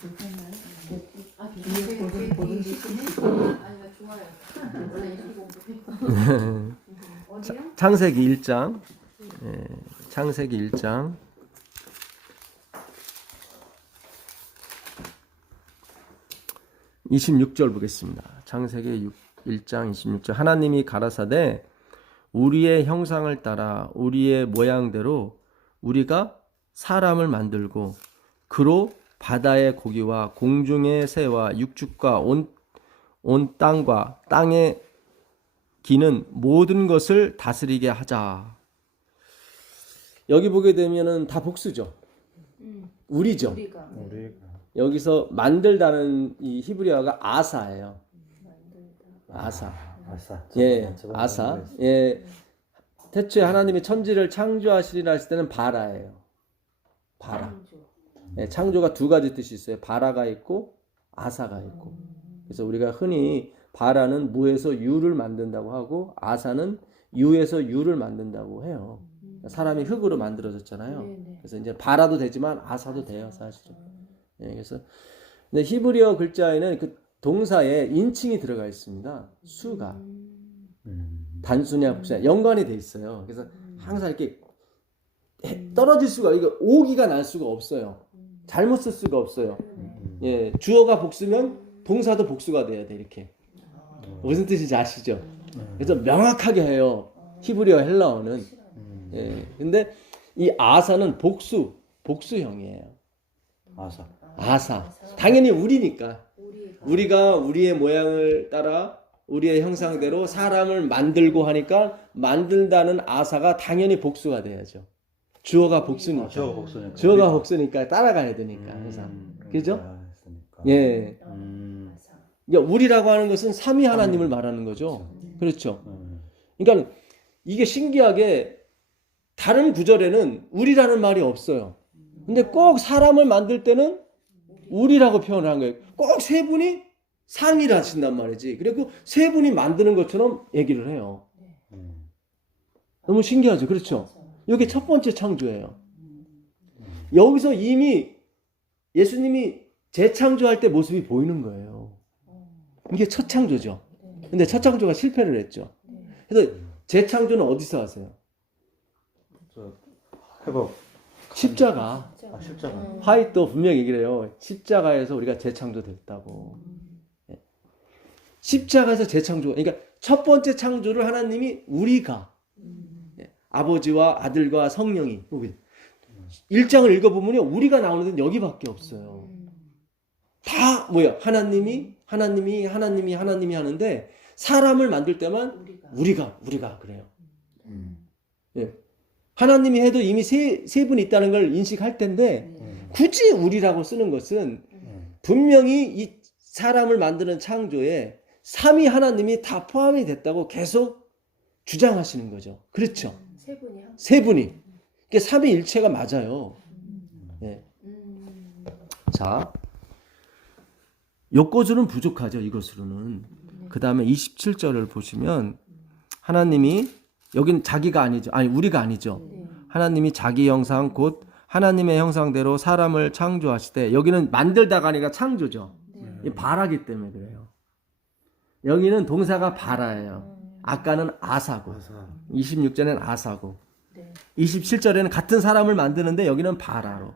괜찮나요? 아, 이게 보는 아니요, 좋아요. 원래 이렇게 공부해. 어디요? 창세기 1장. 예, 창세기 1장. 26절 보겠습니다. 창세기 1장 26절. 하나님이 가라사대 우리의 형상을 따라 우리의 모양대로 우리가 사람을 만들고 그로 바다의 고기와 공중의 새와 육축과 온 땅과 땅에 기는 모든 것을 다스리게 하자. 여기 보게 되면은 다 복수죠. 우리죠. 우리가. 여기서 만들다는 이 히브리어가 아사예요. 아사. 예, 아사. 예. 태초에 하나님이 천지를 창조하시리라 했을 때는 바라예요. 바라. 예, 창조가 두 가지 뜻이 있어요. 바라가 있고 아사가 있고. 그래서 우리가 흔히 바라는 무에서 유를 만든다고 하고 아사는 유에서 유를 만든다고 해요. 사람이 흙으로 만들어졌잖아요. 그래서 이제 바라도 되지만 아사도 돼요, 사실은. 예, 그래서 근데 히브리어 글자에는 그 동사에 인칭이 들어가 있습니다. 수가 단수냐 복수냐 연관이 돼 있어요. 그래서 항상 이렇게 떨어질 수가 이거 오기가 날 수가 없어요. 잘못 쓸 수가 없어요. 예, 주어가 복수면 동사도 복수가 돼야 돼 이렇게. 무슨 뜻인지 아시죠? 그래서 명확하게 해요. 히브리어 헬라어는. 예, 근데 이 아사는 복수형이에요. 아사. 당연히 우리니까. 우리가 우리의 모양을 따라 우리의 형상대로 사람을 만들고 하니까 만든다는 아사가 당연히 복수가 돼야죠. 주어가 복수니까. 주어가 복수니까 따라가야 되니까 항상. 그죠? 예. 그러니까 우리라고 하는 것은 삼위 하나님을 말하는 거죠. 그렇죠. 그러니까 이게 신기하게 다른 구절에는 우리라는 말이 없어요. 근데 꼭 사람을 만들 때는 우리라고 표현을 한 거예요. 꼭 세 분이 상의를 하신단 말이지. 그리고 세 분이 만드는 것처럼 얘기를 해요. 너무 신기하죠. 그렇죠. 이게 첫 번째 창조예요. 여기서 이미 예수님이 재창조할 때 모습이 보이는 거예요. 이게 첫 창조죠. 근데 첫 창조가 실패를 했죠. 그래서 재창조는 어디서 하세요? 회복. 십자가. 십자가. 화이트도 분명히 얘기를 해요. 십자가에서 우리가 재창조됐다고. 십자가에서 재창조. 그러니까 첫 번째 창조를 하나님이 우리가 아버지와 아들과 성령이 1장을 읽어보면요. 우리가 나오는 데는 여기밖에 없어요. 다 뭐야? 하나님이 하는데 사람을 만들 때만 우리가 그래요. 예. 하나님이 해도 이미 세 분이 있다는 걸 인식할 텐데 굳이 우리라고 쓰는 것은 분명히 이 사람을 만드는 창조에 삼위 하나님이 다 포함이 됐다고 계속 주장하시는 거죠. 그렇죠. 세 분이. 그게 삼위일체가 맞아요. 예. 자, 요거주는 부족하죠. 이것으로는. 그 다음에 27절을 보시면 하나님이 여긴 자기가 아니죠. 아니 우리가 아니죠. 하나님이 자기 형상 곧 하나님의 형상대로 사람을 창조하시되 여기는 만들다가 아니라 창조죠. 바라기 때문에 그래요. 여기는 동사가 바라예요. 아까는 아사고 26절에는 아사고 27절에는 같은 사람을 만드는데 여기는 바라로.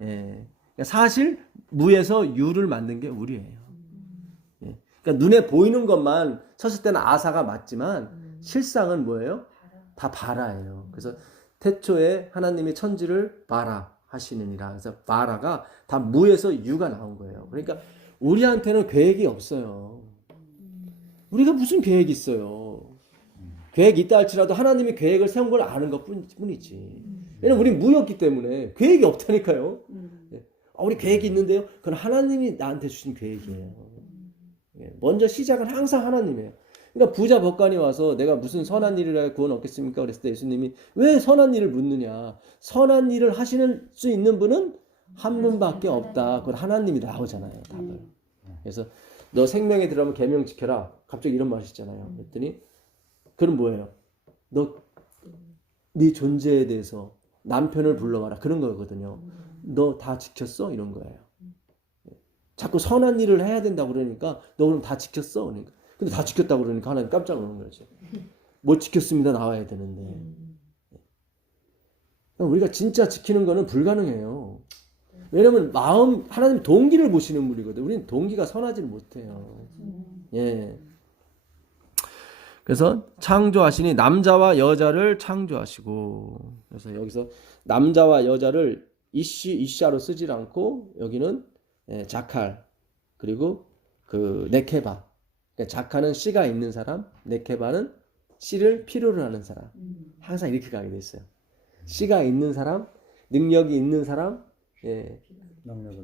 예. 사실 무에서 유를 만든 게 우리예요. 예. 그러니까 눈에 보이는 것만 쳤을 때는 아사가 맞지만 실상은 뭐예요? 다 바라예요. 그래서 태초에 하나님이 천지를 바라 하시느니라. 그래서 바라가 다 무에서 유가 나온 거예요. 그러니까 우리한테는 계획이 없어요. 우리가 무슨 계획이 있어요. 계획이 있다 할지라도 하나님이 계획을 세운 걸 아는 것 뿐이지. 왜냐면 우린 무였기 때문에 계획이 없다니까요. 우리 계획이 있는데요. 그건 하나님이 나한테 주신 계획이에요. 먼저 시작은 항상 하나님이에요. 그러니까 부자 법관이 와서 내가 무슨 선한 일을 해 구원 얻겠습니까? 그랬을 때 예수님이 왜 선한 일을 묻느냐. 선한 일을 하시는 수 있는 분은 한 분밖에 없다. 그건 하나님이 나오잖아요. 답을. 그래서 너 생명에 들어가면 계명 지켜라. 갑자기 이런 말이 있잖아요. 그랬더니 그럼 뭐예요? 너 네 존재에 대해서 남편을 불러와라. 그런 거거든요. 너 다 지켰어? 이런 거예요. 자꾸 선한 일을 해야 된다고 그러니까 너 그럼 다 지켰어? 그러니까. 근데 다 지켰다고 그러니까 하나님 깜짝 놀라는 거죠. 못 지켰습니다 나와야 되는데. 우리가 진짜 지키는 거는 불가능해요. 왜냐면 하나님 동기를 보시는 분이거든. 우리는 동기가 선하지는 못해요. 예. 그래서 창조하시니 남자와 여자를 창조하시고, 그래서 여기서 남자와 여자를 이샤로 쓰질 않고 여기는 자칼 그리고 그 네케바. 그러니까 자칼은 씨가 있는 사람, 네케바는 씨를 필요로 하는 사람. 항상 이렇게 가게 돼 있어요. 씨가 있는 사람, 능력이 있는 사람, 예,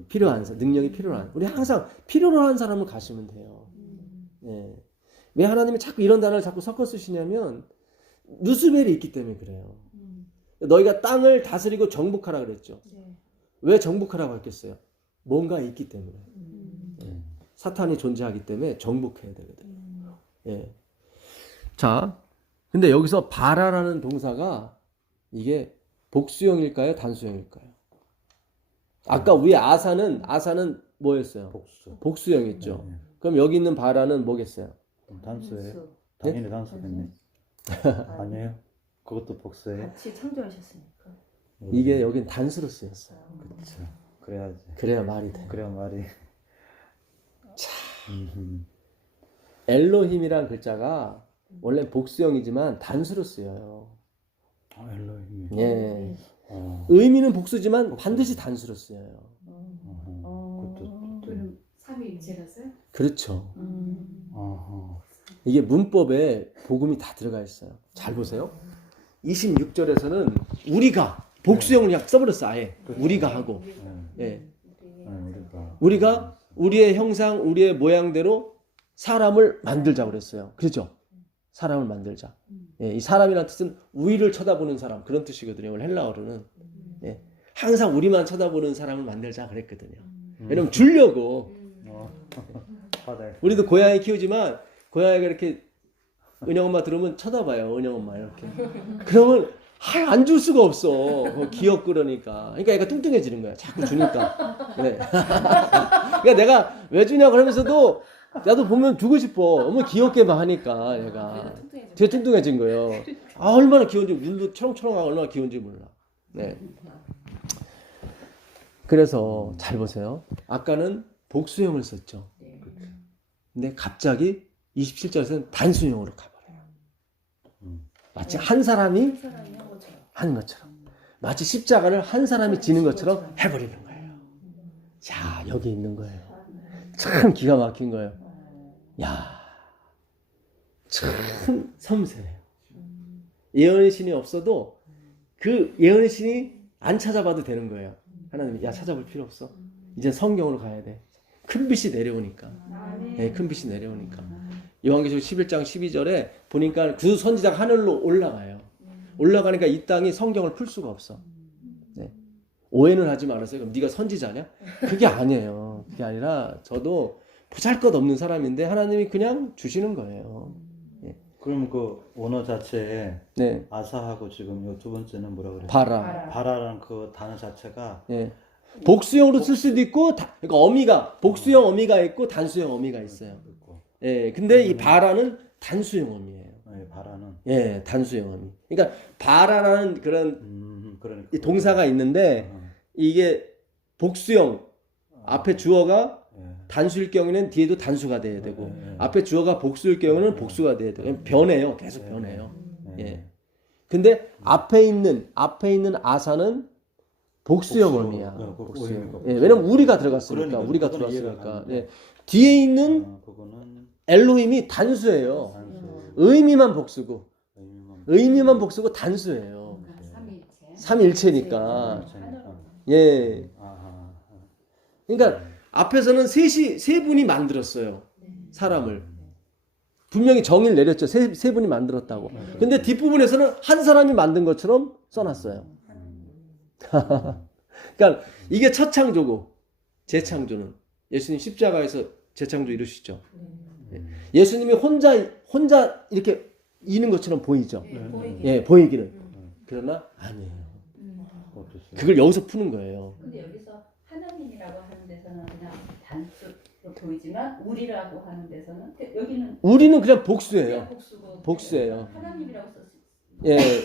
필요한 사람, 능력이 필요한. 우리 항상 필요로 하는 사람을 가시면 돼요. 예. 왜 하나님이 자꾸 이런 단어를 자꾸 섞어 쓰시냐면 누스벨이 있기 때문에 그래요. 너희가 땅을 다스리고 정복하라 그랬죠. 왜 정복하라고 했겠어요? 뭔가 있기 때문에. 예. 사탄이 존재하기 때문에 정복해야 되거든요. 예. 자, 근데 여기서 바라라는 동사가 이게 복수형일까요? 단수형일까요? 아까 위에 아사는 뭐였어요? 복수형이었죠. 그럼 여기 있는 바라는 뭐겠어요? 단수예요? 당연히 단수겠네. 아니에요? 그것도 복수예요? 같이 창조하셨으니까. 이게 여긴 단수로 쓰였어요. 그렇죠. 그래야지. 그래야 말이 돼. 그래야 말이. 자, 엘로힘이란 글자가 원래 복수형이지만 단수로 쓰여요. 엘로힘이. 예. 의미는 복수지만 반드시 단수로 쓰여요. 그럼 3일체라서요? 그렇죠. 어허. 이게 문법에 복음이 다 들어가 있어요. 잘 보세요. 26절에서는 우리가 복수형을 그냥 써버렸어. 아예 우리가 하고. 예. 우리가 우리의 형상, 우리의 모양대로 사람을 만들자 그랬어요. 그렇죠? 사람을 만들자. 예, 이 사람이라는 뜻은 우위를 쳐다보는 사람 그런 뜻이거든요. 원래 헬라어로는. 예, 항상 우리만 쳐다보는 사람을 만들자 그랬거든요. 왜냐면 주려고. 우리도 고양이 키우지만 고양이가 이렇게 은영 엄마 들으면 쳐다봐요. 은영 엄마 이렇게. 그러면 안 줄 수가 없어. 귀엽고 그러니까. 그러니까 얘가 뚱뚱해지는 거야. 자꾸 주니까. 네. 그러니까 내가 왜 주냐 그러면서도 나도 보면 주고 싶어. 너무 귀엽게만 하니까 얘가 되게 뚱뚱해진 거예요. 아 얼마나 귀여운지 눈도 초롱초롱하고 얼마나 귀여운지 몰라. 네. 그래서 잘 보세요. 아까는 복수형을 썼죠. 근데 갑자기 27절에서는 단수형으로 가버려요. 마치 한 사람이 하는 것처럼. 마치 십자가를 한 사람이 지는 것처럼 해버리는 거예요. 자, 여기 있는 거예요. 참 기가 막힌 거예요. 야, 참 섬세해요. 예언의 신이 없어도 그 예언의 신이 안 찾아봐도 되는 거예요. 하나님이 야 찾아볼 필요 없어. 이제 성경으로 가야 돼. 큰 빛이 내려오니까. 네, 큰 빛이 내려오니까. 요한계시록 11장 12절에 보니까 그 선지자가 하늘로 올라가요. 올라가니까 이 땅이 성경을 풀 수가 없어. 네. 오해는 하지 말았어요. 그럼 네가 선지자냐? 그게 아니에요. 그게 아니라 저도 보잘것없는 사람인데 하나님이 그냥 주시는 거예요. 네. 그럼 그 원어 자체에 네. 아사하고 지금 요 두 번째는 뭐라 그래요? 바라. 바라라는 그 단어 자체가 네. 복수형으로 쓸 수도 있고, 그러니까 어미가 복수형 어미가 있고 단수형 어미가 있어요. 예, 근데 이 바라는 단수형 어미예요. 네, 바라는. 예, 단수형 어미. 그러니까 바라라는 그런 그러니까. 이 동사가 있는데 이게 복수형 앞에 주어가 단수일 경우에는 뒤에도 단수가 돼야 되고 앞에 주어가 복수일 경우에는 복수가 돼야 돼요. 변해요. 계속 변해요. 예. 근데 앞에 있는 아사는 복수형 어미야. 복수형. 예, 왜냐면 우리가 들어갔으니까. 그러니까, 우리가 그거는 들어갔으니까. 예. 뒤에 있는 엘로힘이 단수예요. 의미만 복수고 의미만 복수고 단수예요. 삼일체니까. 예. 그러니까 앞에서는 세 분이 만들었어요. 사람을. 분명히 정의를 내렸죠. 세 분이 만들었다고. 근데 뒷부분에서는 한 사람이 만든 것처럼 써놨어요. 그러니까 이게 첫 창조고 재창조는 예수님 십자가에서 재창조 이루시죠. 예수님이 혼자 이렇게 이는 것처럼 보이죠. 예, 보이기는. 그러나 아니에요. 그걸 여기서 푸는 거예요. 근데 여기서 하나님이라고 하는 데서는 그냥 단수 보이지만 우리라고 하는 데서는 여기는 우리는 그냥 복수예요. 복수고 부복수예요. 하나님이라고 썼어요.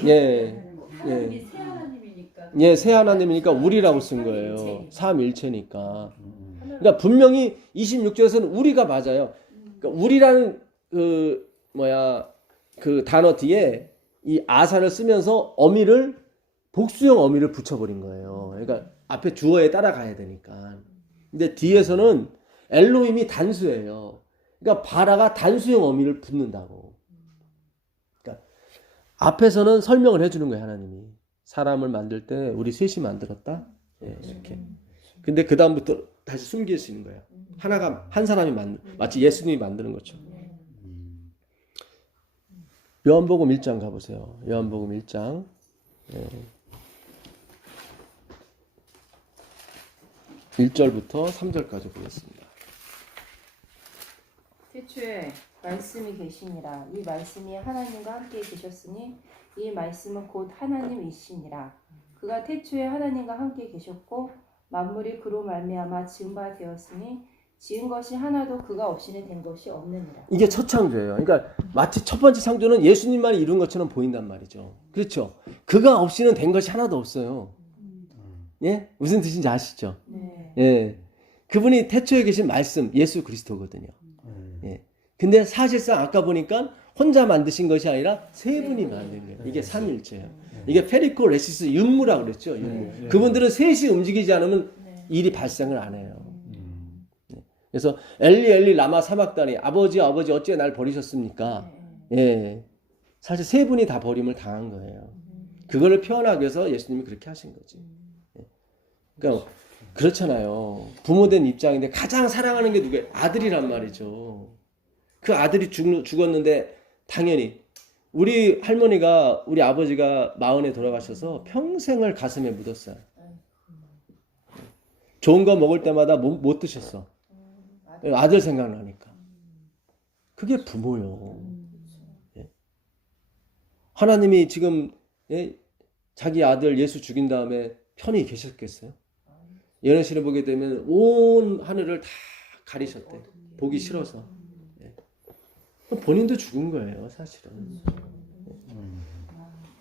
예. 하나님이 새 하나님이니까. 예, 새 하나님이니까 우리라고 쓴 거예요. 삼일체니까. 그러니까 분명히 26절에서는 우리가 맞아요. 그러니까 우리라는 그 단어 뒤에 이 아사를 쓰면서 어미를 복수형 어미를 붙여버린 거예요. 그러니까 앞에 주어에 따라가야 되니까. 근데 뒤에서는 엘로힘이 단수예요. 그러니까 바라가 단수형 어미를 붙는다고. 그러니까 앞에서는 설명을 해주는 거예요, 하나님이. 사람을 만들 때 우리 셋이 만들었다. 예, 이렇게. 근데 그 다음부터 다시 숨길 수 있는 거예요. 한 사람이 마치 예수님이 만드는 것처럼. 요한복음 1장 가보세요. 요한복음 1장. 예. 1절부터 3절까지 보겠습니다. 태초에 말씀이 계시니라. 이 말씀이 하나님과 함께 계셨으니 이 말씀은 곧 하나님이시니라. 그가 태초에 하나님과 함께 계셨고 만물이 그로 말미암아 지은 바 되었으니 지은 것이 하나도 그가 없이는 된 것이 없느니라. 이게 첫 창조예요. 그러니까 마치 첫 번째 창조는 예수님만이 이룬 것처럼 보인단 말이죠. 그렇죠? 그가 없이는 된 것이 하나도 없어요. 예? 무슨 뜻인지 아시죠? 네. 예. 그분이 태초에 계신 말씀, 예수 그리스도거든요. 예. 근데 사실상 아까 보니까 혼자 만드신 것이 아니라 세 분이 만든 거예요. 이게 삼일체예요. 이게 페리코 레시스 윤무라고 그랬죠. 윤무. 그분들은 셋이 움직이지 않으면 일이 발생을 안 해요. 그래서 엘리 엘리 라마 사막다니 아버지 어찌 날 버리셨습니까? 예. 사실 세 분이 다 버림을 당한 거예요. 그거를 표현하기 위해서 예수님이 그렇게 하신 거지. 그러니까 그렇잖아요. 부모된 입장인데 가장 사랑하는 게 누구예요? 아들이란 말이죠. 그 아들이 죽었는데 당연히 우리 할머니가 우리 아버지가 마흔에 돌아가셔서 평생을 가슴에 묻었어요. 좋은 거 먹을 때마다 못 드셨어. 아들 생각나니까. 그게 부모요. 예. 하나님이 지금 자기 아들 예수 죽인 다음에 편히 계셨겠어요? 예언실을 보게 되면 온 하늘을 다 가리셨대. 보기 싫어서. 예. 본인도 죽은 거예요, 사실은.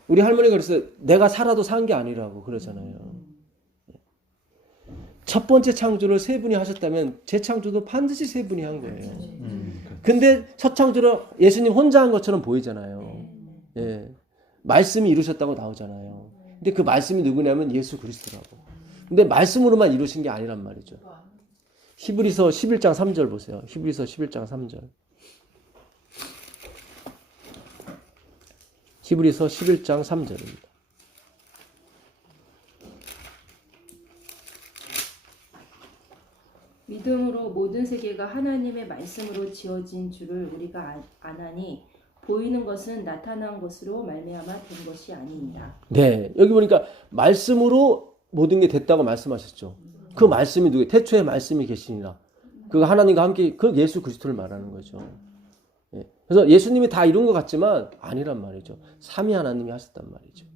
우리 할머니가 그래서 내가 살아도 산 게 아니라고 그러잖아요. 첫 번째 창조를 세 분이 하셨다면 재창조도 반드시 세 분이 한 거예요. 근데 첫 창조를 예수님 혼자 한 것처럼 보이잖아요. 예. 말씀이 이루셨다고 나오잖아요. 근데 그 말씀이 누구냐면 예수 그리스도라고. 근데 말씀으로만 이루신 게 아니란 말이죠. 히브리서 11장 3절 보세요. 히브리서 11장 3절. 히브리서 11장 3절입니다. 믿음으로 모든 세계가 하나님의 말씀으로 지어진 줄을 우리가 아나니 보이는 것은 나타난 것으로 말미암아 된 것이 아닙니다. 네, 여기 보니까 말씀으로 모든 게 됐다고 말씀하셨죠. 그 말씀이 누구예요? 태초에 말씀이 계시니라. 그 하나님과 함께 그 예수 그리스도를 말하는 거죠. 예. 그래서 예수님이 다 이룬 것 같지만 아니란 말이죠. 삼위 하나님이 하셨단 말이죠.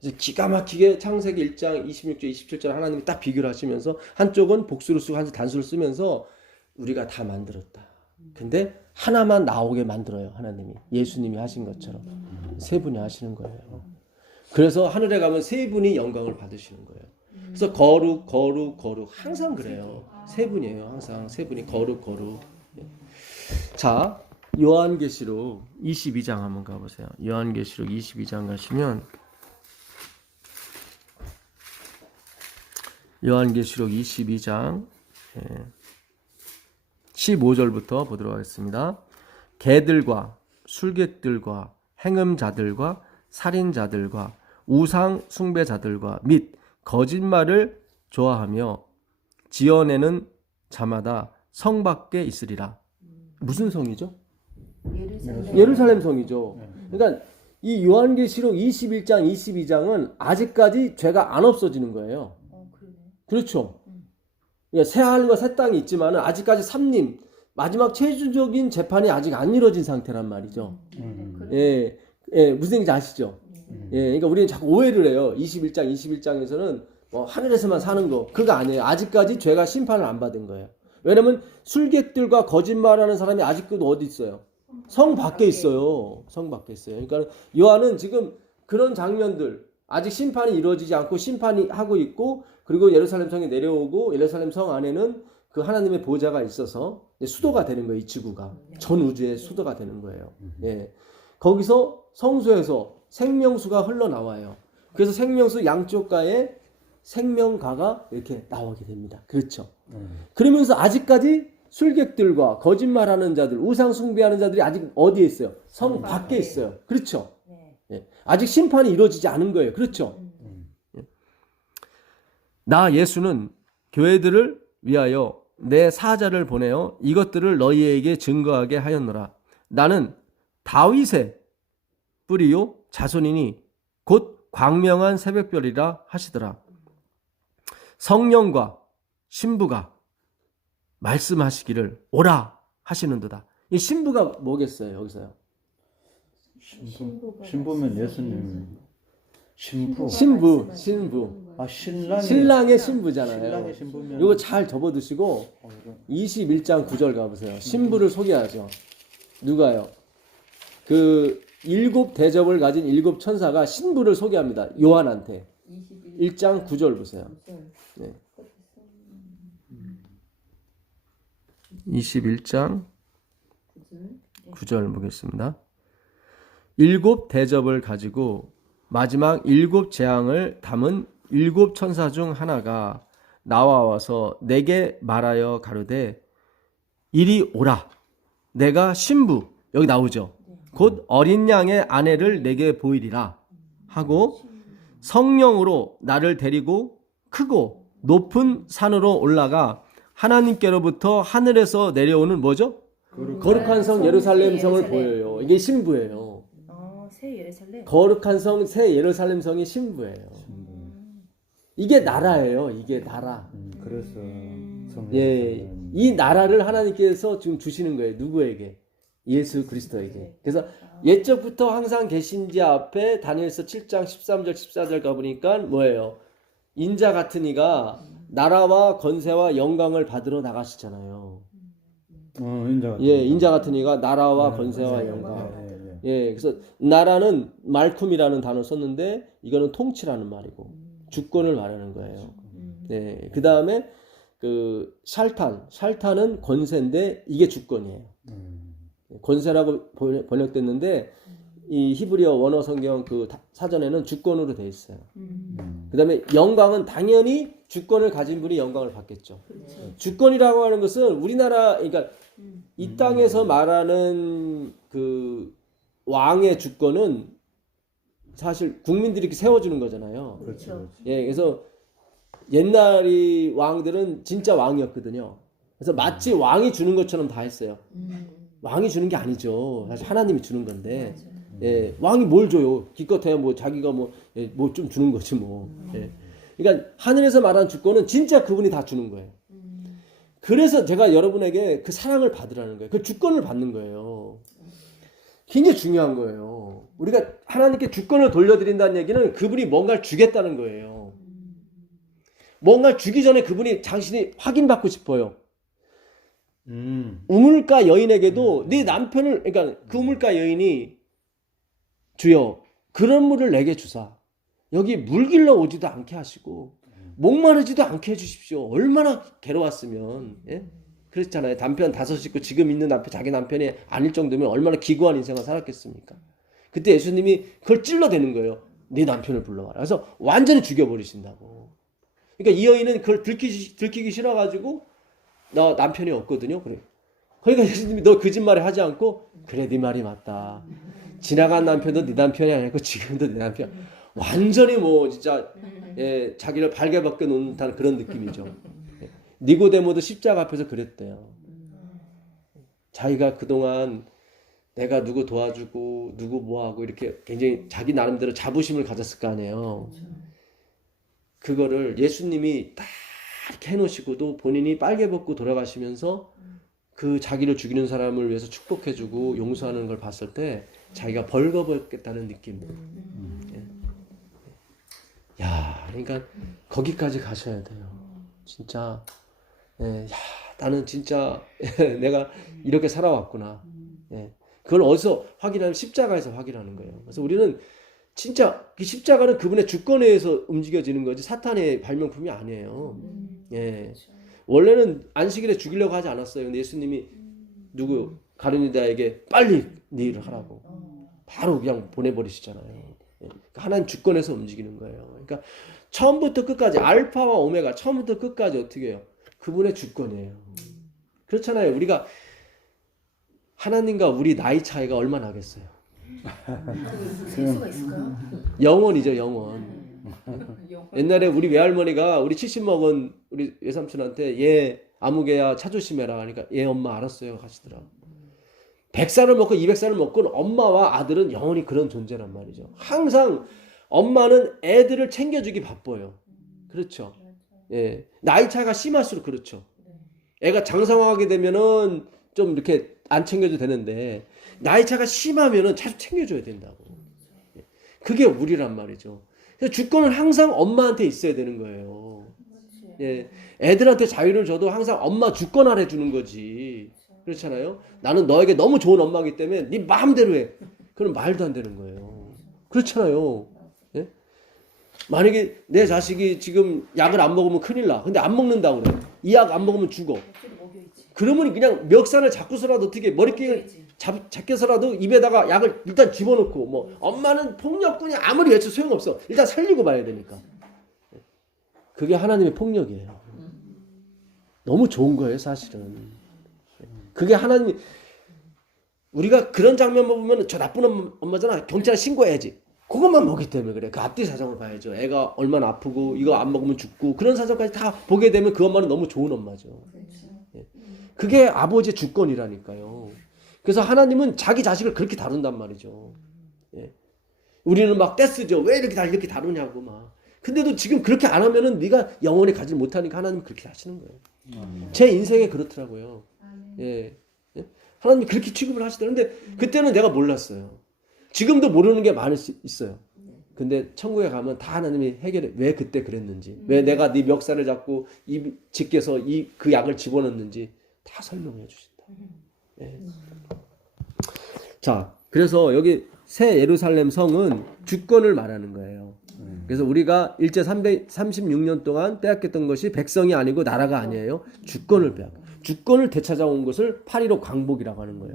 이제 기가 막히게 창세기 1장 26절 27절 하나님이 딱 비교를 하시면서 한쪽은 복수를 쓰고 한쪽 단수를 쓰면서 우리가 다 만들었다. 근데 하나만 나오게 만들어요. 하나님이. 예수님이 하신 것처럼. 세 분이 하시는 거예요. 그래서 하늘에 가면 세 분이 영광을 받으시는 거예요. 그래서 거룩 항상 그래요. 세 분이에요. 항상 세 분이 거룩. 자, 요한계시록 22장 한번 가보세요. 요한계시록 22장 가시면 요한계시록 22장 15절부터 보도록 하겠습니다. 개들과 술객들과 행음자들과 살인자들과 우상 숭배자들과 및 거짓말을 좋아하며 지어내는 자마다 성 밖에 있으리라. 무슨 성이죠? 예루살렘 성이죠. 그러니까 이 요한계시록 21장 22장은 아직까지 죄가 안 없어지는 거예요. 그렇죠. 새 하늘과 새 땅이 있지만 아직까지 삼림 마지막 최종적인 재판이 아직 안 이루어진 상태란 말이죠. 예, 무슨 얘기인지 아시죠? 예, 그러니까 우리는 자꾸 오해를 해요. 21장에서는 하늘에서만 사는 거 그거 아니에요. 아직까지 죄가 심판을 안 받은 거예요. 왜냐면 술객들과 거짓말하는 사람이 아직도 어디 있어요? 성 밖에 있어요. 성 밖에 있어요. 그러니까 요한은 지금 그런 장면들, 아직 심판이 이루어지지 않고 심판이 하고 있고, 그리고 예루살렘 성에 내려오고 예루살렘 성 안에는 그 하나님의 보좌가 있어서 수도가 되는 거예요. 이 지구가 전 우주의 수도가 되는 거예요. 예. 거기서 성소에서 생명수가 흘러나와요. 그래서 생명수 양쪽가에 생명가가 이렇게 나오게 됩니다. 그렇죠. 그러면서 아직까지 술객들과 거짓말하는 자들, 우상 숭배하는 자들이 아직 어디에 있어요? 성 밖에 있어요. 그렇죠. 예. 아직 심판이 이루어지지 않은 거예요. 그렇죠. 예. 나 예수는 교회들을 위하여 내 사자를 보내어 이것들을 너희에게 증거하게 하였노라. 나는 다윗의 뿌리요 자손이니 곧 광명한 새벽별이라 하시더라. 성령과 신부가 말씀하시기를 오라 하시는도다. 이 신부가 뭐겠어요? 여기서요. 신부면 예수님. 신부. 신부. 아, 신랑의 신부잖아요. 신랑의 신부면. 이거 잘 접어두시고 21장 9절 가보세요. 신부를 소개하죠. 누가요? 그 7 대접을 가진 7 천사가 신부를 소개합니다. 요한한테. 1장 9절 보세요. 네. 21장 9절 보겠습니다. 7 대접을 가지고 마지막 7 재앙을 담은 7 천사 중 하나가 나와서 내게 말하여 가로되 이리 오라. 내가 신부, 여기 나오죠. 곧 어린 양의 아내를 내게 보이리라 하고 성령으로 나를 데리고 크고 높은 산으로 올라가 하나님께로부터 하늘에서 내려오는 뭐죠? 거룩한 성 예루살렘 성을 보여요. 이게 신부예요. 새 예루살렘. 거룩한 성 새 예루살렘 성이 신부예요. 이게 나라예요. 이게 나라. 그래서 예, 이 나라를 하나님께서 지금 주시는 거예요. 누구에게? 예수 그리스도에게. 그래서 옛적부터 항상 계신 지 앞에 다니엘서 7장 13절 14절 가보니까 뭐예요? 인자 같은 이가 나라와 건세와 영광을 받으러 나가시잖아요. 인자 같은. 예, 인자 같은 이가 나라와 건세와 영광. 예, 그래서 나라는 말쿰이라는 단어 썼는데 이거는 통치라는 말이고 주권을 말하는 거예요. 네, 그 다음에 그 샬탄은 권세인데 이게 주권이에요. 권세라고 번역됐는데 이 히브리어 원어 성경 그 사전에는 주권으로 돼 있어요. 그 다음에 영광은 당연히 주권을 가진 분이 영광을 받겠죠. 주권이라고 하는 것은 우리나라, 그러니까 이 땅에서 말하는 그 왕의 주권은 사실 국민들이 이렇게 세워주는 거잖아요. 그렇죠. 예, 그래서 옛날이 왕들은 진짜 왕이었거든요. 그래서 마치 왕이 주는 것처럼 다 했어요. 왕이 주는 게 아니죠. 사실 하나님이 주는 건데, 예, 왕이 뭘 줘요? 기껏해야 뭐 자기가 뭐 좀 주는 거지 뭐. 예. 그러니까 하늘에서 말하는 주권은 진짜 그분이 다 주는 거예요. 그래서 제가 여러분에게 그 사랑을 받으라는 거예요. 그 주권을 받는 거예요. 굉장히 중요한 거예요. 우리가 하나님께 주권을 돌려드린다는 얘기는 그분이 뭔가를 주겠다는 거예요. 뭔가를 주기 전에 그분이 당신이 확인받고 싶어요. 우물가 여인에게도 네 남편을, 그러니까 그 우물가 여인이 주여 그런 물을 내게 주사 여기 물 길러 오지도 않게 하시고 목마르지도 않게 해주십시오. 얼마나 괴로웠으면. 예? 그렇잖아요. 남편 5 있고 지금 있는 남편, 자기 남편이 아닐 정도면 얼마나 기구한 인생을 살았겠습니까? 그때 예수님이 그걸 찔러대는 거예요. 네 남편을 불러와라. 그래서 완전히 죽여버리신다고. 그러니까 이 여인은 그걸 들키기 싫어가지고 나 남편이 없거든요. 그래. 그러니까 예수님이 너 거짓말을 하지 않고 그래 네 말이 맞다. 지나간 남편도 네 남편이 아니고 지금도 네 남편. 완전히 뭐 진짜 예, 자기를 발개 벗겨 놓는 듯한 그런 느낌이죠. 니고데모도 십자가 앞에서 그랬대요. 자기가 그동안 내가 누구 도와주고 누구 뭐하고 이렇게 굉장히 자기 나름대로 자부심을 가졌을 거 아니에요. 그거를 예수님이 다 이렇게 해놓으시고도 본인이 빨개 벗고 돌아가시면서 그 자기를 죽이는 사람을 위해서 축복해주고 용서하는 걸 봤을 때 자기가 벌거벗겠다는 느낌. 야, 그러니까 거기까지 가셔야 돼요. 진짜. 야, 나는 진짜 내가 이렇게 살아왔구나. 예. 그걸 어디서 확인하면 십자가에서 확인하는 거예요. 그래서 우리는 진짜 그 십자가는 그분의 주권에 의해서 움직여지는 거지 사탄의 발명품이 아니에요. 예. 원래는 안식일에 죽이려고 하지 않았어요. 근데 예수님이 누구 가룟유다에게 빨리 네 일을 하라고 바로 그냥 보내버리시잖아요. 예. 그러니까 하나님 주권에서 움직이는 거예요. 그러니까 처음부터 끝까지 알파와 오메가 처음부터 끝까지 어떻게 해요? 그분의 주권이에요. 그렇잖아요. 우리가 하나님과 우리 나이 차이가 얼마나 나겠어요? 셀 수가 있을까요? 영원이죠, 영원. 옛날에 우리 외할머니가 우리 70 먹은 우리 외삼촌한테 얘 아무개야 차 조심해라 하니까 얘 엄마 알았어요 하시더라. 100살을 먹고 200살을 먹고 엄마와 아들은 영원히 그런 존재란 말이죠. 항상 엄마는 애들을 챙겨주기 바빠요. 그렇죠. 예. 나이 차이가 심할수록 그렇죠. 애가 장성하게 되면은 좀 이렇게 안 챙겨도 되는데 나이 차가 심하면은 자주 챙겨줘야 된다고. 그게 우리란 말이죠. 그래서 주권은 항상 엄마한테 있어야 되는 거예요. 예. 애들한테 자유를 줘도 항상 엄마 주권 아래 주는 거지. 그렇잖아요. 나는 너에게 너무 좋은 엄마이기 때문에 네 마음대로 해. 그럼 말도 안 되는 거예요. 그렇잖아요. 예? 만약에 내 자식이 지금 약을 안 먹으면 큰일 나. 근데 안 먹는다고 그래. 이 약 안 먹으면 죽어. 그러면 그냥 멱살을 잡고서라도 어떻게 머리끼를 잡혀서라도 입에다가 약을 일단 집어넣고 뭐 엄마는 폭력군이 아무리 외쳐 소용없어. 일단 살리고 봐야 되니까. 그게 하나님의 폭력이에요. 너무 좋은 거예요, 사실은. 그게 하나님이 우리가 그런 장면만 보면 저 나쁜 엄마잖아. 경찰에 신고해야지. 그것만 보기 때문에 그래. 그 앞뒤 사정을 봐야죠. 애가 얼마나 아프고 이거 안 먹으면 죽고 그런 사정까지 다 보게 되면 그 엄마는 너무 좋은 엄마죠. 예. 그게 아버지의 주권이라니까요. 그래서 하나님은 자기 자식을 그렇게 다룬단 말이죠. 예. 우리는 막 떼쓰죠. 왜 이렇게 다루냐고 막. 근데도 지금 그렇게 안 하면은 네가 영원히 가지 못하니까 하나님은 그렇게 하시는 거예요. 제 인생에 그렇더라고요. 예. 예? 하나님이 그렇게 취급을 하시더라고요. 근데 그때는 내가 몰랐어요. 지금도 모르는 게 많을 수 있어요. 근데 천국에 가면 다 하나님이 해결해. 왜 그때 그랬는지, 왜 내가 네 멱살을 잡고 집게서 그 약을 집어넣는지 다 설명해 주신다. 예. 자, 그래서 여기 새 예루살렘 성은 주권을 말하는 거예요. 그래서 우리가 일제 336년 동안 빼앗겼던 것이 백성이 아니고 나라가 아니에요. 주권을 주권을 되찾아온 것을 8.15 광복이라고 하는 거예요.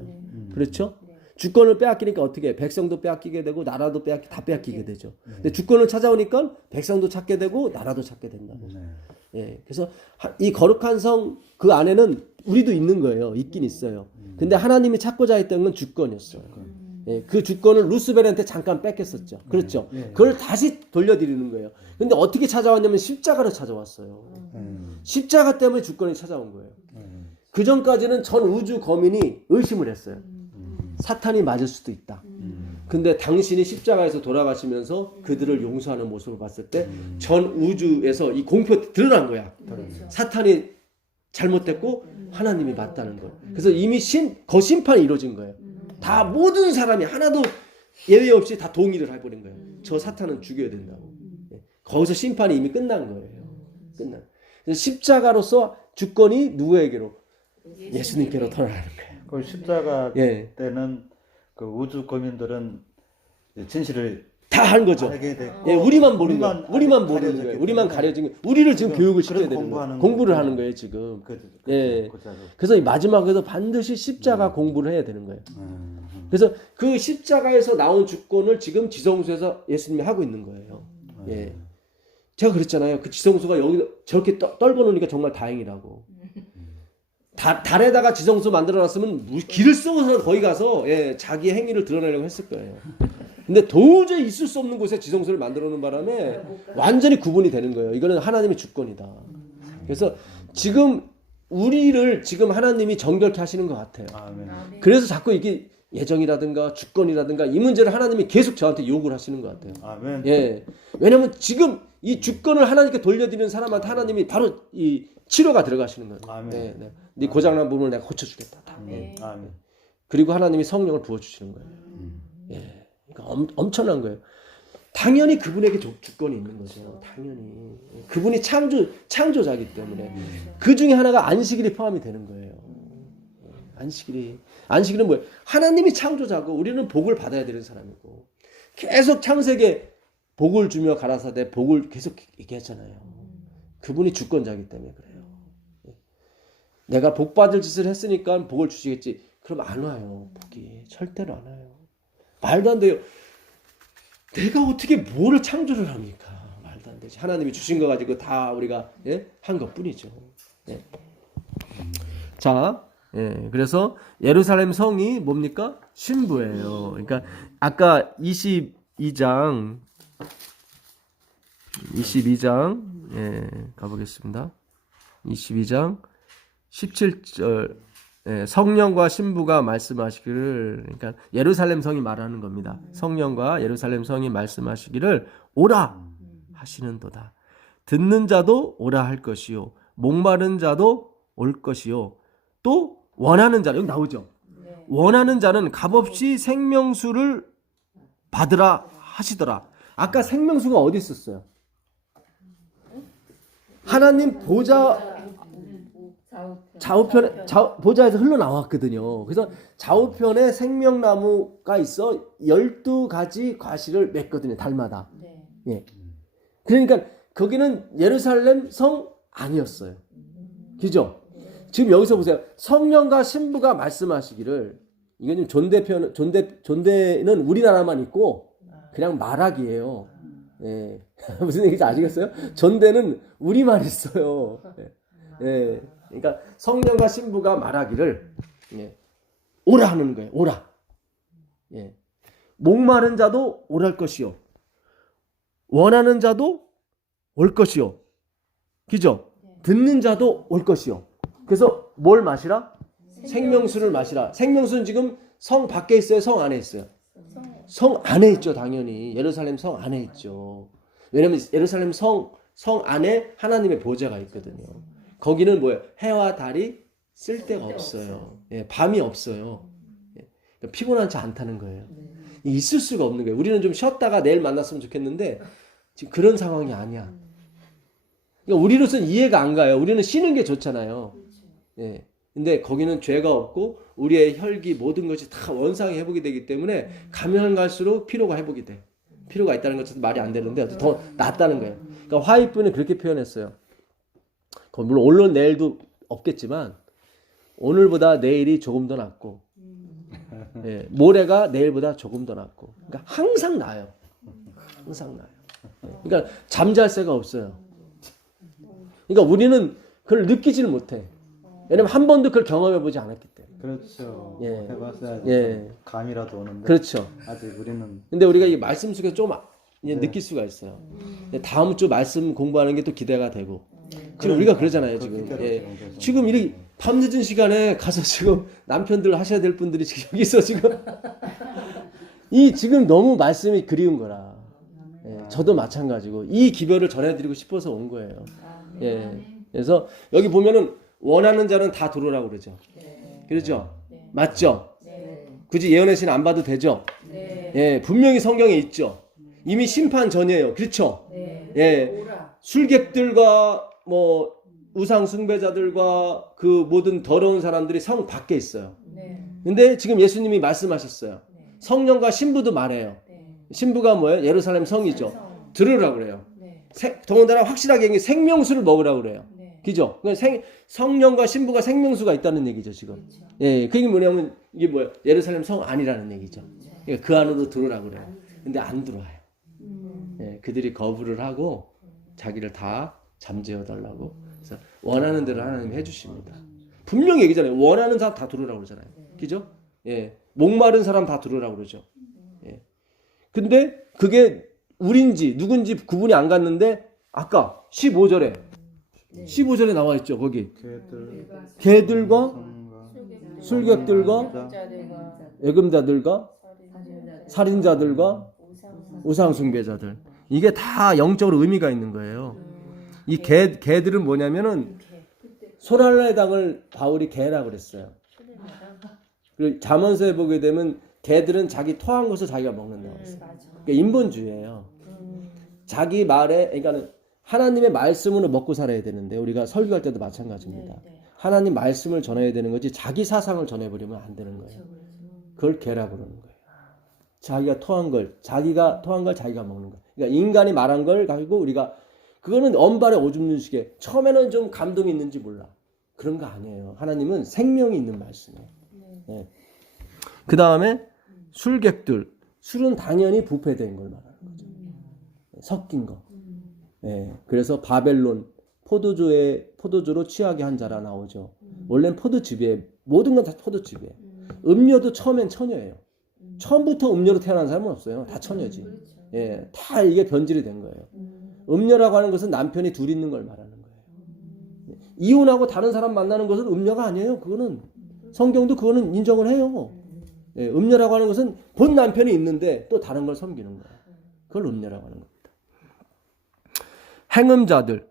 그렇죠? 주권을 빼앗기니까 어떻게 해? 백성도 빼앗기게 되고 나라도 다 빼앗기게 되죠. 근데 주권을 찾아오니까 백성도 찾게 되고 나라도 찾게 된다고. 예, 그래서 이 거룩한 성 그 안에는 우리도 있는 거예요. 있긴 있어요. 근데 하나님이 찾고자 했던 건 주권이었어요. 예, 그 주권을 루스벨한테 잠깐 뺏겼었죠. 그렇죠. 그걸 다시 돌려드리는 거예요. 근데 어떻게 찾아왔냐면 십자가로 찾아왔어요. 십자가 때문에 주권이 찾아온 거예요. 그 전까지는 전 우주 거민이 의심을 했어요. 사탄이 맞을 수도 있다. 근데 당신이 십자가에서 돌아가시면서 그들을 용서하는 모습을 봤을 때 전 우주에서 이 공표 드러난 거야. 사탄이 잘못됐고 하나님이 맞다는 거. 그래서 이미 거심판이 이루어진 거예요. 다 모든 사람이 하나도 예외 없이 다 동의를 해버린 거예요. 저 사탄은 죽여야 된다고. 거기서 심판이 이미 끝난 거예요. 그래서 십자가로서 주권이 누구에게로? 예수님께로 돌아가는 거예요. 그 십자가 예. 때는 그 우주 거민들은 진실을 다 한 거죠. 알게 됐고, 예, 우리만 모르는 거예요. 우리만 모르는 가려졌기 거예요. 우리만 때문에 가려진 거예요. 우리를 지금 그럼 교육을 시켜야 그래서 되는 거예요. 공부하는 공부를 거예요. 하는 거예요, 지금. 예. 그 그래서 이 마지막에도 반드시 십자가 공부를 해야 되는 거예요. 그래서 그 십자가에서 나온 주권을 지금 지성소에서 예수님이 하고 있는 거예요. 예. 제가 그랬잖아요. 그 지성소가 여기 저렇게 떨궈 놓으니까 정말 다행이라고. 달에다가 지성소 만들어 놨으면 길을 쏘고서 거기 가서 예, 자기의 행위를 드러내려고 했을 거예요. 근데 도저히 있을 수 없는 곳에 지성소를 만들어 놓은 바람에 완전히 구분이 되는 거예요. 이거는 하나님의 주권이다. 그래서 지금 우리를 지금 하나님이 정결케 하시는 것 같아요. 아멘. 그래서 자꾸 이게 예정이라든가 주권이라든가 이 문제를 하나님이 계속 저한테 요구를 하시는 것 같아요. 아멘. 예. 왜냐면 지금 이 주권을 하나님께 돌려드리는 사람한테 하나님이 바로 이 치료가 들어가시는 거예요. 아멘. 네, 네. 네 고장난 부분을 내가 고쳐주겠다. 아멘. 아멘. 그리고 하나님이 성령을 부어주시는 거예요. 예. 그러니까 엄청난 거예요. 당연히 그분에게 주권이 있는 거죠. 당연히 그분이 창조자이기 때문에 그 중에 하나가 안식일이 포함이 되는 거예요. 안식일은 뭐예요? 하나님이 창조자고 우리는 복을 받아야 되는 사람이고 계속 창세기에 복을 주며 가라사대 복을 계속 얘기하잖아요. 그분이 주권자이기 때문에 그래요. 내가 복 받을 짓을 했으니까 복을 주시겠지. 그럼 안 와요. 복이 절대로 안 와요. 말도 안 돼요. 내가 어떻게 뭐를 창조를 합니까? 말도 안 되지. 하나님이 주신 거 가지고 다 우리가 한 것뿐이죠. 예. 자, 그래서 예루살렘 성이 뭡니까? 신부예요. 그러니까 아까 22장 가보겠습니다. 22장 17절 성령과 신부가 말씀하시기를, 그러니까 예루살렘 성이 말하는 겁니다. 성령과 예루살렘 성이 말씀하시기를 오라 하시는도다. 듣는 자도 오라 할 것이요 목마른 자도 올 것이요 또 원하는 자, 여기 나오죠. 원하는 자는 값없이 생명수를 받으라 하시더라. 아까 생명수가 어디 있었어요? 하나님 좌우편에 보좌에서 흘러나왔거든요. 그래서 좌우편에 생명나무가 있어 12가지 과실을 맺거든요. 달마다. 예. 그러니까 거기는 예루살렘 성 아니었어요. 그죠? 지금 여기서 보세요. 성령과 신부가 말씀하시기를, 이건 좀 존대는 우리나라만 있고 그냥 말하기예요. 예. 무슨 얘기인지 아시겠어요? 존대는 우리만 있어요. 예. 그러니까 성령과 신부가 말하기를 오라 하는 거예요. 오라. 예. 목마른 자도 오랄 것이요 원하는 자도 올 것이요 그죠? 듣는 자도 올 것이요. 그래서 뭘 마시라? 생명수를 마시라. 생명수는 지금 성 밖에 있어요? 성 안에 있어요? 성 안에 있죠. 당연히 예루살렘 성 안에 있죠. 왜냐하면 예루살렘 성 안에 하나님의 보좌가 있거든요. 거기는 뭐예요? 해와 달이 쓸 데가 없어요. 예, 밤이 없어요. 예, 피곤하지 않다는 거예요. 있을 수가 없는 거예요. 우리는 좀 쉬었다가 내일 만났으면 좋겠는데 지금 그런 상황이 아니야. 그러니까 우리로서는 이해가 안 가요. 우리는 쉬는 게 좋잖아요. 예. 근데 거기는 죄가 없고 우리의 혈기 모든 것이 다 원상이 회복이 되기 때문에 가면 갈수록 피로가 회복이 돼. 피로가 있다는 것은 말이 안 되는데 더 낫다는 거예요. 그러니까 화이트는 그렇게 표현했어요. 물론 내일도 없겠지만 오늘보다 내일이 조금 더 낫고 예, 모레가 내일보다 조금 더 낫고, 그러니까 항상 나아요. 항상 나아요. 그러니까 잠잘 새가 없어요. 그러니까 우리는 그걸 느끼지를 못해. 왜냐면 한 번도 그걸 경험해 보지 않았기 때문에. 그렇죠. 예. 해봤어야지. 예. 감이라도 오는데. 그렇죠. 아직 우리는. 근데 우리가 이 말씀 속에 좀 느낄 수가 있어요. 다음 주 말씀 공부하는 게 또 기대가 되고. 지금 우리가 그러잖아요. 지금. 지금 이 밤늦은 시간에 가서 지금 남편들 하셔야 될 분들이 지금 여기서 지금 지금 너무 말씀이 그리운 거라. 예, 저도 마찬가지고 이 기별을 전해드리고 싶어서 온 거예요. 예. 그래서 여기 보면은 원하는 자는 다 들어오라고 그러죠. 그렇죠? 맞죠? 굳이 예언의 신 안 봐도 되죠? 예, 분명히 성경에 있죠. 이미 심판 전이에요. 그렇죠? 예, 술객들과 뭐 우상 숭배자들과 그 모든 더러운 사람들이 성 밖에 있어요. 근데 지금 예수님이 말씀하셨어요. 성령과 신부도 말해요. 신부가 뭐예요? 예루살렘 성이죠. 들으라고 그래요. 더군다나 확실하게 얘기해 생명수를 먹으라고 그래요. 그죠? 성령과 신부가 생명수가 있다는 얘기죠, 지금. 예, 그게 뭐냐면 이게 뭐예요? 예루살렘 성 아니라는 얘기죠. 그러니까 그 안으로 들어오라고 그래요. 근데 안 들어와요. 예, 그들이 거부를 하고 자기를 다 잠재워 달라고. 그래서 원하는 대로 하나님이 해주십니다. 분명히 얘기잖아요. 원하는 사람 다 들어오라고 그러잖아요. 그죠? 예, 목마른 사람 다 들어오라고 그러죠. 예. 근데 그게 우린지 누군지 구분이 안 갔는데 아까 15절에 나와 있죠. 거기 개들과 술객들과 예금자들과 살인자들과 우상숭배자들, 이게 다 영적으로 의미가 있는 거예요. 이 개들은 뭐냐면은 소랄라의 당을 바울이 개라고 그랬어요. 그리고 잠언서에 보게 되면 개들은 자기 토한 것을 자기가 먹는다고 그랬어요. 그러니까 인본주의예요. 자기 말에 그러니까 하나님의 말씀으로 먹고 살아야 되는데 우리가 설교할 때도 마찬가지입니다. 하나님 말씀을 전해야 되는 거지 자기 사상을 전해버리면 안 되는 거예요. 그걸 개라고 그러는 거예요. 자기가 토한 걸 자기가 먹는 거예요. 그러니까 인간이 말한 걸 가지고 우리가 그거는 언발에 오줌 누는 식의 처음에는 좀 감동이 있는지 몰라. 그런 거 아니에요. 하나님은 생명이 있는 말씀이에요. 네. 그 다음에 술객들. 술은 당연히 부패된 걸 말하는 거죠. 섞인 거. 네. 그래서 바벨론 포도주로 취하게 한 자라 나오죠. 원래는 포도즙이에요. 모든 건 다 포도즙이에요. 음료도 처음엔 처녀예요. 처음부터 음료로 태어난 사람은 없어요. 다 처녀지. 예, 다 이게 변질이 된 거예요. 음녀라고 하는 것은 남편이 둘 있는 걸 말하는 거예요. 이혼하고 다른 사람 만나는 것은 음녀가 아니에요. 그거는 성경도 그거는 인정을 해요. 예, 음녀라고 하는 것은 본 남편이 있는데 또 다른 걸 섬기는 거예요. 그걸 음녀라고 하는 겁니다. 행음자들,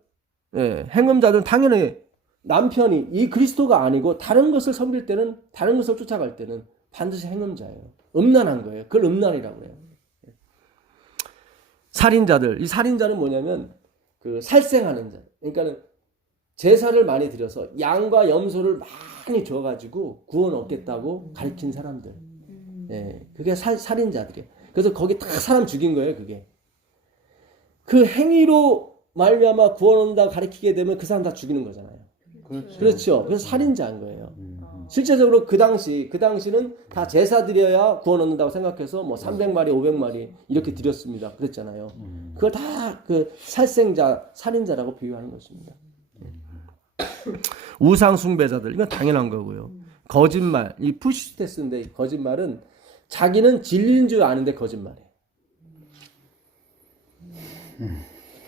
예, 행음자들은 당연히 남편이 이 그리스도가 아니고 다른 것을 섬길 때는 다른 것을 쫓아갈 때는 반드시 행음자예요. 음란한 거예요. 그걸 음란이라고 해요. 살인자들, 이 살인자는 뭐냐면 그 살생하는 자. 그러니까는 제사를 많이 드려서 양과 염소를 많이 줘가지고 구원 얻겠다고 가르친 사람들. 예, 그게 살인자들이에요. 그래서 거기 다 사람 죽인 거예요, 그게. 그 행위로 말미암아 구원 얻는다 가르치게 되면 그 사람 다 죽이는 거잖아요. 그렇죠. 그래서 살인자인 거예요. 실제적으로 그 당시는 다 제사 드려야 구원 얻는다고 생각해서 뭐 300마리, 500마리 이렇게 드렸습니다. 그랬잖아요. 그걸 다 그 살생자, 살인자라고 비유하는 것입니다. 우상 숭배자들, 이건 당연한 거고요. 거짓말, 이 푸시테스인데 거짓말은 자기는 진리인 줄 아는데 거짓말이에요.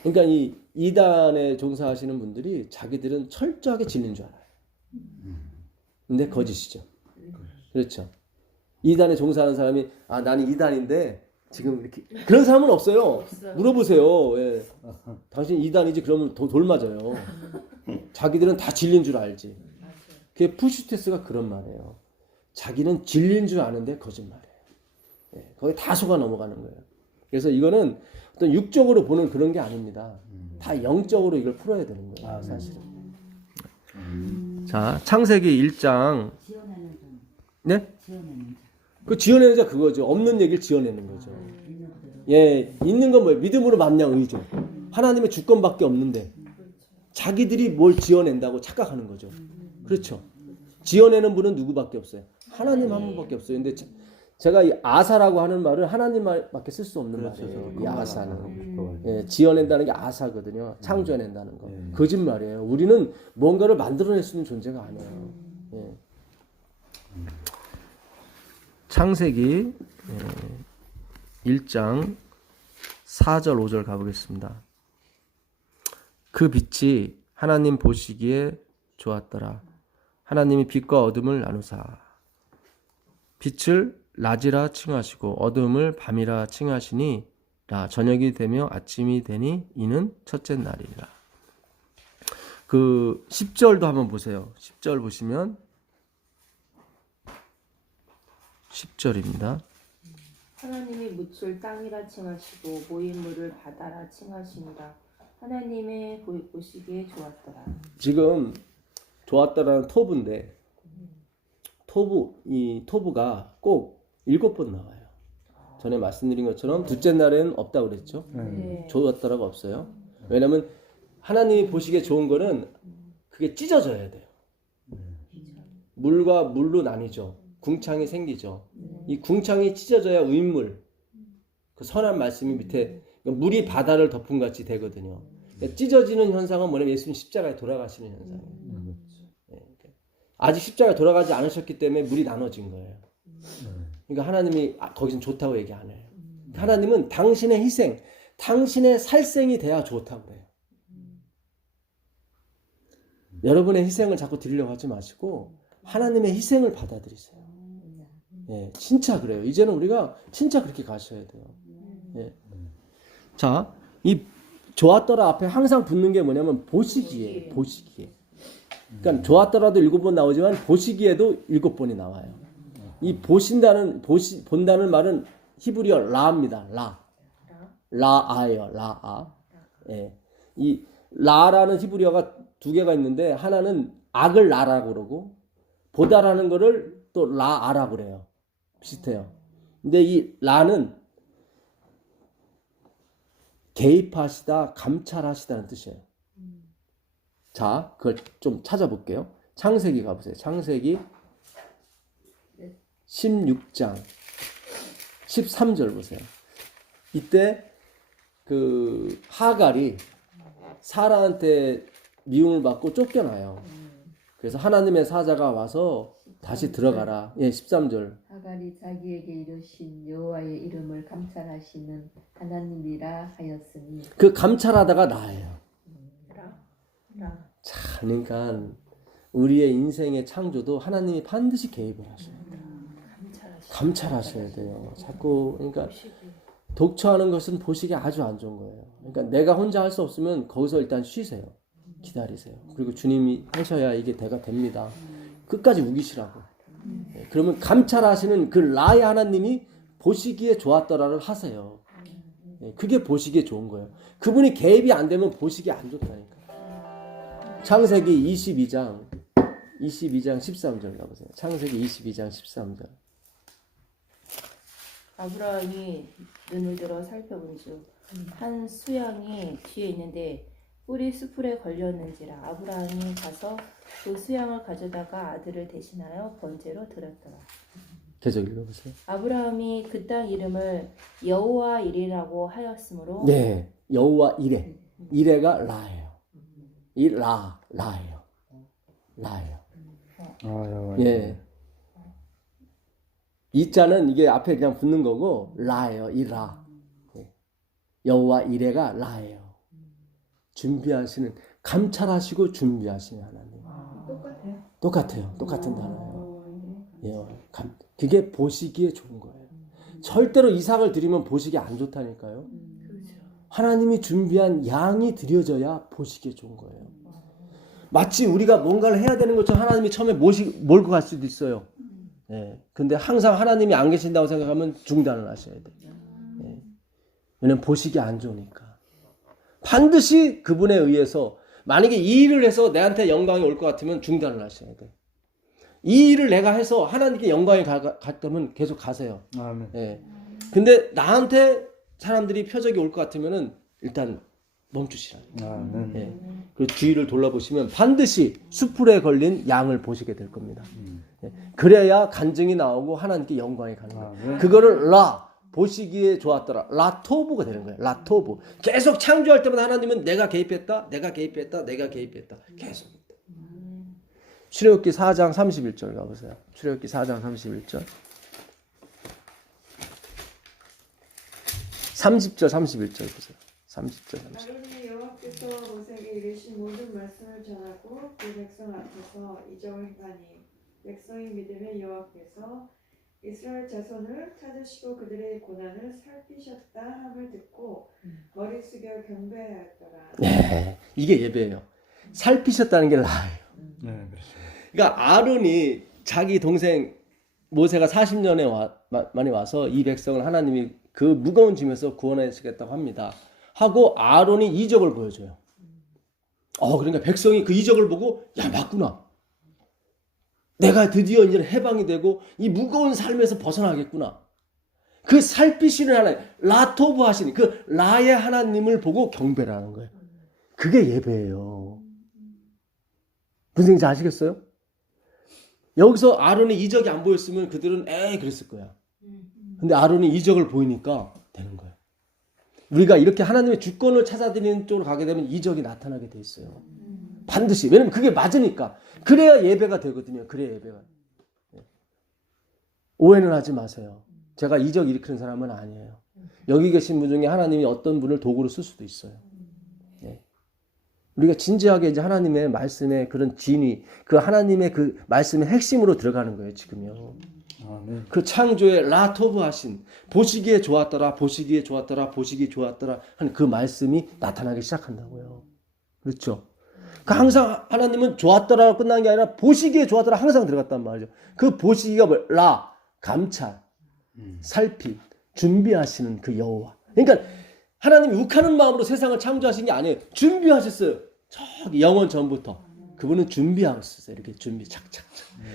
그러니까 이 이단에 종사하시는 분들이 자기들은 철저하게 진리인 줄 알아요. 근데 거짓이죠. 그렇죠. 이단에 종사하는 사람이 나는 이단인데 지금 이렇게 그런 사람은 없어요. 물어보세요. 예. 당신 이단이지 그러면 돌 맞아요. 자기들은 다 진리인 줄 알지. 그게 푸시테스가 그런 말이에요. 자기는 진리인 줄 아는데 거짓말이에요. 예. 거기 다 속아 넘어가는 거예요. 그래서 이거는 어떤 육적으로 보는 그런 게 아닙니다. 다 영적으로 이걸 풀어야 되는 거예요. 사실은. 자, 창세기 1장. 네? 그 지어내는 자 그거죠. 없는 얘기를 지어내는 거죠. 예, 있는 건 뭐예요? 믿음으로 만냥 의죠. 하나님의 주권밖에 없는데 자기들이 뭘 지어낸다고 착각하는 거죠. 그렇죠. 지어내는 분은 누구밖에 없어요? 하나님 한 분밖에 없어요. 근데 제가 이 아사라고 하는 말은 하나님밖에 쓸 수 없는 말이에요. 이 아사는. 예, 지어낸다는 게 아사거든요. 창조해낸다는 거. 거짓말이에요. 우리는 뭔가를 만들어낼 수 있는 존재가 아니에요. 예. 창세기 1장 4절 5절 가보겠습니다. 그 빛이 하나님 보시기에 좋았더라. 하나님이 빛과 어둠을 나누사 빛을 낮이라 칭하시고 어둠을 밤이라 칭하시니 저녁이 되며 아침이 되니 이는 첫째 날이라. 그 10절도 한번 보세요. 10절 보시면 10절입니다. 하나님이 묻을 땅이라 칭하시고 모인 물을 바다라 칭하시니라. 하나님의 보시기에 좋았더라. 지금 좋았더라는 토부인데 이 토부가 꼭 7번 나와요. 전에 말씀드린 것처럼 둘째 날에는 없다고 그랬죠. 좋았더라가 없어요. 왜냐하면 하나님이 보시기에 좋은 거는 그게 찢어져야 돼요. 물과 물로 나뉘죠. 궁창이 생기죠. 이 궁창이 찢어져야 의물, 그 선한 말씀이 밑에 물이 바다를 덮은 같이 되거든요. 그러니까 찢어지는 현상은 뭐냐면 예수님 십자가에 돌아가시는 현상이에요. 아직 십자가에 돌아가지 않으셨기 때문에 물이 나눠진 거예요. 그러니까 하나님이 거기서 좋다고 얘기 안 해요. 하나님은 당신의 희생, 당신의 살생이 돼야 좋다고 그래요. 여러분의 희생을 자꾸 드리려고 하지 마시고 하나님의 희생을 받아들이세요. 예, 진짜 그래요. 이제는 우리가 진짜 그렇게 가셔야 돼요. 예. 자, 이 좋았더라 앞에 항상 붙는 게 뭐냐면 보시기에. 그러니까 좋았더라도 7번 나오지만 보시기에도 7번이 나와요. 이 본다는 말은 히브리어 라입니다. 라. 라아예요. 라아. 예. 이 라라는 히브리어가 두 개가 있는데 하나는 악을 라라고 그러고 보다라는 거를 또 라아라고 그래요. 비슷해요. 근데 이 라는 개입하시다, 감찰하시다는 뜻이에요. 자, 그걸 좀 찾아볼게요. 창세기 가보세요. 창세기 16장 13절 보세요. 이때 그 하갈이 사라한테 미움을 받고 쫓겨나요. 그래서 하나님의 사자가 와서 다시 들어가라. 예, 13절. 하갈이 자기에게 이르신 여호와의 이름을 감찰하시는 하나님이라 하였으니 그 감찰하다가 나예요. 라. 자, 그러니까 우리의 인생의 창조도 하나님이 반드시 개입을 하셔야 돼요. 감찰하셔야 돼요. 자꾸 그러니까 독처하는 것은 보시기에 아주 안 좋은 거예요. 그러니까 내가 혼자 할 수 없으면 거기서 일단 쉬세요. 기다리세요. 그리고 주님이 하셔야 이게 대가 됩니다. 끝까지 우기시라고. 그러면 감찰하시는 그 라의 하나님이 보시기에 좋았더라를 하세요. 그게 보시기에 좋은 거예요. 그분이 개입이 안 되면 보시기에 안 좋다니까. 창세기 22장 13절 가보세요. 창세기 22장 13절. 아브라함이 눈을 들어 살펴본즉 한 수양이 뒤에 있는데 뿔이 수풀에 걸렸는지라 아브라함이 가서 그 수양을 가져다가 아들을 대신하여 번제로 드렸더라. 계속 읽어보세요. 아브라함이 그 땅 이름을 여호와 이레라고 하였으므로 네, 여호와 이레. 이레가 라예요. 이 라예요. 라예요. 예. 이 자는 이게 앞에 그냥 붙는 거고 라예요. 이 라. 여호와 이레가 라예요. 준비하시는, 감찰하시고 준비하시는 하나님. 똑같아요. 똑같은 단어예요. 예. 그게 보시기에 좋은 거예요. 절대로 이삭을 드리면 보시기에 안 좋다니까요. 하나님이 준비한 양이 드려져야 보시기에 좋은 거예요. 마치 우리가 뭔가를 해야 되는 것처럼 하나님이 처음에 몰고 갈 수도 있어요. 예. 근데 항상 하나님이 안 계신다고 생각하면 중단을 하셔야 돼요. 예. 왜냐면 보시기 안 좋으니까. 반드시 그분에 의해서, 만약에 이 일을 해서 내한테 영광이 올 것 같으면 중단을 하셔야 돼요. 이 일을 내가 해서 하나님께 영광이 갔다면 계속 가세요. 아멘. 예. 근데 나한테 사람들이 표적이 올 것 같으면은 일단 멈추시라. 아멘. 예. 그리고 주위를 돌아보시면 반드시 수풀에 걸린 양을 보시게 될 겁니다. 예. 그래야 간증이 나오고 하나님께 영광이 가는 거예요. 그거를 보시기에 좋았더라. 라토브가 되는 거예요. 라토브. 계속 창조할 때마다 하나님은 내가 개입했다. 계속. 출애굽기 4장 31절 가보세요. 출애굽기 4장 31절. 30절 31절 보세요. 30절 31절. 아론이 여호와께서 모세에게 이르신 모든 말씀을 전하고 그 백성 앞에서 이적을 행하니 백성이 믿음에 여호와께서 이스라엘 자손을 찾으시고 그들의 고난을 살피셨다 함을 듣고 머리 숙여 경배하였더라. 네, 이게 예배예요. 살피셨다는 게 나아요. 네, 그렇습니다. 그러니까 아론이 자기 동생 모세가 40년에 만에 와서 이 백성을 하나님이 그 무거운 짐에서 구원하시겠다고 합니다. 하고 아론이 이적을 보여줘요. 그러니까 백성이 그 이적을 보고 야, 맞구나. 내가 드디어 이제 해방이 되고 이 무거운 삶에서 벗어나겠구나. 그 살피시는 하나님, 라토브 하시는 그 라의 하나님을 보고 경배를 하는 거예요. 그게 예배예요. 무슨 얘기인지 아시겠어요? 여기서 아론의 이적이 안 보였으면 그들은 그랬을 거야. 근데 아론이 이적을 보이니까 되는 거예요. 우리가 이렇게 하나님의 주권을 찾아드리는 쪽으로 가게 되면 이적이 나타나게 돼 있어요. 반드시. 왜냐면 그게 맞으니까. 그래야 예배가 되거든요. 그래야 예배가. 오해는 하지 마세요. 제가 이적 일으키는 사람은 아니에요. 여기 계신 분 중에 하나님이 어떤 분을 도구로 쓸 수도 있어요. 우리가 진지하게 이제 하나님의 말씀의 그런 진위, 그 하나님의 그 말씀의 핵심으로 들어가는 거예요, 지금요. 아멘. 그 창조의 라토브 하신, 보시기에 좋았더라 하는 그 말씀이 나타나기 시작한다고요. 그렇죠? 그 항상 하나님은 좋았더라 끝난 게 아니라 보시기에 좋았더라 항상 들어갔단 말이죠. 그 보시기가 감찰, 살피, 준비하시는 그 여호와. 그러니까 하나님이 욱하는 마음으로 세상을 창조하신 게 아니에요. 준비하셨어요. 저기 영원 전부터. 그분은 준비하셨어요. 이렇게 준비 착착착.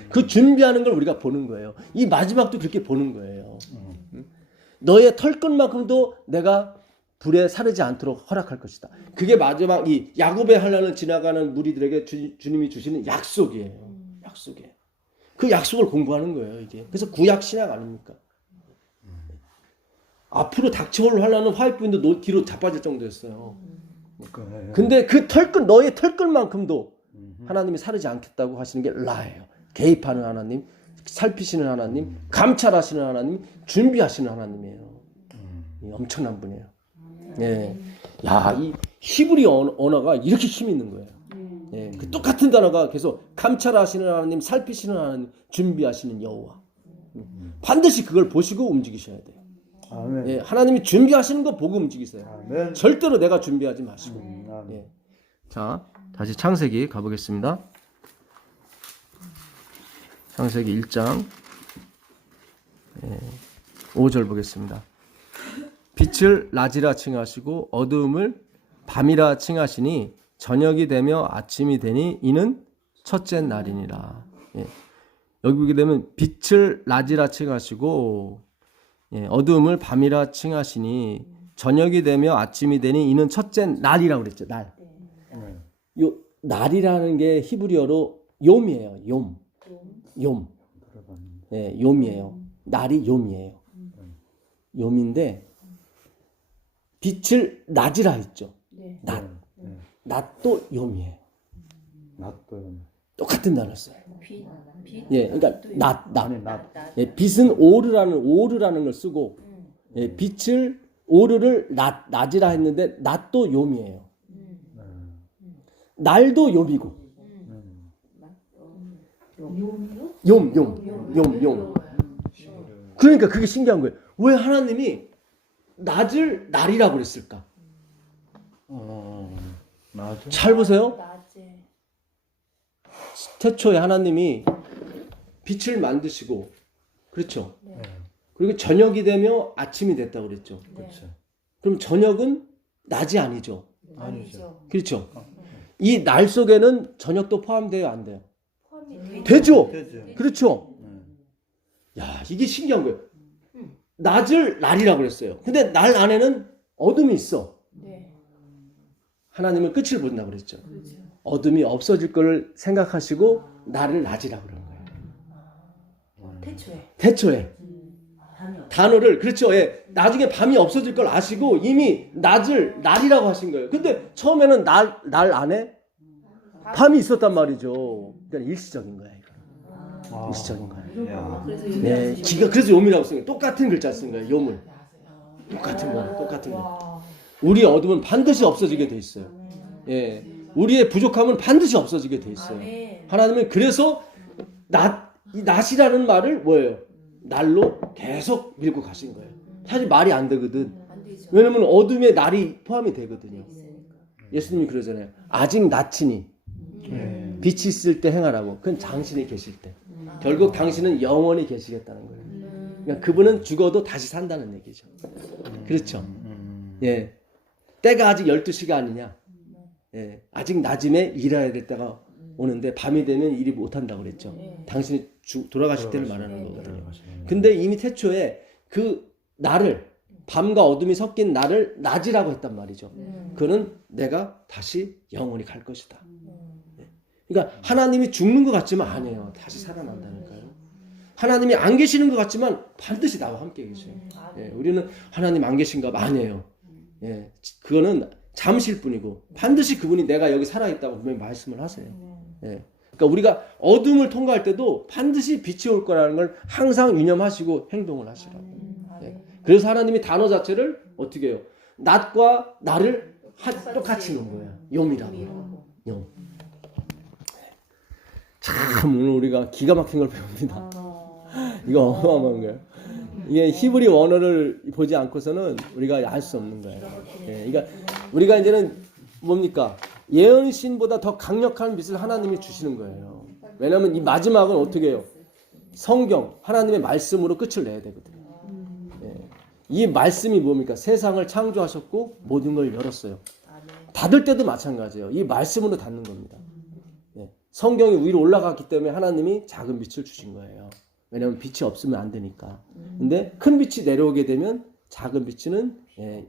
그 준비하는 걸 우리가 보는 거예요. 이 마지막도 그렇게 보는 거예요. 너의 털끝만큼도 내가 불에 사르지 않도록 허락할 것이다. 그게 마지막 이 야곱의 환란을 지나가는 무리들에게 주님이 주시는 약속이에요. 약속이에요. 그 약속을 공부하는 거예요. 이게. 그래서 구약 신약 아닙니까? 앞으로 닥쳐올 환란은 화이트윈도 뒤로 자빠질 정도였어요. 근데 그 털끝, 너의 털끝만큼도 하나님이 사르지 않겠다고 하시는 게 라예요. 개입하는 하나님, 살피시는 하나님, 감찰하시는 하나님, 준비하시는 하나님이에요. 엄청난 분이에요. 예. 야, 이 히브리 언어가 이렇게 힘이 있는 거예요. 예. 그 똑같은 단어가 계속 감찰하시는 하나님, 살피시는 하나님, 준비하시는 여호와. 반드시 그걸 보시고 움직이셔야 돼요. 아멘. 예. 하나님이 준비하시는 거 보고 움직이세요. 아멘. 절대로 내가 준비하지 마시고. 아멘. 예. 자, 다시 창세기 가보겠습니다. 창세기 1장 5절 보겠습니다. 빛을 낮이라 칭하시고 어두움을 밤이라 칭하시니 저녁이 되며 아침이 되니 이는 첫째 날이니라. 예. 여기 보게 되면 빛을 낮이라 칭하시고 어두움을 밤이라 칭하시니 저녁이 되며 아침이 되니 이는 첫째 날이라고 그랬죠. 날. 요 날이라는 게 히브리어로 욤이에요. 욤. 욤. 예, 욤이에요. 날이 욤이에요. 욤인데 빛을 낮이라 했죠. 낮. 낮도 욤이에요. 낮도 똑같은 단어 써요. 빛. 예, 그러니까 낮. 낮. 예, 빛은 오르라는 걸 쓰고 예, 빛을 오르를 낮이라 했는데 낮도 욤이에요. 날도 욤이고. 욤. 그러니까 그게 신기한 거예요. 왜 하나님이 낮을 날이라고 그랬을까? 낮. 잘 보세요. 낮에. 태초에 하나님이 빛을 만드시고, 그렇죠? 네. 그리고 저녁이 되며 아침이 됐다고 그랬죠. 그렇죠. 그럼 저녁은 낮이 아니죠. 아니죠. 그렇죠? 이 날 속에는 저녁도 포함돼요, 안 돼요? 포함이 되죠. 되죠. 그렇죠. 야, 이게 신기한 거예요. 낮을 날이라고 그랬어요. 근데 날 안에는 어둠이 있어. 네. 하나님은 끝을 본다고 그랬죠. 그렇죠. 어둠이 없어질 걸 생각하시고 날을 낮이라고 그런 거예요. 태초에. 태초에 단어를 그렇죠. 예. 나중에 밤이 없어질 걸 아시고 이미 낮을 날이라고 하신 거예요. 근데 처음에는 날 안에 밤이 있었단 말이죠. 그러니까 일시적인 거예요. 이거는. 일시적인 거예요. 그래서 네, 기가 그래서 요미라고 쓴 거예요. 똑같은 글자 쓴 거예요. 요물. 똑같은 거. 우리의 어둠은 반드시 없어지게 돼 있어요. 예. 우리의 부족함은 반드시 없어지게 돼 있어요. 하나님은 그래서 이 낮이라는 말을 뭐예요? 날로 계속 밀고 가신 거예요. 사실 말이 안 되거든. 안 되죠. 왜냐면 어둠에 날이 포함이 되거든요. 예수님이 그러잖아요. 아직 낮이니 빛이 있을 때 행하라고. 그건 당신이 계실 때. 결국 당신은 영원히 계시겠다는 거예요. 그러니까 그분은 죽어도 다시 산다는 얘기죠. 그렇죠. 예. 때가 아직 12시가 아니냐. 예. 아직 낮임에 일해야 될 때가 오는데 밤이 되면 일이 못한다고 그랬죠. 당신이 돌아가실 때를 말하는 거거든요. 근데 이미 태초에 그 날을 밤과 어둠이 섞인 날을 낮이라고 했단 말이죠. 그는 내가 다시 영원히 갈 것이다. 그러니까 하나님이 죽는 것 같지만 아니에요. 다시 살아난다니까요. 하나님이 안 계시는 것 같지만 반드시 나와 함께 계셔요. 예, 우리는 하나님 안 계신가 봐. 아니에요. 예, 그거는 잠시일 뿐이고 반드시 그분이 내가 여기 살아있다고 분명히 말씀을 하세요. 예. 그러니까 우리가 어둠을 통과할 때도 반드시 빛이 올 거라는 걸 항상 유념하시고 행동을 하시라고. 예. 그래서 하나님이 단어 자체를 어떻게 해요? 낮과 날을 똑같이 놓은 거예요. 욤이라고. 욤. 참 오늘 우리가 기가 막힌 걸 배웁니다. 이거 어마어마한 거예요. 이게 히브리 원어를 보지 않고서는 우리가 알 수 없는 거예요. 예. 그러니까 우리가 이제는 뭡니까? 예언신보다 더 강력한 빛을 하나님이 주시는 거예요. 왜냐하면 이 마지막은 어떻게 해요? 성경, 하나님의 말씀으로 끝을 내야 되거든요. 예. 이 말씀이 뭡니까? 세상을 창조하셨고 모든 걸 열었어요. 닫을 때도 마찬가지예요. 이 말씀으로 닫는 겁니다. 예. 성경이 위로 올라갔기 때문에 하나님이 작은 빛을 주신 거예요. 왜냐하면 빛이 없으면 안 되니까. 근데 큰 빛이 내려오게 되면 작은 빛은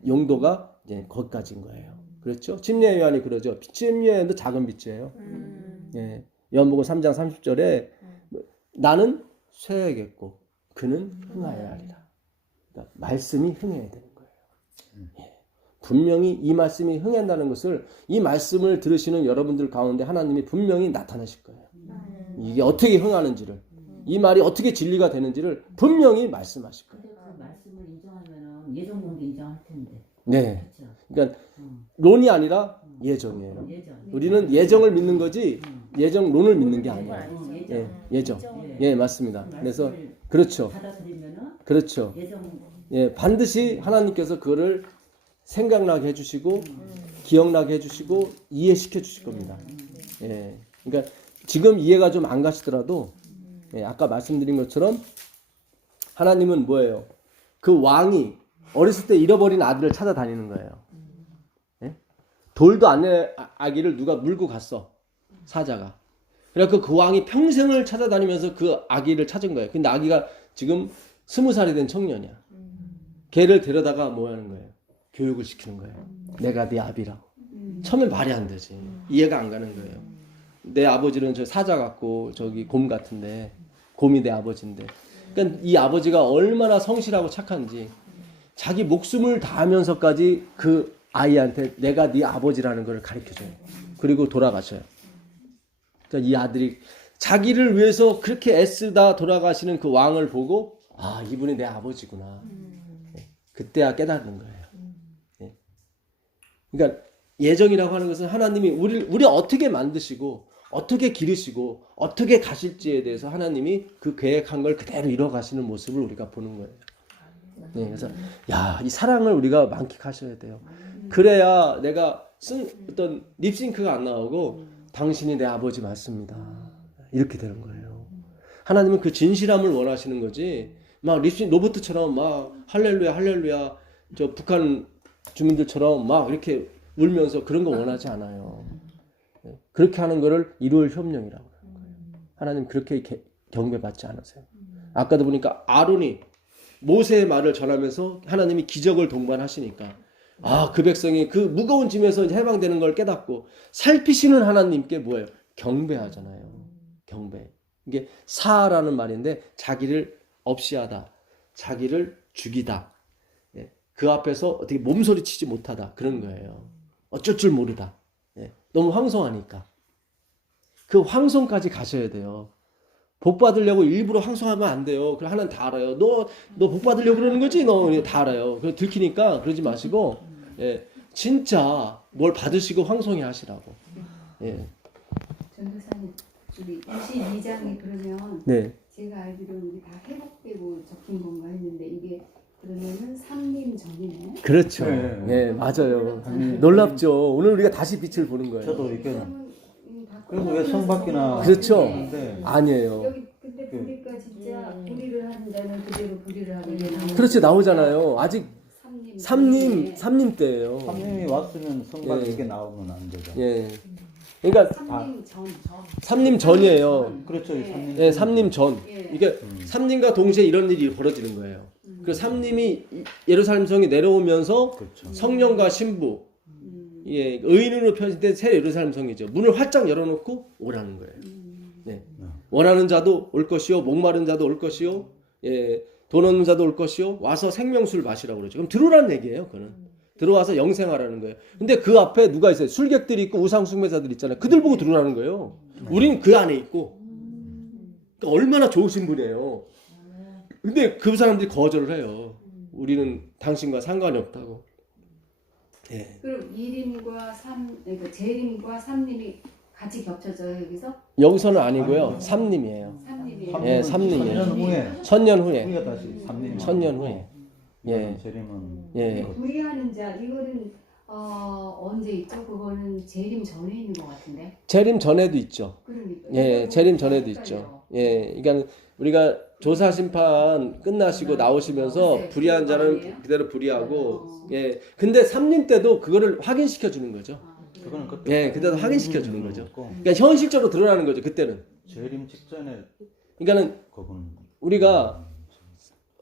용도가 이제 거기까지인 거예요. 그렇죠? 침례 요한이 그러죠. 침례 요한도 작은 빛이에요. 예. 요한복음 3장 30절에 나는 쇠야겠고 그는 흥하여야 하리라. 그러니까 말씀이 흥해야 되는 거예요. 예. 분명히 이 말씀이 흥한다는 것을 이 말씀을 들으시는 여러분들 가운데 하나님이 분명히 나타내실 거예요. 이게 어떻게 흥하는지를 이 말이 어떻게 진리가 되는지를 분명히 말씀하실 거예요. 근데 그 말씀을 인정하면 예정 공개 인정할 텐데. 네. 그렇죠? 그러니까 론이 아니라 예정이에요. 예정. 우리는 예정을 믿는 거지 예정론을 믿는 게 아니에요. 예정. 예, 예정. 예, 맞습니다. 그래서 말씀을 그렇죠. 받아들이면은 그렇죠. 예정. 예, 반드시 하나님께서 그거를 생각나게 해주시고 기억나게 해주시고 이해시켜 주실 겁니다. 예, 그러니까 지금 이해가 좀 안 가시더라도 예, 아까 말씀드린 것처럼 하나님은 뭐예요? 그 왕이 어렸을 때 잃어버린 아들을 찾아다니는 거예요. 예? 돌도 아기를 누가 물고 갔어. 사자가. 그래서 그 왕이 평생을 찾아다니면서 그 아기를 찾은 거예요. 근데 아기가 지금 20살이 된 청년이야. 걔를 데려다가 뭐 하는 거예요? 교육을 시키는 거예요. 내가 네 아비라고. 처음엔 말이 안 되지. 이해가 안 가는 거예요. 내 아버지는 저 사자 같고 저기 곰 같은데 곰이 내 아버지인데. 그러니까 이 아버지가 얼마나 성실하고 착한지 자기 목숨을 다하면서까지 그 아이한테 내가 네 아버지라는 걸 가르쳐줘요. 그리고 돌아가셔요. 그러니까 이 아들이 자기를 위해서 그렇게 애쓰다 돌아가시는 그 왕을 보고 아 이분이 내 아버지구나. 그때야 깨닫는 거예요. 예. 그러니까 예정이라고 하는 것은 하나님이 우리 어떻게 만드시고 어떻게 기르시고 어떻게 가실지에 대해서 하나님이 그 계획한 걸 그대로 이뤄가시는 모습을 우리가 보는 거예요. 네, 그래서 야, 이 사랑을 우리가 만끽하셔야 돼요. 그래야 내가 쓴 어떤 립싱크가 안 나오고 당신이 내 아버지 맞습니다. 이렇게 되는 거예요. 하나님은 그 진실함을 원하시는 거지. 막 립싱 로버트처럼 막 할렐루야 할렐루야 저 북한 주민들처럼 막 이렇게 울면서 그런 거 원하지 않아요. 그렇게 하는 거를 이루어 협령이라고 하는 거예요. 하나님 그렇게 경배받지 않으세요. 아까도 보니까 아론이 모세의 말을 전하면서 하나님이 기적을 동반하시니까 아, 그 백성이 그 무거운 짐에서 해방되는 걸 깨닫고 살피시는 하나님께 뭐예요? 경배하잖아요. 경배. 이게 사라는 말인데 자기를 없이하다. 자기를 죽이다. 예. 그 앞에서 어떻게 몸소리치지 못하다. 그런 거예요. 어쩔 줄 모르다. 예. 너무 황송하니까. 그 황송까지 가셔야 돼요. 복 받으려고 일부러 황송하면 안 돼요. 그럼 하나님 다 알아요. 너 복 받으려고 그러는 거지? 너 다 알아요. 그래서 들키니까 그러지 마시고, 예, 진짜 뭘 받으시고 황송해 하시라고. 예. 전도사님, 우리 22장이 그러면 네. 제가 알기로는 이게 다 회복되고 적힌 건가 했는데 이게 그러면은 삼림 전이네. 그렇죠. 네. 네, 맞아요. 놀랍죠. 오늘 우리가 다시 빛을 보는 거예요. 저도 이렇게 그래서 왜 성밖이나 그렇죠. 하는데 아니에요. 여기 근데 보니까 진짜 불의를 하는 자는 그대로 불의를 하게 되는. 그렇지, 나오잖아요. 아직 삼림 때예요. 삼림이 왔으면 성밖 예. 이렇게 나오면 안 되죠. 예. 그러니까 삼림 전. 삼림 전이에요. 그렇죠. 이 삼림. 예, 삼림 전. 예. 이게 삼림과 동시에 이런 일이 벌어지는 거예요. 그 삼림이 예루살렘 성이 내려오면서 그렇죠. 성령과 신부, 예, 의인으로 펴진 새 예루살렘 성이죠. 문을 활짝 열어놓고 오라는 거예요. 네. 원하는 자도 올 것이요, 목마른 자도 올 것이요, 예, 돈 없는 자도 올 것이요, 와서 생명수를 마시라고 그러죠. 그럼 들어오라는 얘기예요, 그거는. 들어와서 영생하라는 거예요. 근데 그 앞에 누가 있어요? 술객들이 있고 우상숭배자들 있잖아요. 그들 보고 들어오라는 거예요. 우리는 그 안에 있고. 그러니까 얼마나 좋으신 분이에요. 근데 그 사람들이 거절을 해요. 우리는 당신과 상관이 없다고. 예. 그럼 이림과 그러니까 재림과 삼림이 같이 겹쳐져요 여기서? 여기서는 아니고요. 삼림이에요. 삼림이에요. 예, 삼림이에요. 3년 후에 천년 후에. 우리가 다시 삼림. 천년 후에. 예. 재림은 예. 불의하는 자 이거는 언제 있죠? 그거는 재림 전에 있는 것 같은데. 재림 전에도 있죠. 그러니까. 예, 재림 전에도 있죠. 예, 그러니까 우리가 조사 심판 끝나시고 나오시면서 불의한 자는 그대로 불의하고, 예, 근데 3님 때도 그거를 확인시켜 주는 거죠. 그거는 예, 그때도 확인시켜 주는 거죠. 그러니까 현실적으로 드러나는 거죠. 그때는. 재림 직전에 그러니까는 그분 우리가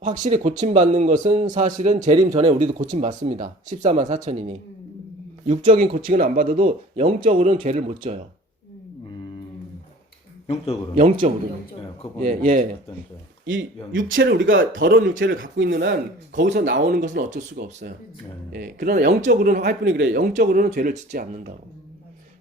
확실히 고침받는 것은 사실은 재림 전에 우리도 고침받습니다. 14만 4천이니. 육적인 고침은 안 받아도 영적으로는 죄를 못 져요. 영적으로는. 예. 이 육체를 우리가 더러운 육체를 갖고 있는 한 거기서 나오는 것은 어쩔 수가 없어요. 예. 그러나 영적으로는 할 뿐이 그래요. 영적으로는 죄를 짓지 않는다고.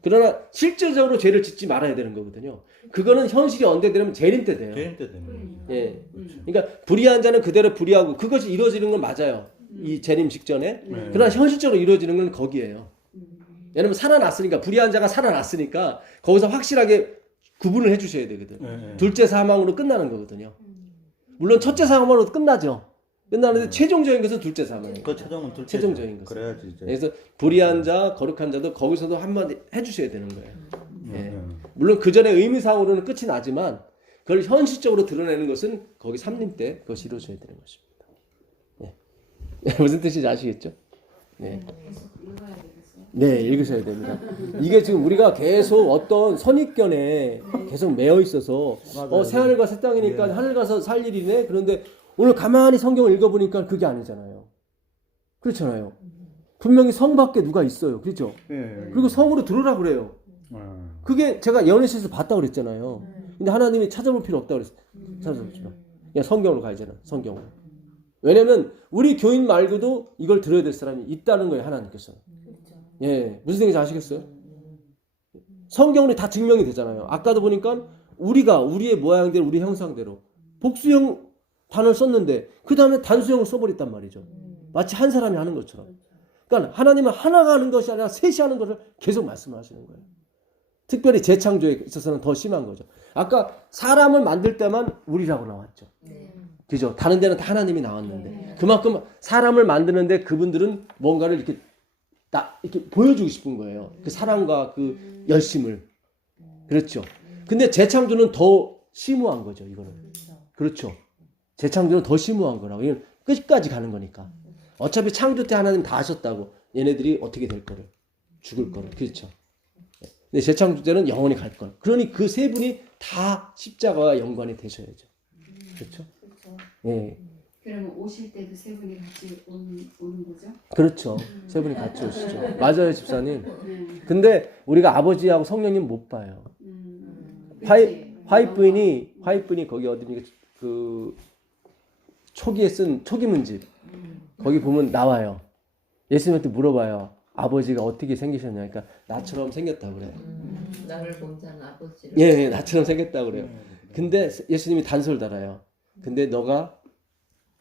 그러나 실제적으로 죄를 짓지 말아야 되는 거거든요. 그거는 현실이 언제 되면 재림 때 돼요. 재림 때 되는 거예요. 예. 그러니까 불의한 자는 그대로 불의하고 그것이 이루어지는 건 맞아요. 이 재림 직전에. 그러나 현실적으로 이루어지는 건 거기에요. 왜냐면 살아났으니까 불의한 자가 살아났으니까 거기서 확실하게 구분을 해주셔야 되거든. 둘째 사망으로 끝나는 거거든요. 물론 첫째 사망으로 끝나죠. 끝나는데 최종적인 것은 둘째 사망이에요. 그 최종은 둘째. 최종적인 것은. 그래야지 이제. 그래서 불의한 자, 거룩한 자도 거기서도 한마디 해주셔야 되는 거예요. 예. 물론 그 전에 의미상으로는 끝이 나지만 그걸 현실적으로 드러내는 것은 거기 3님 때 그것이 이루어져야 되는 것입니다. 예. 무슨 뜻인지 아시겠죠? 네. 네, 읽으셔야 됩니다. 이게 지금 우리가 계속 어떤 선입견에 계속 매여 있어서 새하늘과 새 땅이니까 하늘 가서 살 일이네. 그런데 오늘 가만히 성경을 읽어보니까 그게 아니잖아요. 그렇잖아요. 분명히 성 밖에 누가 있어요. 그렇죠? 그리고 성으로 들어오라 그래요. 그게 제가 연애실에서 봤다고 그랬잖아요. 근데 하나님이 찾아볼 필요 없다고 그랬어요. 찾아보지만 그냥 성경으로 가야잖아요. 성경으로. 왜냐면 우리 교인 말고도 이걸 들어야 될 사람이 있다는 거예요. 하나님께서. 예, 무슨 얘기인지 아시겠어요? 성경으로 다 증명이 되잖아요. 아까도 보니까 우리가 우리의 모양대로 우리 형상대로 복수형 단어를 썼는데 그 다음에 단수형을 써버렸단 말이죠. 마치 한 사람이 하는 것처럼. 그러니까 하나님은 하나가 하는 것이 아니라 셋이 하는 것을 계속 말씀하시는 거예요. 특별히 재창조에 있어서는 더 심한 거죠. 아까 사람을 만들 때만 우리라고 나왔죠. 그죠? 다른 데는 다 하나님이 나왔는데 그만큼 사람을 만드는데 그분들은 뭔가를 이렇게 보여주고 싶은 거예요. 그 사랑과 그 열심을. 그렇죠. 근데 재창조는 더 심오한 거죠. 이거는. 그렇죠. 재창조는 더 심오한 거라고. 이건 끝까지 가는 거니까. 어차피 창조 때 하나님 다 하셨다고. 얘네들이 어떻게 될 거를. 죽을 거를. 그렇죠. 근데 재창조 때는 영원히 갈 걸. 그러니 그 세 분이 다 십자가와 연관이 되셔야죠. 그렇죠. 예. 그러면 오실 때도 세 분이 같이 오는 거죠? 그렇죠. 세 분이 같이 오시죠. 맞아요, 집사님. 근데 우리가 아버지하고 성령님 못 봐요. 화이트부인이 거기 어디니 그 초기에 쓴 초기문집 거기 보면 나와요. 예수님한테 물어봐요. 아버지가 어떻게 생기셨냐? 그러니까 나처럼 생겼다고 그래요. 나를 본 자는 아버지를. 예, 나처럼 생겼다고 그래요. 근데 예수님이 단서를 달아요. 근데 너가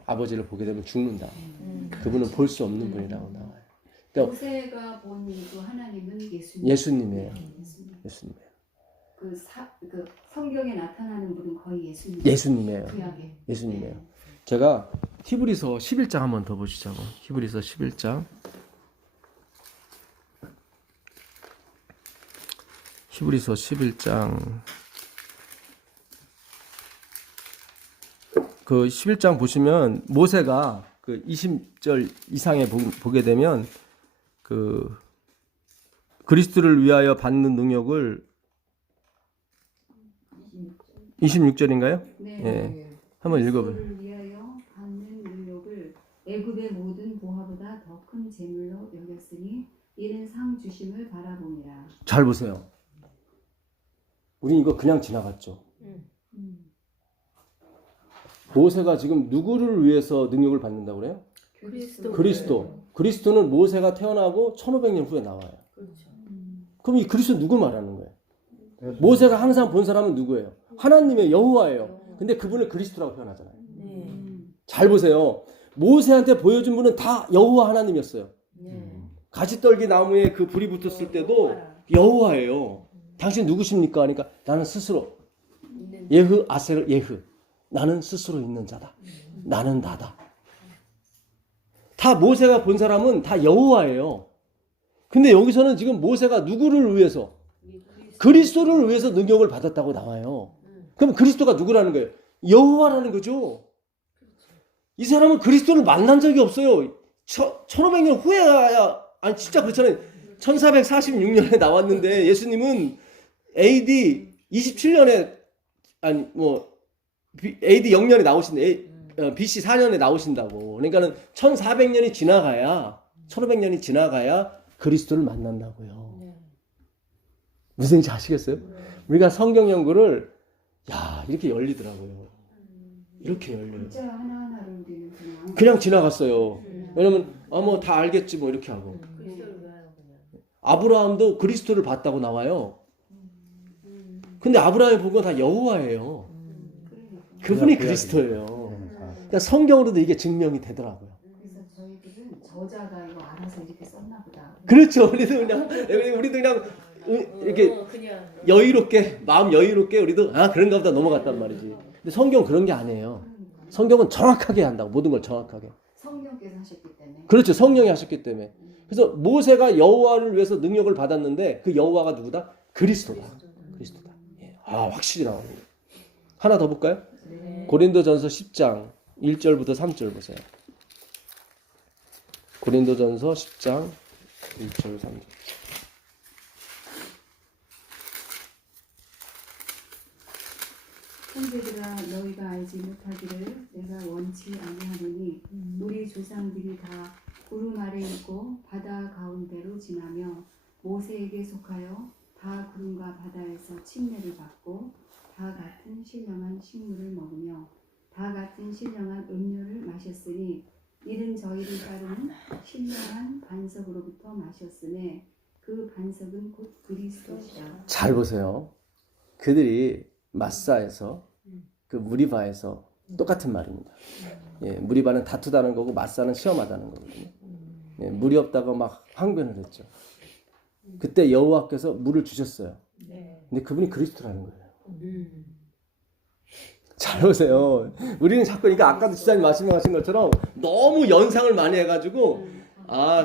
아버지를 보게 되면 죽는다. 그분은 볼 수 없는 분이라고 나와요. 그러니까 모세가 본 그 하나님은 예수님이에요. 예수님이에요. 그 성경에 나타나는 분은 거의 예수님이에요. 구약에. 예수님이에요. 제가 히브리서 11장 한번 더 보시자고. 히브리서 11장. 히브리서 11장. 그 11장 보시면 모세가 그 20절 이상에 보게 되면 그 그리스도를 위하여 받는 능력을 26절인가요? 네. 예. 한번 읽어봐요. 그리스도를 위하여 받는 능력을 애굽의 모든 보화보다 더 큰 재물로 여겼으니 이는 상 주심을 바라봅니다. 잘 보세요. 우리 이거 그냥 지나갔죠. 모세가 지금 누구를 위해서 능력을 받는다고 그래요? 그리스도. 그리스도는 모세가 태어나고 1500년 후에 나와요. 그렇죠. 그럼 이 그리스도 누구 말하는 거예요? 모세가 항상 본 사람은 누구예요? 하나님의 여호와예요. 근데 그분을 그리스도라고 표현하잖아요. 잘 보세요. 모세한테 보여준 분은 다 여호와 하나님이었어요. 가시떨기 나무에 그 불이 붙었을 때도 여호와예요. 당신 누구십니까? 하니까 나는 스스로 예흐 아셀 예흐. 나는 스스로 있는 자다. 나는 나다. 다 모세가 본 사람은 다 여호와예요. 근데 여기서는 지금 모세가 누구를 위해서? 그리스도를 위해서 능력을 받았다고 나와요. 그럼 그리스도가 누구라는 거예요? 여호와라는 거죠. 이 사람은 그리스도를 만난 적이 없어요. 1500년 후에야, 아니 진짜 그렇잖아요. 1446년에 나왔는데 예수님은 AD 27년에 아니 뭐 AD 0년에 BC 4년에 나오신다고. 그러니까는 1400년이 지나가야 1500년이 지나가야 그리스도를 만난다고요. 무슨 얘기인지 아시겠어요? 우리가 성경 연구를 이렇게 열리더라고요. 이렇게 열려요. 글자 하나하나를 우리는 그냥 지나갔어요. 왜냐면 뭐 다 알겠지 뭐 이렇게 하고. 그리스도를 위하여 그냥. 아브라함도 그리스도를 봤다고 나와요. 근데 아브라함이 본 건 다 여호와예요. 그분이 그리스도예요. 그러니까 성경으로도 이게 증명이 되더라고요. 그래서 저희들은 저자가 이거 알아서 이렇게 썼나 보다. 그렇죠. 우리도 그냥 이렇게 그냥 여유롭게 마음 여유롭게 우리도 그런가 보다 넘어갔단 말이지. 근데 성경 그런 게 아니에요. 성경은 정확하게 한다고. 모든 걸 정확하게. 성령께서 하셨기 때문에. 그렇죠. 성령이 하셨기 때문에. 그래서 모세가 여호와를 위해서 능력을 받았는데 그 여호와가 누구다? 그리스도다. 그리스도다. 확실히 나옵니다. 하나 더 볼까요? 네. 고린도전서 10장 1절부터 3절 보세요. 고린도전서 10장 1절 3절. 형제들아 너희가 알지 못하기를 내가 원치 아니하노니 우리 조상들이 다 구름 아래 있고 바다 가운데로 지나며 모세에게 속하여 다 구름과 바다에서 침례를 받고 다 같은 신령한 식물을 먹으며 다 같은 신령한 음료를 마셨으니 이는 저희를 따르는 신령한 반석으로부터 마셨음에 그 반석은 곧 그리스도시라. 잘 보세요. 그들이 마사에서 그 무리바에서 똑같은 말입니다. 무리바는 다투다는 거고 마사는 시험하다는 거거든요. 물이 없다고 막 항변을 했죠. 그때 여호와께서 물을 주셨어요. 근데 그분이 그리스도라는 거예요. 잘 보세요. 우리는 자꾸 그러니까 아까도 지사님 말씀하신 것처럼 너무 연상을 많이 해가지고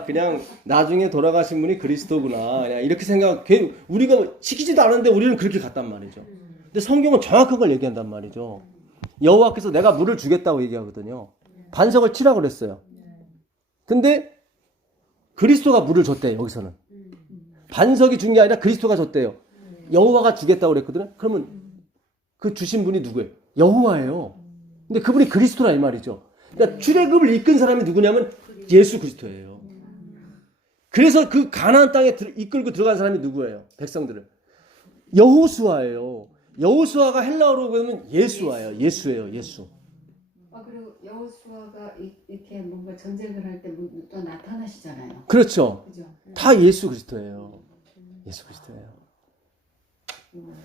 그냥 나중에 돌아가신 분이 그리스도구나 그냥 이렇게 우리가 시키지도 않았는데 우리는 그렇게 갔단 말이죠. 근데 성경은 정확한 걸 얘기한단 말이죠. 여호와께서 내가 물을 주겠다고 얘기하거든요. 반석을 치라고 그랬어요. 근데 그리스도가 물을 줬대요. 여기서는 반석이 준 게 아니라 그리스도가 줬대요. 여호와가 주겠다고 그랬거든요. 그러면 그 주신 분이 누구예요? 여호와예요. 근데 그분이 그리스도라 이 말이죠. 그러니까 출애굽을 이끈 사람이 누구냐면 예수 그리스도예요. 그래서 그 가나안 땅에 이끌고 들어간 사람이 누구예요? 백성들을. 여호수아예요. 여호수아가 헬라어로 그러면 예수아예요. 예수예요. 예수. 그리고 여호수아가 이렇게 뭔가 전쟁을 할 때 또 나타나시잖아요. 그렇죠. 그죠? 다 예수 그리스도예요. 예수 그리스도예요.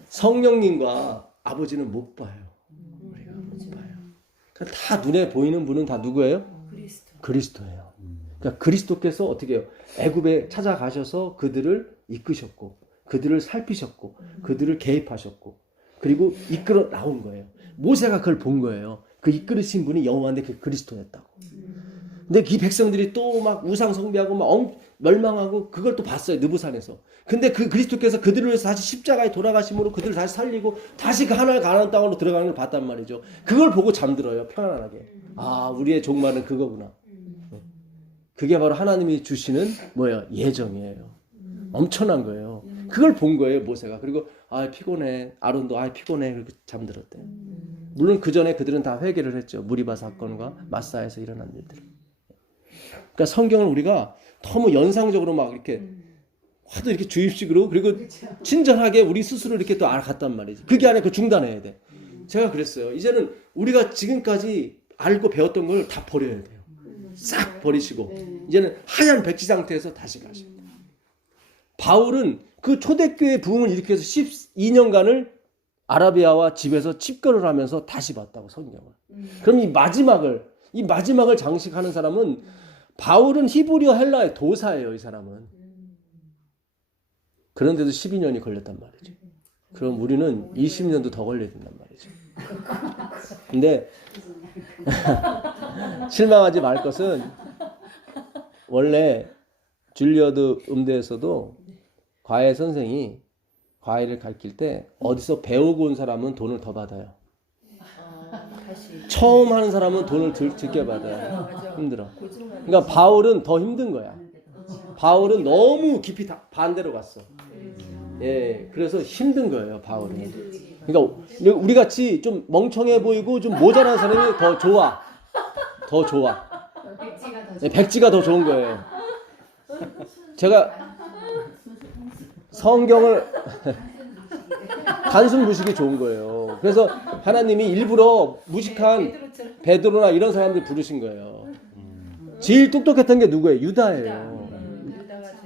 성령님과 아버지는 못 봐요. 우리가 못 봐요. 그러니까 다 눈에 보이는 분은 다 누구예요? 그리스도예요. 그러니까 그리스도께서 어떻게 해요? 애굽에 찾아가셔서 그들을 이끄셨고 그들을 살피셨고 그들을 개입하셨고 그리고 이끌어 나온 거예요. 모세가 그걸 본 거예요. 그 이끌으신 분이 여호와인데 그 그리스도였다고. 근데 이 백성들이 또 막 우상 숭배하고 막 멸망하고 그걸 또 봤어요. 느부산에서. 근데 그 그리스도께서 그들을 위해서 다시 십자가에 돌아가심으로 그들을 다시 살리고 다시 그 하나의 가나안 땅으로 들어가는 걸 봤단 말이죠. 그걸 보고 잠들어요. 편안하게. 우리의 종말은 그거구나. 그게 바로 하나님이 주시는 뭐예요? 예정이에요. 엄청난 거예요. 그걸 본 거예요. 모세가. 그리고 피곤해. 아론도 피곤해. 그렇게 잠들었대요. 물론 그 전에 그들은 다 회개를 했죠. 무리바 사건과 마사에서 일어난 일들. 그러니까 성경을 우리가 너무 연상적으로 막 이렇게 하도 이렇게 주입식으로 그리고 친절하게 우리 스스로 이렇게 또 알아갔단 말이지. 그게 아니라 그 중단해야 돼. 제가 그랬어요. 이제는 우리가 지금까지 알고 배웠던 걸 다 버려야 돼요. 싹 버리시고 이제는 하얀 백지 상태에서 다시 가셔야 돼요. 바울은 그 초대교회 부흥을 일으켜서 12년간을 아라비아와 집에서 칩거를 하면서 다시 봤다고 성경을. 그럼 이 마지막을 장식하는 사람은 바울은 히브리어 헬라의 도사예요. 이 사람은. 그런데도 12년이 걸렸단 말이죠. 그럼 우리는 20년도 더 걸려야 된단 말이죠. 근데 실망하지 말 것은 원래 줄리어드 음대에서도 과외 선생이 과외를 가르칠 때 어디서 배우고 온 사람은 돈을 더 받아요. 다시. 처음 하는 사람은 돈을 적게 받아요. 맞아. 힘들어. 고증만 그러니까 바울은 더 힘든 거야. 바울은 너무 깊이 반대로 갔어. 예, 그래서 힘든 거예요, 바울은. 그러니까 우리 같이 좀 멍청해 보이고 좀 모자란 사람이 더 좋아. 더 좋아. 백지가 더 예, 백지가 더 좋은 거예요. 제가 성경을 단순 무식이 좋은 거예요. 그래서 하나님이 일부러 무식한 베드로나 이런 사람들 부르신 거예요. 제일 똑똑했던 게 누구예요? 유다예요.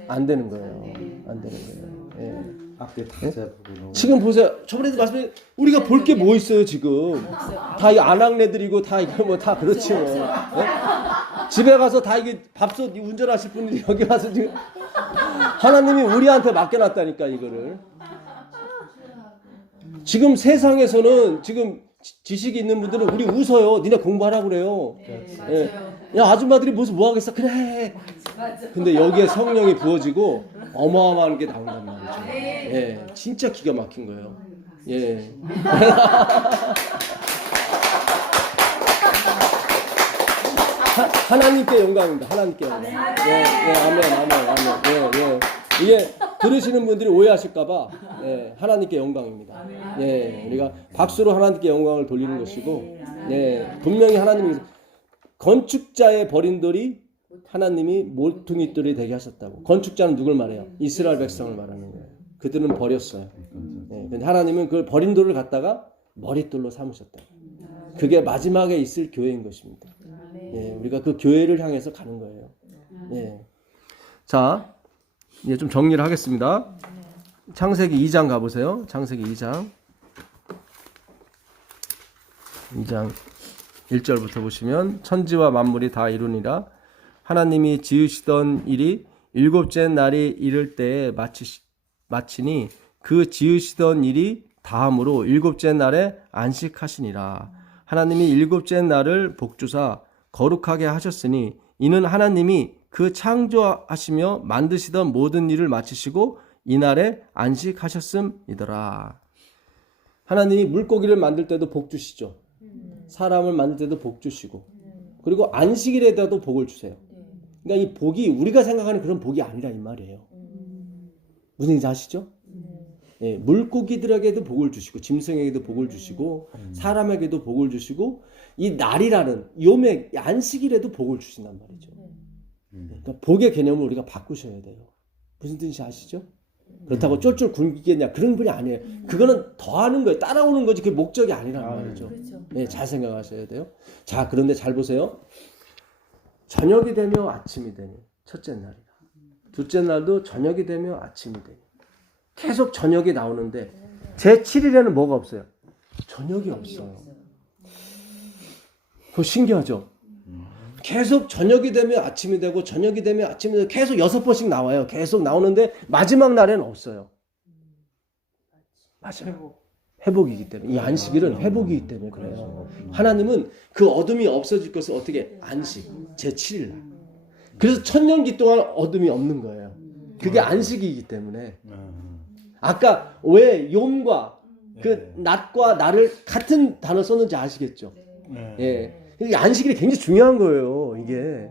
안 되는 거예요. 안 되는 거예요. 예. 앞에 탁자 보고 지금 보세요. 저번에도 말씀해 우리가 볼 게 뭐 있어요 지금? 다 이 안악내들이고 다 이거 뭐 다 그렇지 뭐. 예? 집에 가서 다 이게 밥솥 운전하실 분들이 여기 와서 지금 하나님이 우리한테 맡겨놨다니까 이거를. 지금 세상에서는 지금 지식이 있는 분들은 우리 웃어요. 니네 공부하라고 그래요. 예. 야 아줌마들이 무슨 뭐 하겠어? 그래. 근데 여기에 성령이 부어지고 어마어마한 게 나온단 말이죠. 예, 진짜 기가 막힌 거예요. 예. 하나님께 영광입니다. 하나님께 영광. 예, 예, 아멘, 아멘, 아멘. 예, 예. 이게 들으시는 분들이 오해하실까봐 예, 하나님께 영광입니다. 예, 우리가 박수로 하나님께 영광을 돌리는 것이고, 예, 분명히 하나님이 건축자의 버린 돌이 하나님이 모퉁이돌이 되게 하셨다고. 건축자는 누굴 말해요? 이스라엘 백성을 말하는 거예요. 그들은 버렸어요. 예, 근데 하나님은 그 버린 돌을 갖다가 머릿돌로 삼으셨다. 그게 마지막에 있을 교회인 것입니다. 예, 우리가 그 교회를 향해서 가는 거예요. 예. 자, 이제 좀 정리를 하겠습니다. 창세기 2장 가보세요. 창세기 2장 1절부터 보시면 천지와 만물이 다 이루니라. 하나님이 지으시던 일이 일곱째 날이 이를 때에 마치니 그 지으시던 일이 다함으로 일곱째 날에 안식하시니라. 하나님이 일곱째 날을 복주사 거룩하게 하셨으니 이는 하나님이 그 창조하시며 만드시던 모든 일을 마치시고 이날에 안식하셨음이더라. 하나님이 물고기를 만들 때도 복 주시죠. 사람을 만들 때도 복 주시고 그리고 안식일에도 복을 주세요. 그러니까 이 복이 우리가 생각하는 그런 복이 아니라 이 말이에요. 무슨 얘기인지 아시죠? 예, 물고기들에게도 복을 주시고 짐승에게도 복을 주시고 사람에게도 복을 주시고 이 날이라는 요매 안식일에도 복을 주신단 말이죠. 그러니까 복의 개념을 우리가 바꾸셔야 돼요. 무슨 뜻인지 아시죠? 그렇다고 쫄쫄 굶기겠냐 그런 분이 아니에요. 그거는 더하는 거예요. 따라오는 거지 그게 목적이 아니란 말이죠. 네, 잘 생각하셔야 돼요. 자, 그런데 잘 보세요. 저녁이 되며 아침이 되니 첫째 날이다. 둘째 날도 저녁이 되며 아침이 되니 계속 저녁이 나오는데 제 7일에는 뭐가 없어요? 저녁이 없어요. 그거 신기하죠? 계속 저녁이 되면 아침이 되고 저녁이 되면 아침이 되고 계속 6번씩 나와요. 계속 나오는데 마지막 날에는 없어요. 맞아요. 회복이기 때문에 이 안식일은 회복이기 때문에 그래요. 하나님은 그 어둠이 없어질 것을 어떻게 안식 제7일 날. 그래서 천년기 동안 어둠이 없는 거예요. 그게 안식이기 때문에. 아까 왜 욤과 그 낮과 날을 같은 단어 썼는지 아시겠죠? 예. 이게 안식일이 굉장히 중요한 거예요. 이게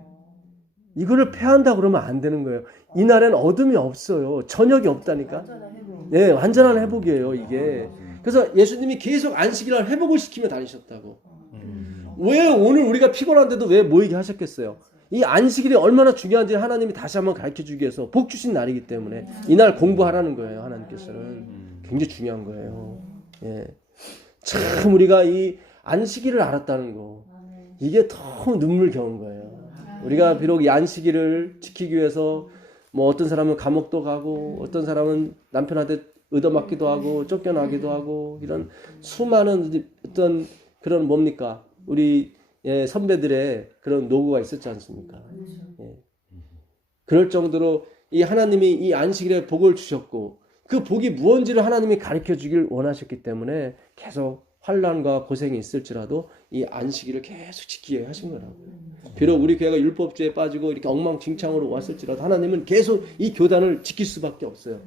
이거를 폐한다 그러면 안 되는 거예요. 이날엔 어둠이 없어요. 저녁이 없다니까. 예, 완전한 회복이에요. 이게. 그래서 예수님이 계속 안식일날 회복을 시키며 다니셨다고. 왜 오늘 우리가 피곤한데도 왜 모이게 하셨겠어요? 이 안식일이 얼마나 중요한지 하나님이 다시 한번 가르쳐주기 위해서 복 주신 날이기 때문에 이날 공부하라는 거예요. 하나님께서는 굉장히 중요한 거예요. 예. 참 우리가 이 안식일을 알았다는 거 이게 너무 눈물겨운 거예요. 우리가 비록 이 안식일을 지키기 위해서 뭐 어떤 사람은 감옥도 가고 어떤 사람은 남편한테 얻어맞기도 하고 쫓겨나기도 하고 이런 수많은 어떤 그런 뭡니까 우리 예, 선배들의 그런 노고가 있었지 않습니까? 예. 그럴 정도로 이 하나님이 이 안식일에 복을 주셨고 그 복이 무언지를 하나님이 가르쳐 주길 원하셨기 때문에 계속 환난과 고생이 있을지라도 이 안식일을 계속 지키게 하신 거라고. 비록 우리 교회가 율법주의에 빠지고 이렇게 엉망진창으로 왔을지라도 하나님은 계속 이 교단을 지킬 수밖에 없어요.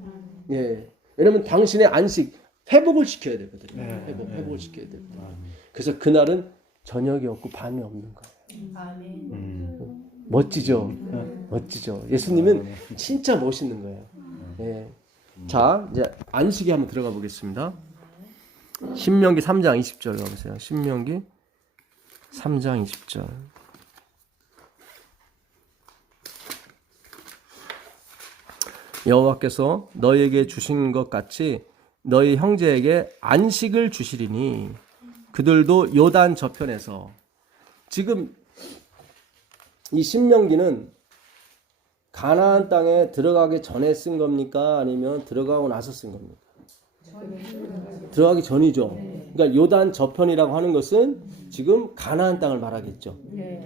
예. 왜냐면 당신의 안식 회복을 시켜야 되거든요. 네. 회복을 시켜야 되거든요. 아, 그래서 그날은 저녁이 없고 밤이 없는 거예요. 아멘. 멋지죠? 멋지죠. 예수님은 진짜 멋있는 거예요. 예. 자, 이제 안식에 한번 들어가 보겠습니다. 신명기 3장 20절 가보세요. 신명기 3장 20절. 여호와께서 너희에게 주신 것 같이 너희 형제에게 안식을 주시리니 그들도 요단 저편에서 지금 이 신명기는 가나안 땅에 들어가기 전에 쓴 겁니까? 아니면 들어가고 나서 쓴 겁니까? 들어가기 전이죠. 그러니까 요단 저편이라고 하는 것은 지금 가나안 땅을 말하겠죠.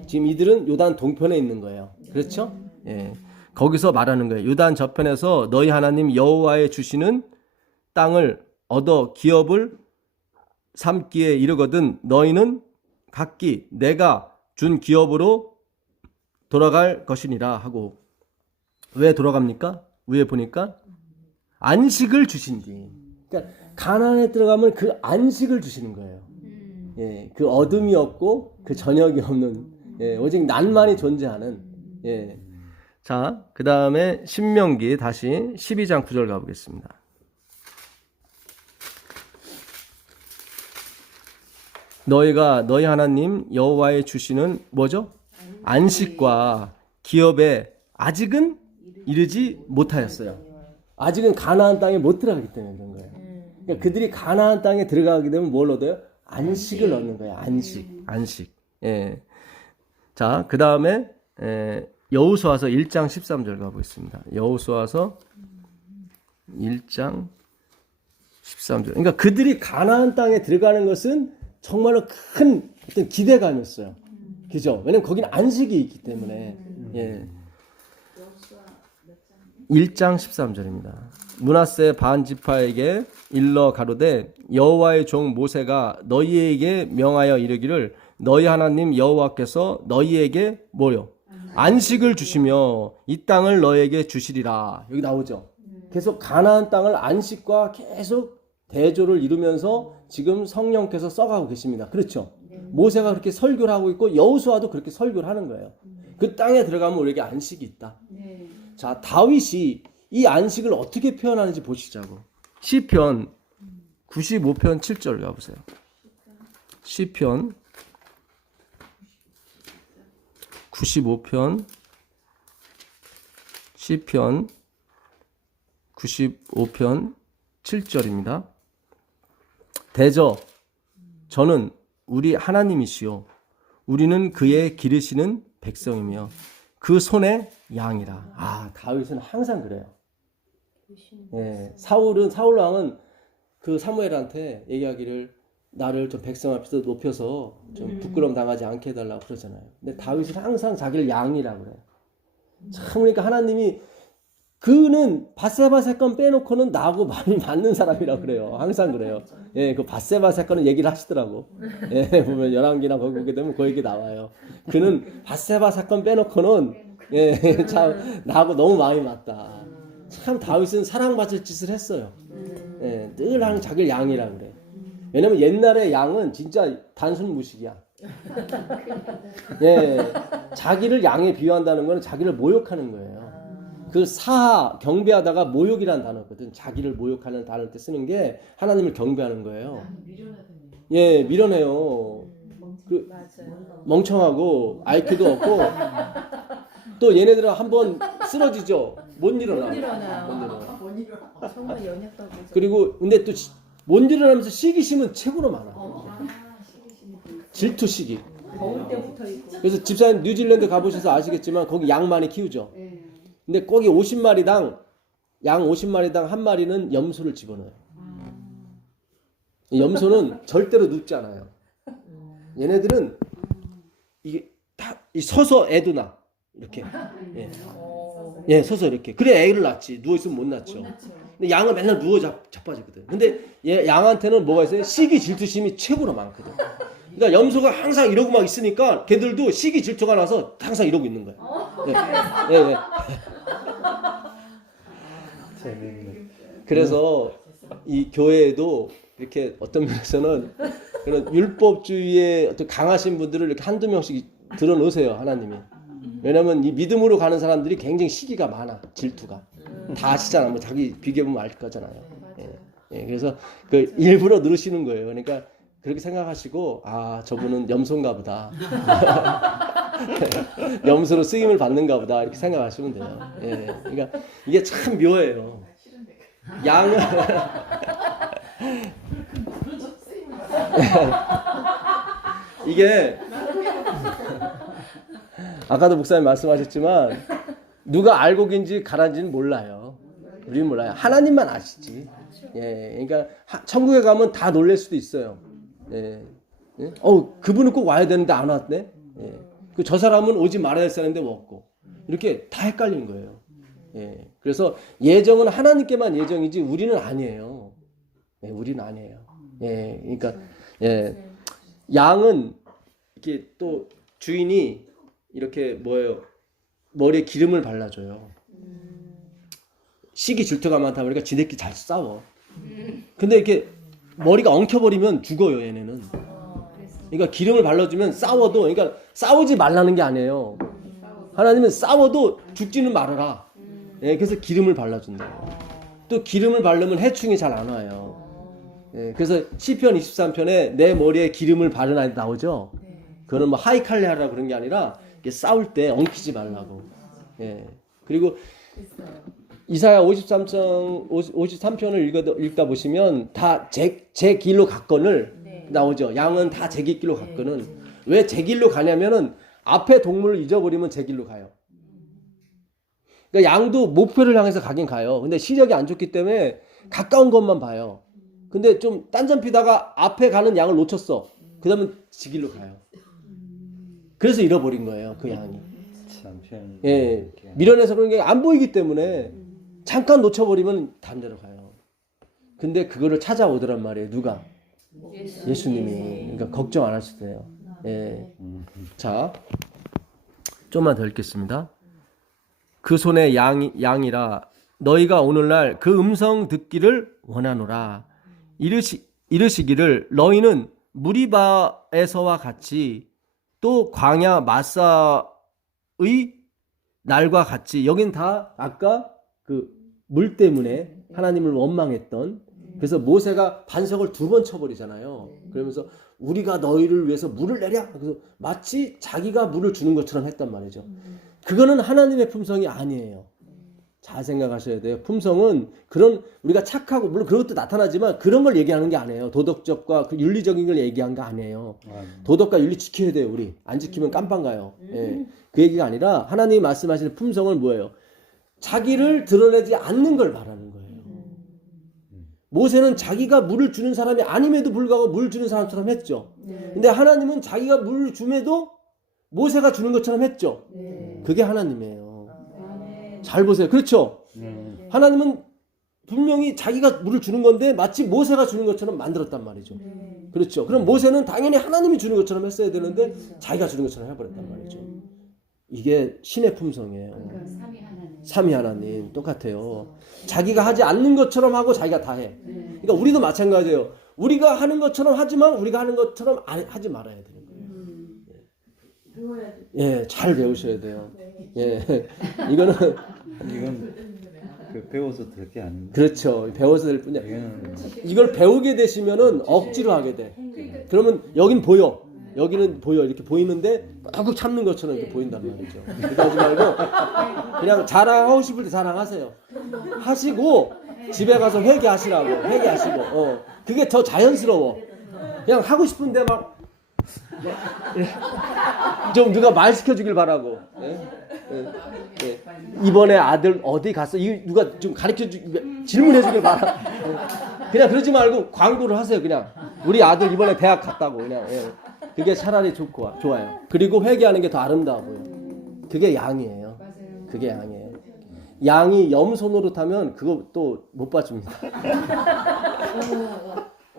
지금 이들은 요단 동편에 있는 거예요. 그렇죠? 예. 거기서 말하는 거예요. 요단 저편에서 너희 하나님 여호와의 주시는 땅을 얻어 기업을 삼기에 이르거든 너희는 각기 내가 준 기업으로 돌아갈 것이니라 하고 왜 돌아갑니까? 위에 보니까 안식을 주신디. 그러니까 가나안에 들어가면 그 안식을 주시는 거예요. 예, 그 어둠이 없고 그 저녁이 없는 예, 오직 날만이 존재하는 예. 자, 그 다음에 신명기 다시 12장 9절 가보겠습니다. 너희가 너희 하나님 여호와의 주시는 뭐죠? 안식과 기업에 아직은 이르지 못하였어요. 아직은 가나안 땅에 못 들어가기 때문에 그런 거예요. 그러니까 그들이 가나안 땅에 들어가게 되면 뭘 얻어요? 안식을 얻는 거예요. 안식. 예. 자, 그 다음에 여호수아서 1장 13절 가보겠습니다. 여호수아서 1장 13절. 그러니까 그들이 가나안 땅에 들어가는 것은 정말로 큰 어떤 기대감이었어요. 그죠? 왜냐면 거기는 안식이 있기 때문에. 예. 1장 13절입니다. 므낫세 반 지파에게 일러 가로되 여호와의 종 모세가 너희에게 명하여 이르기를 너희 하나님 여호와께서 너희에게 뭐요? 안식을 주시며 이 땅을 너희에게 주시리라. 여기 나오죠. 계속 가나안 땅을 안식과 계속 대조를 이루면서 지금 성령께서 써가고 계십니다. 그렇죠? 모세가 그렇게 설교를 하고 있고 여호수아도 그렇게 설교를 하는 거예요. 그 땅에 들어가면 우리에게 안식이 있다. 자, 다윗이 이 안식을 어떻게 표현하는지 보시자고. 시편 95편 7절 가보세요. 시편 95편 시편 95편 7절입니다. 대저 저는 우리 하나님이시요 우리는 그의 기르시는 백성이며 그 손에 양이라. 아, 다윗은 항상 그래요. 예, 사울 왕은 그 사무엘한테 얘기하기를 나를 좀 백성 앞에서 높여서 좀 부끄러움 당하지 않게 해달라고 그러잖아요. 근데 다윗은 항상 자기를 양이라고 그래요. 참, 그러니까 하나님이 그는 밧세바 사건 빼놓고는 나하고 많이 맞는 사람이라고 그래요. 항상 그래요. 예, 그 밧세바 사건은 얘기를 하시더라고. 예, 보면 열왕기나 거기 보게 되면 그 얘기 나와요. 그는 밧세바 사건 빼놓고는 예, 참 나하고 너무 많이 맞다. 참 다윗은 사랑받을 짓을 했어요. 예, 늘 항상 자기를 양이라고 그래. 왜냐면 옛날에 양은 진짜 단순 무식이야. 예, 자기를 양에 비유한다는 거는 자기를 모욕하는 거예요. 그 경배하다가 모욕이라는 단어거든. 자기를 모욕하는 단어를 때 쓰는 게 하나님을 경배하는 거예요. 예, 미련해요. 그 멍청하고 IQ도 없고 또 얘네들은 한번 쓰러지죠. 못 일어나. 정말 연약하고. 그리고 근데 또 못 일어나면서 시기심은 최고로 많아. 질투 시기. 더울 때부터 있고. 그래서 집사님 뉴질랜드 가보셔서 아시겠지만 거기 양 많이 키우죠. 근데 거기 50마리당 양 50마리당 한 마리는 염소를 집어넣어요. 염소는 절대로 눕지 않아요. 얘네들은 이게 다 서서 애도 낳아. 이렇게. 예, 서서 이렇게. 그래 애를 낳지. 누워 있으면 못 낳죠. 근데 양은 맨날 누워 자빠지거든. 근데 얘 양한테는 뭐가 있어요? 시기 질투심이 최고로 많거든. 그러니까 염소가 항상 이러고 막 있으니까 걔들도 시기 질투가 나서 항상 이러고 있는 거야. 예. 예. 재밌네. 그래서 이 교회에도 이렇게 어떤 면에서는 그런 율법주의에 어떤 강하신 분들을 이렇게 한두 명씩 들어놓으세요, 하나님이. 왜냐면 이 믿음으로 가는 사람들이 굉장히 시기가 많아, 질투가. 다 아시잖아. 뭐 자기 비교해보면 알 거잖아요. 예, 그래서 그 일부러 누르시는 거예요. 그러니까 그렇게 생각하시고, 아, 저분은 염소인가 보다. 염소로 쓰임을 받는가 보다. 이렇게 생각하시면 돼요. 예, 그러니까 이게 참 묘해요. 양은 이게 아까도 목사님 말씀하셨지만 누가 알고 계신지 가라앉지는 몰라요. 우리는 몰라요. 하나님만 아시지. 예, 그러니까 천국에 가면 다 놀랄 수도 있어요. 예, 예? 그분은 꼭 와야 되는데 안 왔네. 예. 저 사람은 오지 말아야 할 사람인데 왔고 이렇게 다 헷갈리는 거예요. 예, 그래서 예정은 하나님께만 예정이지 우리는 아니에요. 예, 우리는 아니에요. 예, 그러니까 예, 양은 이렇게 또 주인이 이렇게 뭐예요? 머리에 기름을 발라줘요. 시기 질투가 많다 보니까 지네끼리 잘 싸워. 근데 이렇게 머리가 엉켜버리면 죽어요, 얘네는. 그러니까 기름을 발라주면 싸워도, 그러니까 싸우지 말라는 게 아니에요. 하나님은 싸워도 죽지는 말아라. 예, 그래서 기름을 발라준대요. 또 기름을 바르면 해충이 잘 안 와요. 예, 그래서 시편 23편에 내 머리에 기름을 바른 아이 나오죠. 그거는 뭐 하이칼레하라 그런 게 아니라 싸울 때 엉키지 말라고. 예, 그리고 이사야 53편을 읽다 보시면 다 제 길로 갔건을 나오죠. 양은 다 제 길로 갔거는. 왜 제 길로 가냐면은 앞에 동물을 잊어버리면 제 길로 가요. 그러니까 양도 목표를 향해서 가긴 가요. 근데 시력이 안 좋기 때문에 가까운 것만 봐요. 근데 좀 딴전 피다가 앞에 가는 양을 놓쳤어. 그 다음에 지 길로 가요. 그래서 잃어버린 거예요, 그 양이. 예, 미련해서 그런 게 안 보이기 때문에 잠깐 놓쳐버리면 다른 데로 가요. 근데 그거를 찾아오더란 말이에요. 누가? 예수님이. 그러니까 걱정 안 하셔도 돼요. 예. 자, 좀만 더 읽겠습니다. 그 손에 양이라 너희가 오늘날 그 음성 듣기를 원하노라. 이르시기를 너희는 무리바에서와 같이 또 광야 마사의 날과 같이, 여긴 다 아까 그 물 때문에 하나님을 원망했던, 그래서 모세가 반석을 2번 쳐버리잖아요. 그러면서 우리가 너희를 위해서 물을 내랴. 그래서 마치 자기가 물을 주는 것처럼 했단 말이죠. 그거는 하나님의 품성이 아니에요. 잘 생각하셔야 돼요. 품성은 그런, 우리가 착하고 물론 그런 것도 나타나지만 그런 걸 얘기하는 게 아니에요. 도덕적과 그 윤리적인 걸 얘기한 거 아니에요. 도덕과 윤리 지켜야 돼요. 우리 안 지키면 깜빵 가요. 예. 그 얘기가 아니라 하나님이 말씀하시는 품성은 뭐예요? 자기를 드러내지 않는 걸 말하는 거예요. 모세는 자기가 물을 주는 사람이 아님에도 불구하고 물 주는 사람처럼 했죠. 근데 하나님은 자기가 물을 줌에도 모세가 주는 것처럼 했죠. 그게 하나님이에요. 잘 보세요. 그렇죠? 하나님은 분명히 자기가 물을 주는 건데 마치 모세가 주는 것처럼 만들었단 말이죠. 그렇죠? 그럼 모세는 당연히 하나님이 주는 것처럼 했어야 되는데 자기가 주는 것처럼 해버렸단 말이죠. 이게 신의 품성이에요. 삼위 하나님 똑같아요. 자기가 하지 않는 것처럼 하고 자기가 다 해. 그러니까 우리도 마찬가지예요. 우리가 하는 것처럼 하지만 우리가 하는 것처럼 하지 말아야 되는 거예요. 예, 잘 배우셔야 돼요. 예, 이건 배워서 될 게 아닌데. 그렇죠. 배워서 될 뿐이야. 이걸 배우게 되시면은 억지로 하게 돼. 그러면 여긴 보여. 여기는 보여. 이렇게 보이는데 꾹 참는 것처럼 이렇게 보인단 말이죠. 그러지 말고 그냥 자랑하고 싶을 때 자랑하세요. 하시고 집에 가서 회개하시라고. 회개하시고. 그게 더 자연스러워. 그냥 하고 싶은데 막 좀 누가 말 시켜주길 바라고. 예? 예. 이번에 아들 어디 갔어? 누가 좀 질문해주길 바라. 그냥 그러지 말고 광고를 하세요. 그냥 우리 아들 이번에 대학 갔다고. 그냥. 예. 그게 차라리 좋아요. 그리고 회개하는 게 더 아름다워 보여. 그게 양이에요. 그게 양이에요. 양이 염소노릇 하면 그거 또 못 봐줍니다.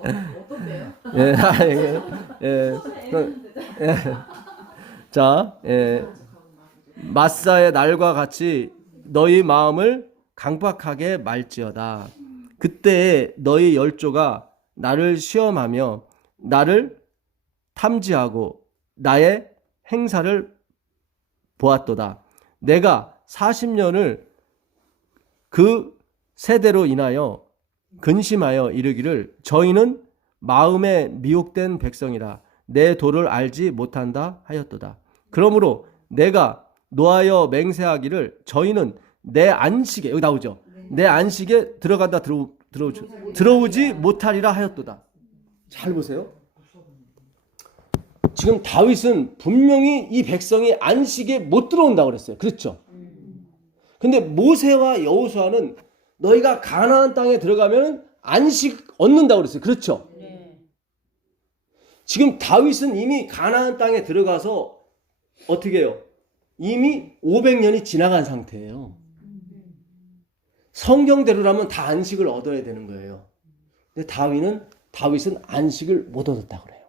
어떤데요? 예, 예. 자, 마사의 날과 같이 너희 마음을 강박하게 말지어다. 그때 너희 열조가 나를 시험하며 나를 탐지하고 나의 행사를 보았도다. 내가 40년을 그 세대로 인하여 근심하여 이르기를 저희는 마음에 미혹된 백성이라 내 도를 알지 못한다 하였도다. 그러므로 내가 노하여 맹세하기를 저희는 내 안식에, 여기 나오죠. 내 안식에 들어간다 들어오지 못하리라 하였도다. 잘 보세요. 지금 다윗은 분명히 이 백성이 안식에 못 들어온다고 그랬어요. 그렇죠? 근데 모세와 여호수아는 너희가 가나안 땅에 들어가면 안식 얻는다고 그랬어요. 그렇죠? 지금 다윗은 이미 가나안 땅에 들어가서 어떻게 해요? 이미 500년이 지나간 상태예요. 성경대로라면 다 안식을 얻어야 되는 거예요. 근데 다윗은 안식을 못 얻었다고 그래요.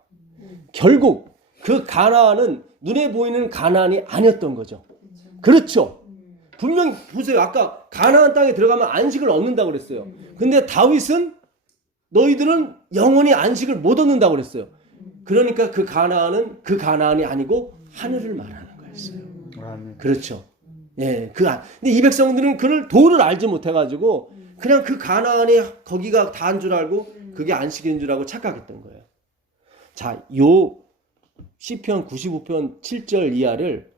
결국 그 가나안은 눈에 보이는 가나안이 아니었던 거죠. 그렇죠? 분명히 보세요. 아까 가나안 땅에 들어가면 안식을 얻는다고 그랬어요. 근데 다윗은 너희들은 영원히 안식을 못 얻는다고 그랬어요. 그러니까 그 가나안이 아니고 하늘을 말하는 거였어요. 그렇죠. 예, 근데 이 백성들은 그를 도를 알지 못해가지고 그냥 그 가나안이 거기가 다인 줄 알고 그게 안식인 줄 알고 착각했던 거예요. 자, 요 시편 95편 7절 이하를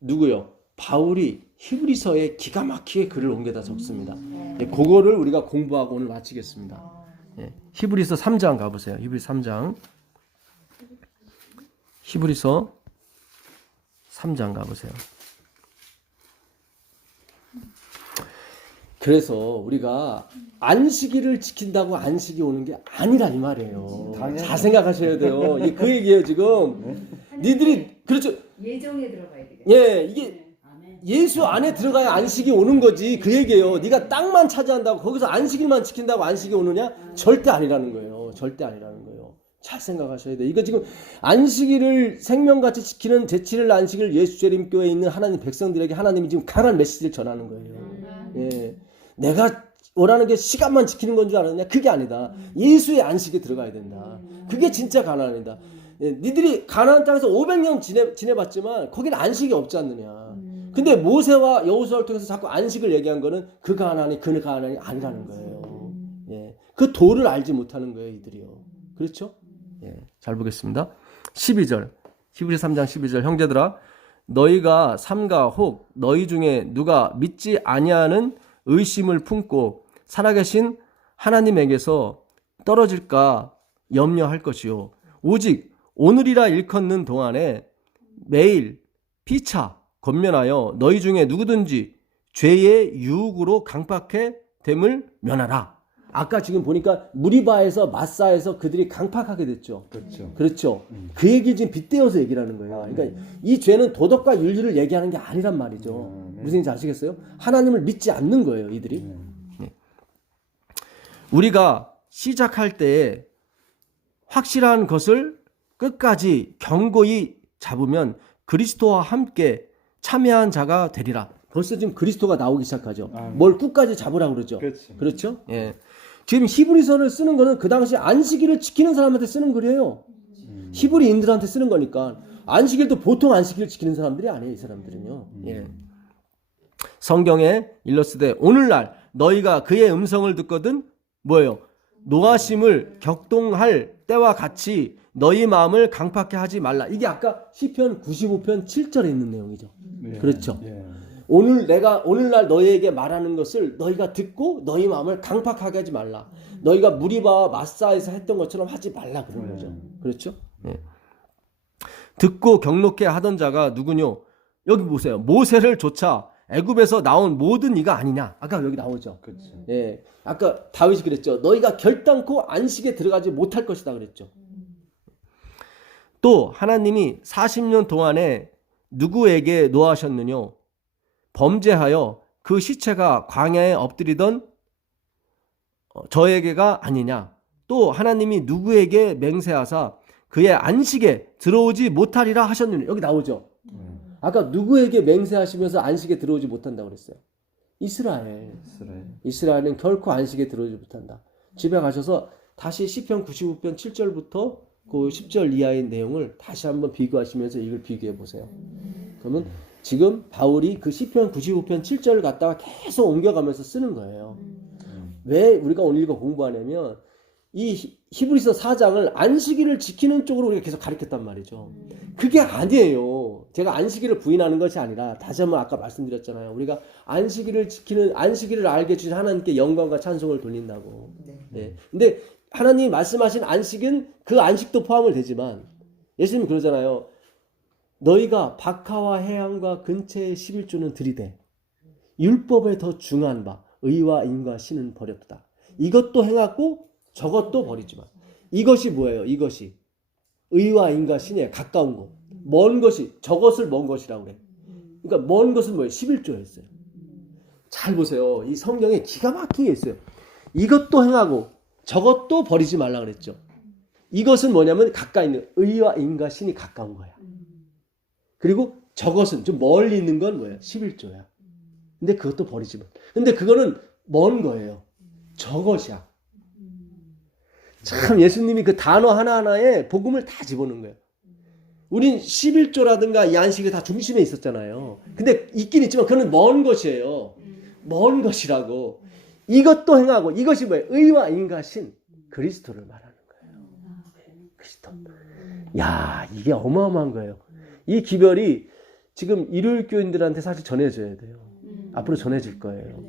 누구요? 바울이 히브리서에 기가 막히게 글을 옮겨다 적습니다. 예, 그거를 우리가 공부하고 오늘 마치겠습니다. 예, 히브리서 3장 가보세요. 히브리서 3장. 히브리서 3장 가보세요. 그래서 우리가 안식일을 지킨다고 안식이 오는 게 아니라 이 말이에요. 잘 생각하셔야 돼요. 그 얘기예요 지금. 니들이 그렇죠. 예정에 들어가야 되겠죠. 예, 이게 예수 안에 들어가야 안식이 오는 거지. 그 얘기예요. 네가 땅만 차지한다고 거기서 안식일만 지킨다고 안식이 오느냐? 절대 아니라는 거예요. 절대 아니라는 거예요. 잘 생각하셔야 돼요. 이거 지금 안식일을 생명같이 지키는 제7일 안식일 예수재림교회에 있는 하나님 백성들에게 하나님이 지금 강한 메시지를 전하는 거예요. 예. 내가 원하는 게 시간만 지키는 건 줄 알았냐? 그게 아니다. 예수의 안식에 들어가야 된다. 그게 진짜 가나안이다. 예, 니들이 가나안 땅에서 500년 지내봤지만 거기는 안식이 없지 않느냐. 근데 모세와 여호수아를 통해서 자꾸 안식을 얘기한 거는 그 가나안이 아니라는 거예요. 예, 그 도를 알지 못하는 거예요, 이들이요. 그렇죠? 예, 잘 보겠습니다. 12절, 히브리서 3장 12절. 형제들아, 너희가 삼가 혹 너희 중에 누가 믿지 아니하는 의심을 품고 살아계신 하나님에게서 떨어질까 염려할 것이요. 오직 오늘이라 일컫는 동안에 매일 피차 권면하여 너희 중에 누구든지 죄의 유혹으로 강팍해 됨을 면하라. 아까 지금 보니까 무리바에서 마사에서 그들이 강팍하게 됐죠. 그렇죠. 그 얘기 지금 빗대어서 얘기를 하는 거예요. 그러니까 이 죄는 도덕과 윤리를 얘기하는 게 아니란 말이죠. 무슨 얘기인지 아시겠어요? 하나님을 믿지 않는 거예요, 이들이. 우리가 시작할 때에 확실한 것을 끝까지 견고히 잡으면 그리스도와 함께 참여한 자가 되리라. 벌써 지금 그리스도가 나오기 시작하죠. 뭘 끝까지 잡으라고 그러죠. 그렇죠? 예. 지금 히브리서를 쓰는 거는 그 당시 안식일을 지키는 사람한테 쓰는 글이에요. 히브리인들한테 쓰는 거니까. 안식일도 보통 안식일을 지키는 사람들이 아니에요, 이 사람들은요. 예. 성경에 일러스되 오늘날 너희가 그의 음성을 듣거든 뭐예요? 노하심을 격동할 때와 같이 너희 마음을 강팍해 하지 말라. 이게 아까 시편 95편 7절에 있는 내용이죠. 그렇죠. 오늘날 너희에게 말하는 것을 너희가 듣고 너희 마음을 강팍하게 하지 말라. 너희가 무리바와 마사에서 했던 것처럼 하지 말라 그런 거죠. 그렇죠? 예. 듣고 경록해 하던 자가 누구뇨? 여기 보세요. 모세를 쫓아 애굽에서 나온 모든 이가 아니냐? 아까 여기 나오죠. 예. 아까 다윗이 그랬죠. 너희가 결단코 안식에 들어가지 못할 것이다 그랬죠. 또 하나님이 40년 동안에 누구에게 노하셨느냐? 범죄하여 그 시체가 광야에 엎드리던 저에게가 아니냐? 또 하나님이 누구에게 맹세하사 그의 안식에 들어오지 못하리라 하셨느냐? 여기 나오죠. 아까 누구에게 맹세하시면서 안식에 들어오지 못한다고 그랬어요? 이스라엘은 결코 안식에 들어오지 못한다. 집에 가셔서 다시 시편 99편 7절부터 그 10절 이하의 내용을 다시 한번 비교하시면서 이걸 비교해 보세요. 그러면 지금 바울이 그 시편 99편 7절을 갖다가 계속 옮겨가면서 쓰는 거예요. 왜 우리가 오늘 이거 공부하냐면 이 히브리서 4장을 안식일을 지키는 쪽으로 우리가 계속 가르쳤단 말이죠. 그게 아니에요. 제가 안식일을 부인하는 것이 아니라 다시 한번 아까 말씀드렸잖아요. 우리가 안식일을 지키는, 안식일을 알게 주신 하나님께 영광과 찬송을 돌린다고. 네. 근데 하나님이 말씀하신 안식은 그 안식도 포함을 되지만 예수님이 그러잖아요. 너희가 박하와 해양과 근처의 11조는 들이되 율법에 더 중한 바 의와 인과 신은 버렸다. 이것도 행하고 저것도 버리지만 이것이 뭐예요? 이것이 의와 인과 신에 가까운 것, 먼 것이 저것을 먼 것이라고 그래. 그러니까 먼 것은 뭐예요? 11조였어요. 잘 보세요. 이 성경에 기가 막히게 있어요. 이것도 행하고 저것도 버리지 말라 그랬죠. 이것은 뭐냐면 가까이 있는 의와 인과 신이 가까운 거야. 그리고 저것은 좀 멀리 있는 건 뭐예요? 11조야. 근데 그것도 버리지 마. 근데 그거는 먼 거예요. 저것이야. 참 예수님이 그 단어 하나하나에 복음을 다 집어넣은 거예요. 우린 11조라든가 이 안식이 다 중심에 있었잖아요. 근데 있긴 있지만 그건 먼 것이에요. 먼 것이라고. 이것도 행하고 이것이 뭐예요? 의와 인과 신 그리스도를 말하는 거예요. 그리스도. 야, 이게 어마어마한 거예요. 이 기별이 지금 일요일 교인들한테 사실 전해져야 돼요. 앞으로 전해질 거예요.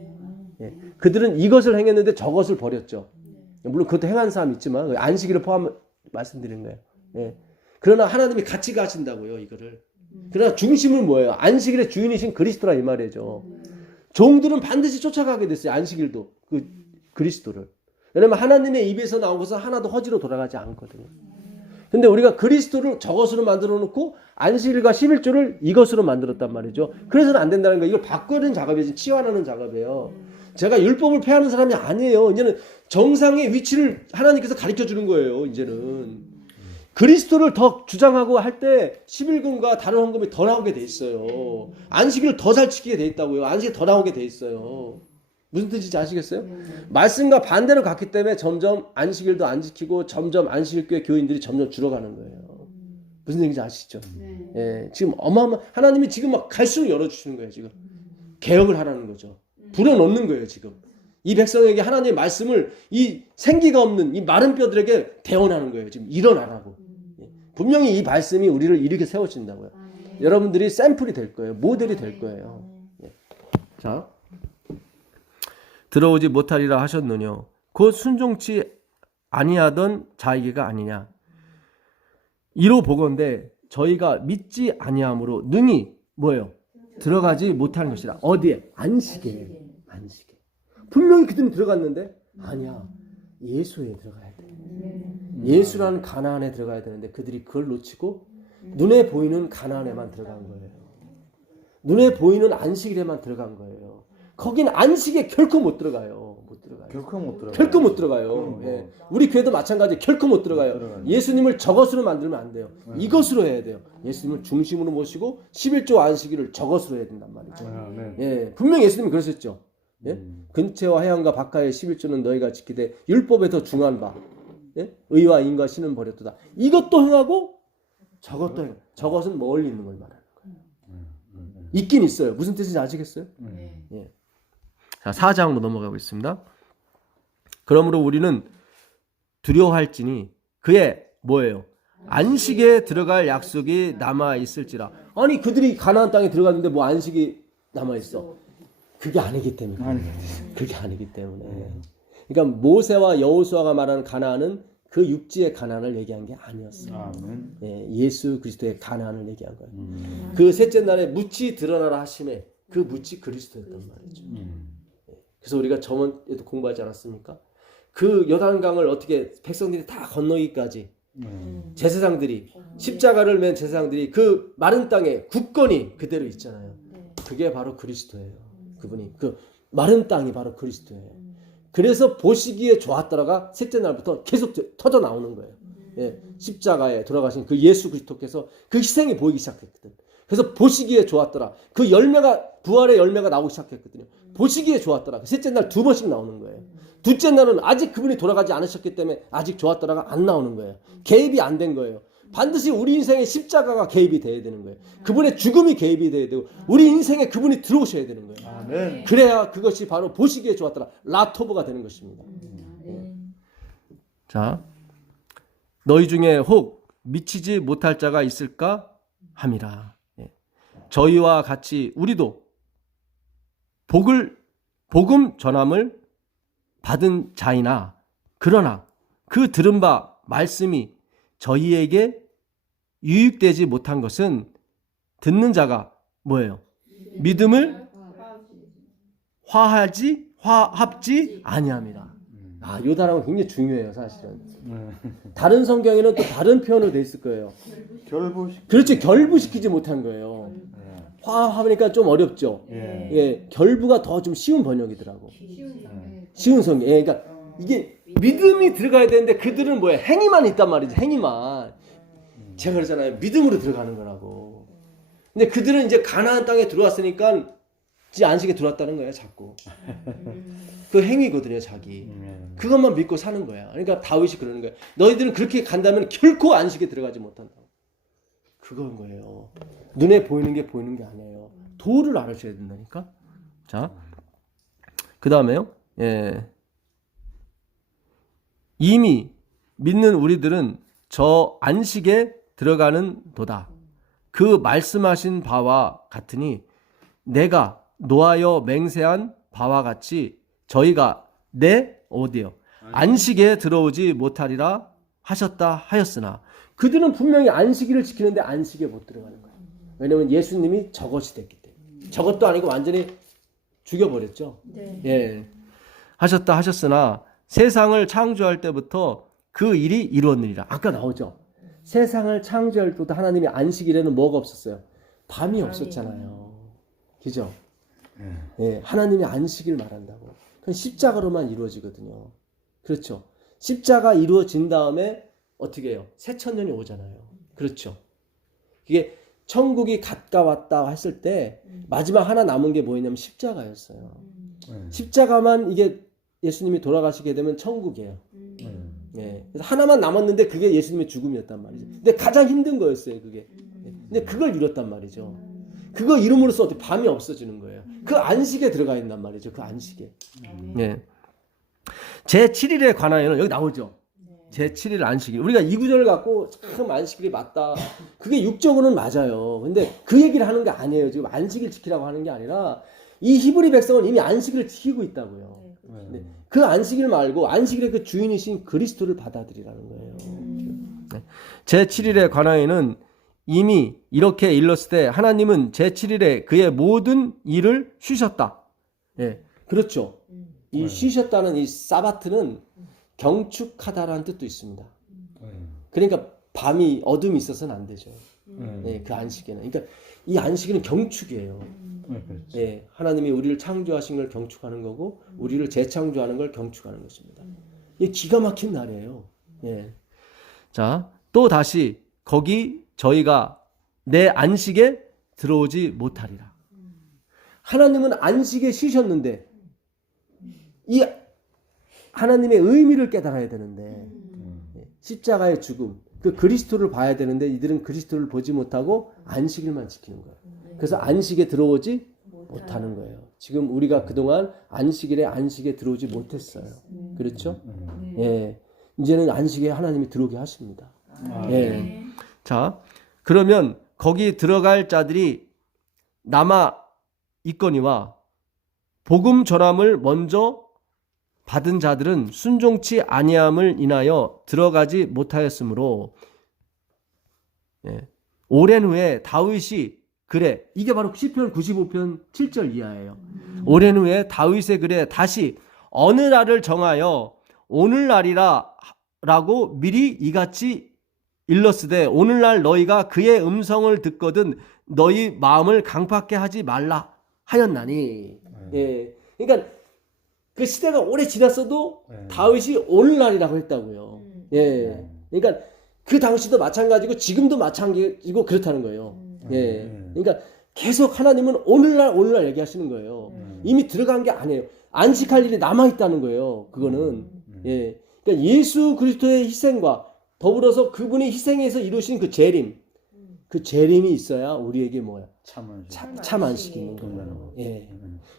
예. 그들은 이것을 행했는데 저것을 버렸죠. 물론 그것도 행한 사람 있지만 안식일을 포함 말씀드리는 거예요. 예. 그러나 하나님이 같이 가신다고요, 이거를. 그러나 중심은 뭐예요? 안식일의 주인이신 그리스도라 이 말이죠. 종들은 반드시 쫓아가게 됐어요. 안식일도 그 그리스도를. 왜냐하면 하나님의 입에서 나온 것은 하나도 허지로 돌아가지 않거든요. 근데 우리가 그리스도를 저것으로 만들어 놓고 안식일과 11조를 이것으로 만들었단 말이죠. 그래서는 안 된다는 거예요. 이걸 바꾸는 작업이지 치환하는 작업이에요. 제가 율법을 폐하는 사람이 아니에요. 이제는 정상의 위치를 하나님께서 가르쳐 주는 거예요. 이제는 그리스도를 더 주장하고 할 때 11금과 다른 헌금이 더 나오게 돼 있어요. 안식일을 더 잘 지키게 돼 있다고요. 안식일 더 나오게 돼 있어요. 무슨 뜻인지 아시겠어요? 말씀과 반대로 갔기 때문에 점점 안식일도 안 지키고 점점 안식일교회 교인들이 점점 줄어가는 거예요. 무슨 얘기인지 아시죠? 예, 지금 하나님이 지금 막 갈수록 열어주시는 거예요. 지금 개혁을 하라는 거죠. 불어넣는 거예요. 지금 이 백성에게 하나님의 말씀을 이 생기가 없는 이 마른 뼈들에게 대언하는 거예요. 지금 일어나라고. 예, 분명히 이 말씀이 우리를 일으켜 세워진다고요. 여러분들이 샘플이 될 거예요. 모델이 될 거예요. 예. 자. 들어오지 못하리라 하셨느뇨. 곧 순종치 아니하던 자에게가 아니냐. 이로 보건대 저희가 믿지 아니함으로 능히 뭐예요? 들어가지 못하는 것이라. 어디에? 안식에. 안식에. 분명히 그들은 들어갔는데 아니야. 예수에 들어가야 돼. 예수라는 가나안에 들어가야 되는데 그들이 그걸 놓치고 눈에 보이는 가나안에만 들어간 거예요. 눈에 보이는 안식일에만 들어간 거예요. 거긴 안식에 결코 못 들어가요. 못 들어가요. 결코 못 들어가요. 결코 못 들어가요. 예. 우리 교회도 마찬가지. 결코 못 들어가요. 예수님을 저것으로 만들면 안 돼요. 이것으로 해야 돼요. 예수님을 중심으로 모시고 11조 안식일을 저것으로 해야 된단 말이죠. 예. 분명히 예수님이 그러셨죠. 예? 근처와 해양과 바카의 11조는 너희가 지키되 율법에 더 중한 바 예? 의와 인과 신은 버렸도다. 이것도 행하고 저것도 행하고 저것은 멀리 있는 걸 말하는 거예요. 있긴 있어요. 무슨 뜻인지 아시겠어요? 예. 자, 4장으로 넘어가고 있습니다. 그러므로 우리는 두려워할지니 그의 뭐예요? 안식에 들어갈 약속이 남아 있을지라. 아니 그들이 가나안 땅에 들어갔는데 뭐 안식이 남아 있어? 그게 아니기 때문에. 그게 아니기 때문에. 그러니까 모세와 여호수아가 말하는 가나안은 그 육지의 가나안을 얘기한 게 아니었어요. 예, 예수 그리스도의 가나안을 얘기한 거예요. 그 셋째 날에 묻지 드러나라 하심에 그 묻지 그리스도였단 말이죠. 그래서 우리가 저번에도 공부하지 않았습니까? 그 요단강을 어떻게 백성들이 다 건너기까지 제사장들이 십자가를 맨 제사장들이 그 마른 땅에 굳건히 그대로 있잖아요. 그게 바로 그리스도예요. 그분이 그 마른 땅이 바로 그리스도예요. 그래서 보시기에 좋았더라가 셋째 날부터 계속 터져 나오는 거예요. 예, 십자가에 돌아가신 그 예수 그리스도께서 그 희생이 보이기 시작했거든. 그래서 보시기에 좋았더라. 그 열매가 부활의 열매가 나오기 시작했거든요. 보시기에 좋았더라. 셋째 날 2번씩 나오는 거예요. 둘째 날은 아직 그분이 돌아가지 않으셨기 때문에 아직 좋았더라가 안 나오는 거예요. 개입이 안 된 거예요. 반드시 우리 인생에 십자가가 개입이 돼야 되는 거예요. 그분의 죽음이 개입이 돼야 되고 우리 인생에 그분이 들어오셔야 되는 거예요. 아멘. 그래야 그것이 바로 보시기에 좋았더라. 라토브가 되는 것입니다. 자, 너희 중에 혹 미치지 못할 자가 있을까 함이라. 저희와 같이 우리도 복음 전함을 받은 자이나 그러나 그 들은 바 말씀이 저희에게 유익되지 못한 것은 듣는 자가 뭐예요? 믿음을 화합지 아니함이라. 이 단어가 굉장히 중요해요, 사실은. 다른 성경에는 또 다른 표현으로 돼 있을 거예요. 그렇죠, 결부시키지 못한 거예요. 화합하니까 좀 어렵죠. 예, 결부가 더 좀 쉬운 번역이더라고. 쉬운 성경. 예, 그러니까 이게 믿음이 들어가야 되는데 그들은 뭐야? 행위만 있단 말이죠. 행위만. 제가 그러잖아요. 믿음으로 들어가는 거라고. 근데 그들은 이제 가나안 땅에 들어왔으니까 이제 안식에 들어왔다는 거예요, 자꾸. 그 행위거든요, 자기. 그것만 믿고 사는 거야. 그러니까 다윗이 그러는 거예요. 너희들은 그렇게 간다면 결코 안식에 들어가지 못한다. 그건 거예요. 눈에 보이는 게 보이는 게 아니에요. 도를 알아셔야 된다니까. 자, 그 다음에요. 예. 이미 믿는 우리들은 저 안식에 들어가는 도다. 그 말씀하신 바와 같으니 내가 노하여 맹세한 바와 같이 저희가 어디요? 안식에 들어오지 못하리라 하셨다 하였으나 그들은 분명히 안식일을 지키는데 안식에 못 들어가는 거예요. 왜냐하면 예수님이 저것이 됐기 때문에. 저것도 아니고 완전히 죽여버렸죠. 네. 예. 하셨다 하셨으나 세상을 창조할 때부터 그 일이 이루어지리라. 아까 나오죠. 세상을 창조할 때부터 하나님이 안식일에는 뭐가 없었어요? 밤이 없었잖아요. 그죠? 예, 하나님이 안식일 말한다고. 그건 십자가로만 이루어지거든요. 그렇죠. 십자가 이루어진 다음에 어떻게 해요? 새천년이 오잖아요. 그렇죠. 이게 천국이 가까웠다 했을 때 마지막 하나 남은 게 뭐였냐면 십자가였어요. 십자가만 이게 예수님이 돌아가시게 되면 천국이에요. 예. 그래서 하나만 남았는데 그게 예수님의 죽음이었단 말이죠. 근데 가장 힘든 거였어요, 그게. 근데 그걸 이뤘단 말이죠. 그거 이름으로써 어떻게 밤이 없어지는 거예요. 그 안식에 들어가 있단 말이죠. 그 안식에. 예. 제7일에 관하여는 여기 나오죠. 제7일 안식일. 우리가 이 구절을 갖고 참 안식일이 맞다. 그게 육적으로는 맞아요. 근데 그 얘기를 하는 게 아니에요. 지금 안식일 지키라고 하는 게 아니라 이 히브리 백성은 이미 안식일을 지키고 있다고요. 네. 그 안식일 말고 안식일의 그 주인이신 그리스도를 받아들이라는 거예요. 네. 제7일에 관하여는 이미 이렇게 일렀을 때 하나님은 제7일에 그의 모든 일을 쉬셨다. 예, 그렇죠. 이 쉬셨다는 이 사바트는 경축하다라는 뜻도 있습니다. 그러니까 밤이 어둠이 있어서는 안 되죠. 예, 그 안식에는. 그러니까 이 안식일은 경축이에요. 예, 하나님이 우리를 창조하신 걸 경축하는 거고 우리를 재창조하는 걸 경축하는 것입니다. 이게 기가 막힌 날이에요. 예. 자, 또 다시 거기 저희가 내 안식에 들어오지 못하리라. 하나님은 안식에 쉬셨는데 이 하나님의 의미를 깨달아야 되는데 십자가의 죽음, 그 그리스도를 봐야 되는데 이들은 그리스도를 보지 못하고 안식일만 지키는 거예요. 그래서 안식에 들어오지 못하는 거예요. 지금 우리가 그동안 안식에 들어오지 못했어요. 그렇죠? 예. 이제는 안식에 하나님이 들어오게 하십니다. 예. 자, 그러면 거기 들어갈 자들이 남아 있거니와 복음 전함을 먼저 받은 자들은 순종치 아니함을 인하여 들어가지 못하였으므로 예. 오랜 후에 다윗이 그래, 이게 바로 시편 95편 7절 이하예요. 오랜 후에 다윗의 글에 다시 어느 날을 정하여 오늘날이라 라고 미리 이같이 일렀으되 오늘날 너희가 그의 음성을 듣거든 너희 마음을 강팍해 하지 말라 하였나니. 예. 그러니까 그 시대가 오래 지났어도 다윗이 오늘날이라고 했다고요. 예. 그러니까 그 당시도 마찬가지고 지금도 마찬가지고 그렇다는 거예요. 예. 그러니까 계속 하나님은 오늘날 얘기하시는 거예요. 이미 들어간 게 아니에요. 안식할 일이 남아 있다는 거예요. 그거는 예. 그러니까 예수 그리스도의 희생과 더불어서 그분이 희생해서 이루신 그 재림, 그 재림이 있어야 우리에게 뭐야? 참 안식이 있는 거예요. 예.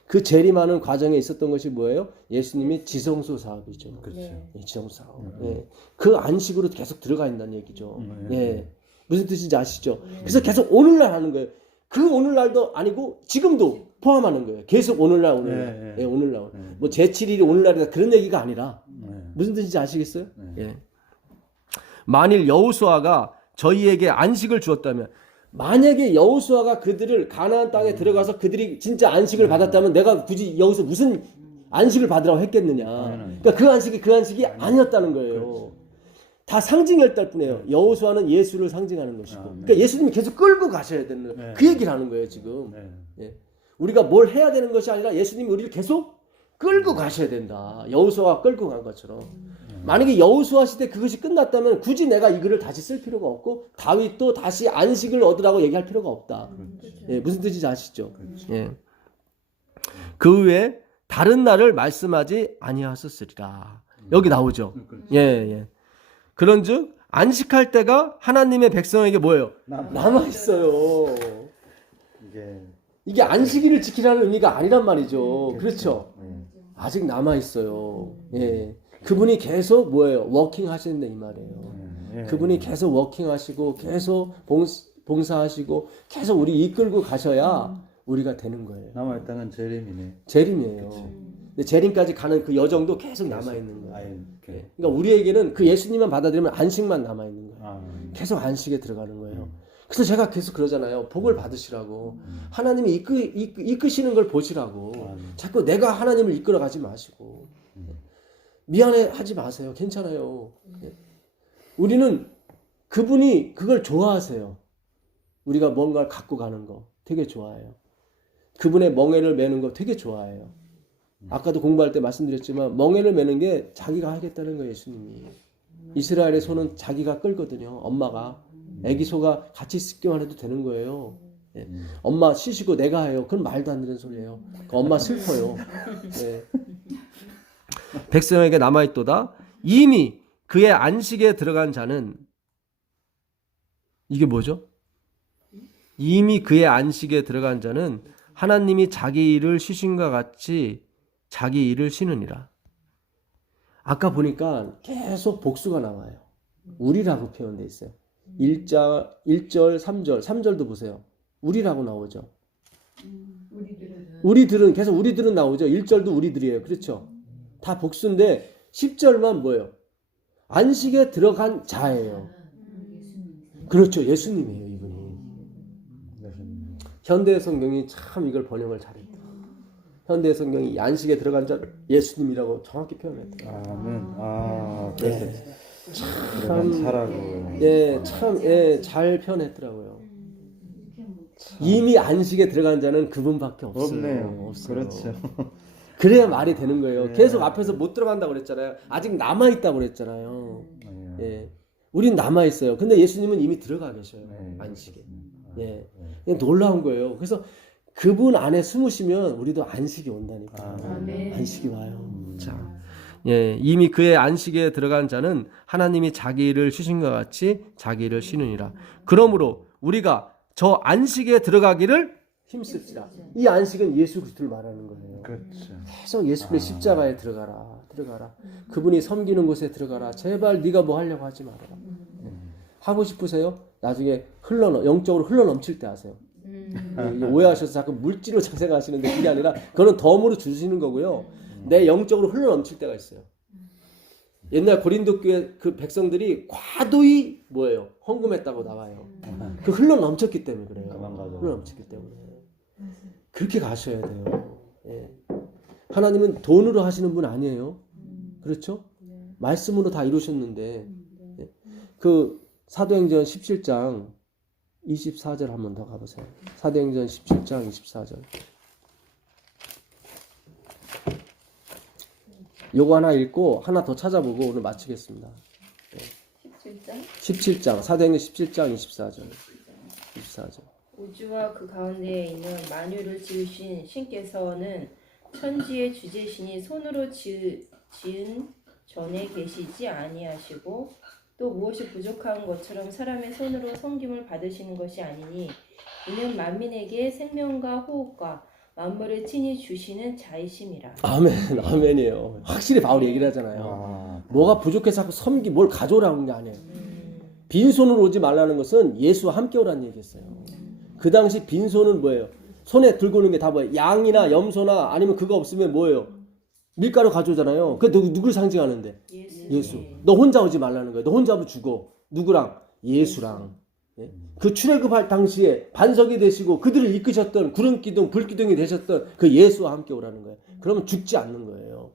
그 재림하는 과정에 있었던 것이 뭐예요? 예수님이 지성소 사업이죠. 그렇죠. 예, 지성소 사업. 예. 그 안식으로 계속 들어가 있다는 얘기죠. 예. 무슨 뜻인지 아시죠? 그래서 계속 오늘날 하는 거예요. 그 오늘날도 아니고 지금도 포함하는 거예요. 계속 오늘날. 예, 오늘날. 뭐 제7일이 오늘날이다 그런 얘기가 아니라 무슨 뜻인지 아시겠어요? 예. 만일 여호수아가 저희에게 안식을 주었다면, 만약에 여호수아가 그들을 가나안 땅에 들어가서 그들이 진짜 안식을 받았다면 내가 굳이 여기서 무슨 안식을 받으라고 했겠느냐. 그러니까 그 안식이 아니었다는 거예요. 다 상징이었을 뿐이에요. 여호수아는 예수를 상징하는 것이고, 그러니까 예수님이 계속 끌고 가셔야 되는 그 얘기를 하는 거예요 지금. 예. 우리가 뭘 해야 되는 것이 아니라 예수님이 우리를 계속 끌고 가셔야 된다. 여호수아가 끌고 간 것처럼. 만약에 여호수아 시대 그것이 끝났다면 굳이 내가 이 글을 다시 쓸 필요가 없고 다윗도 다시 안식을 얻으라고 얘기할 필요가 없다. 예, 무슨 뜻인지 아시죠? 예. 그 외에 다른 날을 말씀하지 아니하셨으리라. 여기 나오죠. 예, 예. 그런즉 안식할 때가 하나님의 백성에게 뭐예요? 남아 있어요. 이게 안식일을 지키라는 의미가 아니란 말이죠. 그렇죠? 아직 남아 있어요. 예. 그분이 계속 뭐예요? 워킹 하시는데 이 말이에요. 그분이 계속 워킹 하시고 계속 봉사하시고 계속 우리 이끌고 가셔야 우리가 되는 거예요. 남아있다는 재림이네. 재림이에요. 근데 재림까지 가는 그 여정도 계속 남아있는 거예요. 그러니까 우리에게는 그 예수님만 받아들이면 안식만 남아있는 거예요. 계속 안식에 들어가는 거예요. 그래서 제가 계속 그러잖아요. 복을 받으시라고. 하나님이 이끄시는 걸 보시라고. 자꾸 내가 하나님을 이끌어 가지 마시고. 미안해 하지 마세요. 괜찮아요. 우리는 그분이 그걸 좋아하세요. 우리가 뭔가를 갖고 가는 거 되게 좋아해요. 그분의 멍에를 매는 거 되게 좋아해요. 아까도 공부할 때 말씀드렸지만 멍에를 매는 게 자기가 하겠다는 거예요. 예수님이. 이스라엘의 소는 자기가 끌거든요. 엄마가. 애기 소가 같이 씻기만 해도 되는 거예요. 예. 엄마 쉬시고 내가 해요. 그건 말도 안 되는 소리예요. 그러니까 엄마 슬퍼요. 예. 백성에게 남아있도다. 이미 그의 안식에 들어간 자는, 이게 뭐죠? 이미 그의 안식에 들어간 자는 하나님이 자기 일을 쉬신과 같이 자기 일을 쉬느니라. 아까 보니까 계속 복수가 나와요. 우리라고 표현되어 있어요. 1절, 3절, 3절도 보세요. 우리라고 나오죠. 우리들은 계속 우리들은 나오죠. 1절도 우리들이에요. 그렇죠? 다 복수인데 10절만 뭐예요? 안식에 들어간 자예요. 그렇죠. 예수님이에요. 이분이. 현대 성경이 참 이걸 번역을 잘했다. 현대 성경이 안식에 들어간 자를 예수님이라고 정확히 표현했다. 아멘. 네. 참 사라고. 예, 참, 예, 잘 표현했더라고요. 이미 안식에 들어간 자는 그분밖에 없어요. 없네요. 없어요. 그렇죠. 그래야 말이 되는 거예요. 계속 앞에서 못 들어간다고 그랬잖아요. 아직 남아 있다고 그랬잖아요. 예, 우린 남아 있어요. 근데 예수님은 이미 들어가 계셔요. 안식에. 예, 놀라운 거예요. 그래서 그분 안에 숨으시면 우리도 안식이 온다니까. 안식이 와요. 자. 예, 이미 그의 안식에 들어간 자는 하나님이 자기 일을 쉬신 것 같이 자기 일을 쉬느니라. 그러므로 우리가 저 안식에 들어가기를 힘씁시다. 이 안식은 예수 그리스도를 말하는 거예요. 그렇죠. 계속 예수 그리스도 십자가에 들어가라. 그분이 섬기는 곳에 들어가라. 제발 네가 뭐 하려고 하지 말아라. 하고 싶으세요? 나중에 영적으로 흘러넘칠 때 하세요. 오해하셔서 자꾸 물질로 생각하시는데 그게 아니라 그거는 덤으로 주시는 거고요. 내 영적으로 흘러넘칠 때가 있어요. 옛날 고린도 교회 그 백성들이 과도히 뭐예요? 헌금했다고 나와요. 그 흘러넘쳤기 때문에 그래요. 흘러넘쳤기 때문에. 그렇게 가셔야 돼요. 예. 하나님은 돈으로 하시는 분 아니에요. 그렇죠? 말씀으로 다 이루셨는데. 예. 그 사도행전 17장 24절 한번 더 가보세요. 사도행전 17장 24절. 요거 하나 읽고 하나 더 찾아보고 오늘 마치겠습니다. 17장? 17장 사도행전 17장 24절. 우주와 그 가운데에 있는 만유를 지으신 신께서는 천지의 주제신이 손으로 지은 전에 계시지 아니하시고 또 무엇이 부족한 것처럼 사람의 손으로 섬김을 받으시는 것이 아니니 이는 만민에게 생명과 호흡과 만물을 친히 주시는 자이심이라. 아멘, 아멘이에요. 확실히 바울이 얘기를 하잖아요. 아, 뭐가 부족해서 자꾸 뭘 가져오라는 게 아니에요. 빈손으로 오지 말라는 것은 예수와 함께 오라는 얘기였어요. 그 당시 빈손은 뭐예요? 손에 들고 오는 게 다 뭐예요? 양이나 염소나 아니면 그거 없으면 뭐예요? 밀가루 가져오잖아요. 그게 누굴 상징하는데? 예수. 너 혼자 오지 말라는 거예요. 너 혼자 오면 죽어. 누구랑? 예수랑. 예? 그 출애굽할 당시에 반석이 되시고 그들을 이끄셨던 구름기둥, 불기둥이 되셨던 그 예수와 함께 오라는 거예요. 그러면 죽지 않는 거예요.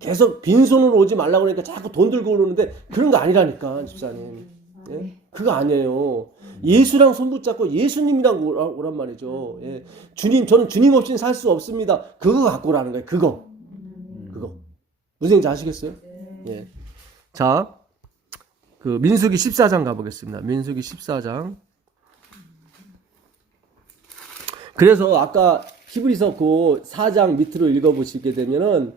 계속 빈손으로 오지 말라고 그러니까 자꾸 돈 들고 오는데 그런 거 아니라니까, 집사님. 예? 그거 아니에요. 예수랑 손 붙잡고 예수님이랑 오란 말이죠. 예. 주님, 저는 주님 없이는 살 수 없습니다. 그거 갖고 오라는 거예요. 그거. 무슨 얘기인지 아시겠어요? 예. 자, 그 민수기 14장 가보겠습니다. 민수기 14장. 그래서 아까 히브리서 그 4장 밑으로 읽어보시게 되면은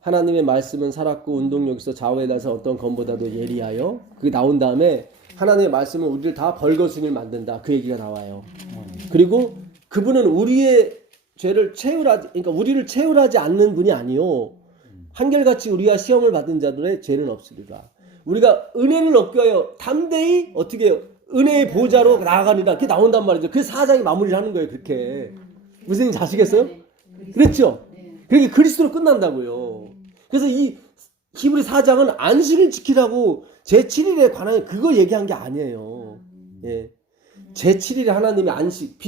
하나님의 말씀은 살았고 운동력 있어 좌우에 나서 어떤 검보다도 예리하여, 그게 나온 다음에 하나님의 말씀은 우리를 다 벌거숭이를 만든다, 그 얘기가 나와요. 그리고 그분은 우리의 죄를 그러니까 우리를 채울하지 않는 분이 아니요, 한결같이 우리가 시험을 받은 자들의 죄는 없으리라. 우리가 은혜를 얻기 위하여 담대히 어떻게 해요? 은혜의 보좌로 나아가니라, 그게 나온단 말이죠. 그 4장이 마무리를 하는 거예요. 그렇게. 무슨 얘기인지 아시겠어요? 그렇죠? 그게 그리스도로 끝난다고요. 그래서 이 히브리 4장은 안식을 지키라고 제7일에 관한 그걸 얘기한 게 아니에요. 예. 제7일에 하나님이 안식,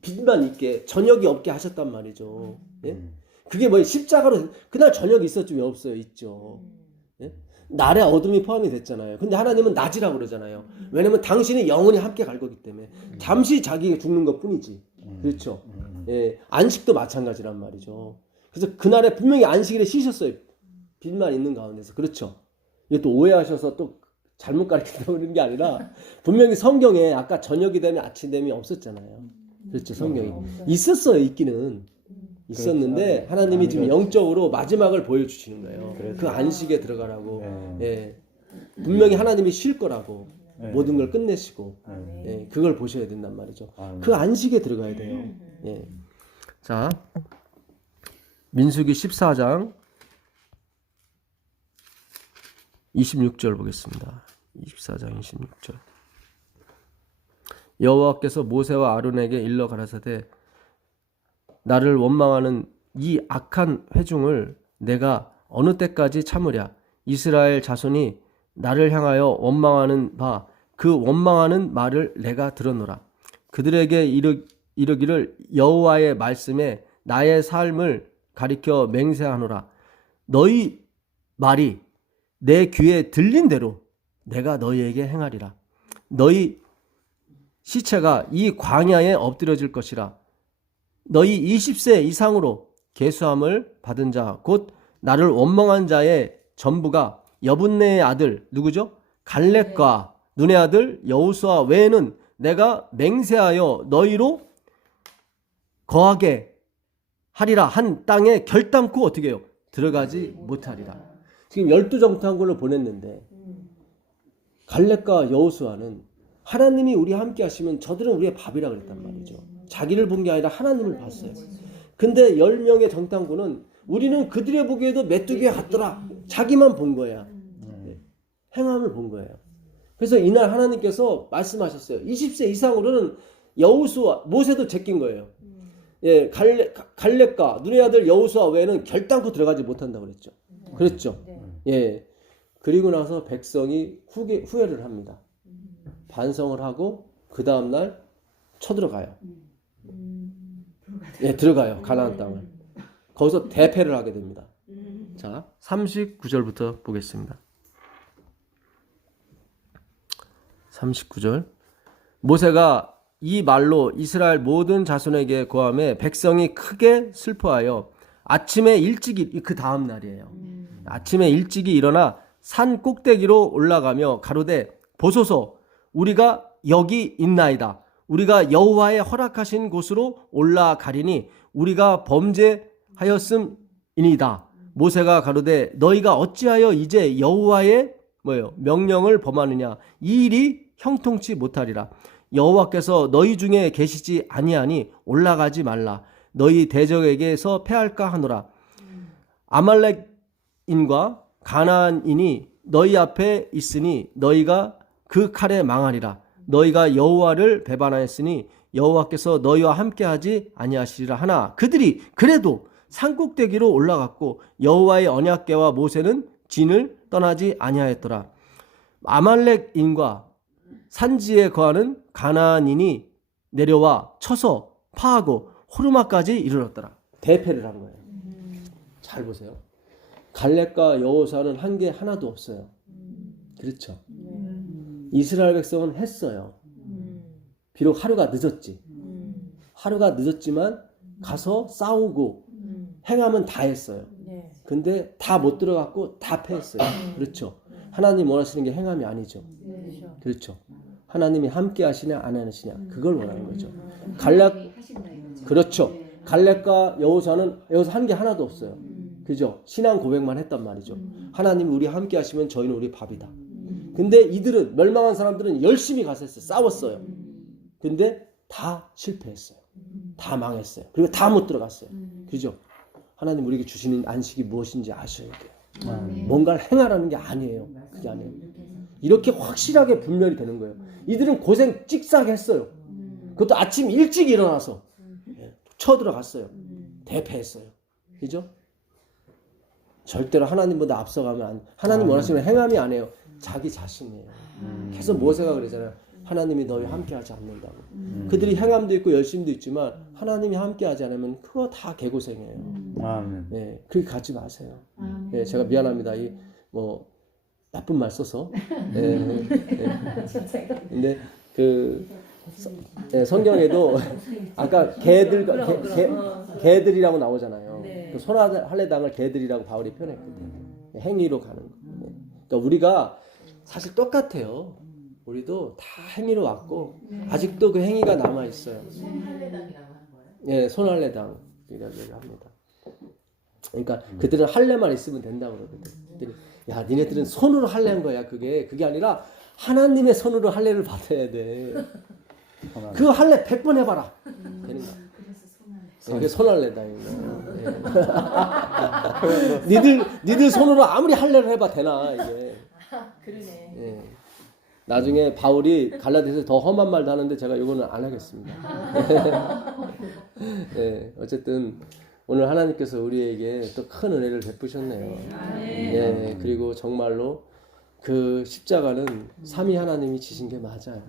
빛만 있게, 저녁이 없게 하셨단 말이죠. 예? 그게 뭐 십자가로 그날 저녁이 있었지 왜 없어요? 있죠. 예? 날에 어둠이 포함이 됐잖아요. 근데 하나님은 낮이라고 그러잖아요. 왜냐면 당신이 영원히 함께 갈 거기 때문에 잠시 자기가 죽는 것 뿐이지. 그렇죠. 예, 안식도 마찬가지란 말이죠. 그래서 그날에 분명히 안식일에 쉬셨어요. 빛만 있는 가운데서. 그렇죠. 이게 또 오해하셔서 또 잘못 가르친다고 그러는 게 아니라 분명히 성경에 아까 저녁이 되면 아침 되면 없었잖아요. 그렇죠. 성경이 있었어요. 있기는 있었는데 하나님이 지금 영적으로 마지막을 보여주시는 거예요. 그 안식에 들어가라고. 예. 분명히 하나님이 쉴 거라고. 모든 걸 끝내시고. 예. 그걸 보셔야 된단 말이죠. 그 안식에 들어가야 돼요. 예. 자, 민수기 14장 26절 보겠습니다. 24장 26절. 여호와께서 모세와 아론에게 일러 가라사대 나를 원망하는 이 악한 회중을 내가 어느 때까지 참으랴. 이스라엘 자손이 나를 향하여 원망하는 바 그 원망하는 말을 내가 들었노라. 그들에게 이르기를 여호와의 말씀에 나의 삶을 가리켜 맹세하노라. 너희 말이 내 귀에 들린 대로 내가 너희에게 행하리라. 너희 시체가 이 광야에 엎드려질 것이라. 너희 20세 이상으로 계수함을 받은 자 곧 나를 원망한 자의 전부가 여분네의 아들 누구죠? 갈렙과 눈의 아들 여호수아 외에는 내가 맹세하여 너희로 거하게 하리라 한 땅에 결단코 어떻게 해요? 들어가지 못하리라. 지금 12정탐꾼을 보냈는데 갈렙과 여호수아는 하나님이 우리 함께 하시면 저들은 우리의 밥이라 그랬단 말이죠. 자기를 본 게 아니라 하나님을 봤어요. 근데 10명의 정탐꾼은 우리는 그들의 보기에도 메뚜기에 같더라. 자기만 본 거야. 행함을 본 거예요. 그래서 이날 하나님께서 말씀하셨어요. 20세 이상으로는 여호수아, 모세도 제낀 거예요. 예, 갈렙과 눈의 아들 여호수아 외에는 결단코 들어가지 못한다고 그랬죠. 그랬죠. 예. 그리고 나서 백성이 후회를 합니다. 반성을 하고 그 다음 날 쳐들어가요. 예, 들어가요. 가나안 땅을. 거기서 대패를 하게 됩니다. 자, 39절부터 보겠습니다. 39절. 모세가 이 말로 이스라엘 모든 자손에게 고하매 백성이 크게 슬퍼하여 아침에 일찍이, 그 다음 날이에요. 아침에 일찍이 일어나 산 꼭대기로 올라가며 가로되 보소서 우리가 여기 있나이다. 우리가 여호와의 허락하신 곳으로 올라가리니 우리가 범죄하였음이니이다. 모세가 가로되 너희가 어찌하여 이제 여호와의 명령을 범하느냐 이 일이 형통치 못하리라. 여호와께서 너희 중에 계시지 아니하니 올라가지 말라. 너희 대적에게서 패할까 하노라. 아말렉인과 가나안인이 너희 앞에 있으니 너희가 그 칼에 망하리라. 너희가 여호와를 배반하였으니 여호와께서 너희와 함께하지 아니하시리라 하나 그들이 그래도 산꼭대기로 올라갔고 여호와의 언약궤와 모세는 진을 떠나지 아니하였더라. 아말렉인과 산지에 거하는 가나안인이 내려와 쳐서 파하고 호르마까지 이르렀더라. 대패를 한 거예요. 잘 보세요. 갈렙과 여호수아는 한 게 하나도 없어요. 그렇죠. 이스라엘 백성은 했어요. 비록 하루가 늦었지. 하루가 늦었지만 가서 싸우고 행하면 다 했어요. 근데 다 못 들어갔고 다 패했어요. 그렇죠. 하나님 원하시는 게 행함이 아니죠. 그렇죠. 하나님이 함께 하시냐 안 하시냐 그걸 원하는 거죠. 갈렙 그렇죠. 갈렙과 여호수아는 여기서 한 게 하나도 없어요. 그죠? 신앙 고백만 했단 말이죠. 하나님이 우리 함께 하시면 저희는 우리 밥이다. 근데 이들은 멸망한 사람들은 열심히 가서 했어요. 싸웠어요. 근데 다 실패했어요. 다 망했어요. 그리고 다 못 들어갔어요. 그죠? 하나님 우리에게 주시는 안식이 무엇인지 아셔야 돼요. 뭔가를 행하라는 게 아니에요. 그게 아니에요. 이렇게 확실하게 분별이 되는 거예요. 이들은 고생 찍싸게 했어요. 그것도 아침 일찍 일어나서 쳐들어갔어요. 대패했어요. 그죠? 절대로 하나님보다 앞서가면 안, 하나님 원하시는 행함이 아니에요. 자기 자신이에요. 계속 모세가 그러잖아요. 하나님이 너희 함께 하지 않는다고. 그들이 행함도 있고 열심도 있지만 하나님이 함께 하지 않으면 그거 다 개고생이에요. 네, 그렇게 가지 마세요. 네, 제가 미안합니다. 이 뭐 나쁜 말 써서. 네, 네. 근데 그 성경에도 아까 개들이라고 나오잖아요. 그 손할례당을 개들이라고 바울이 표현했거든요. 행위로 가는 거. 그러니까 우리가 사실 똑같아요. 우리도 다 행위로 왔고 아직도 그 행위가 남아 있어요. 손할례당이라고 하는 거예요? 예, 손할례당이라고 합니다. 그러니까 그들은 할례만 있으면 된다고 그러거든. 그들이 야, 니네들은 손으로 할례한 거야. 그게 아니라 하나님의 손으로 할례를 받아야 돼. 그 할례 100번 해봐라. 되는 거야. 그게 손할례당입니다. 니들 손으로 아무리 할례를 해봐 되나 이게. 그러네. 예. 나중에 바울이 갈라디아서 더 험한 말도 하는데 제가 이거는 안 하겠습니다. 예, 어쨌든 오늘 하나님께서 우리에게 또 큰 은혜를 베푸셨네요. 예, 그리고 정말로 그 십자가는 삼위 하나님이 지신 게 맞아요.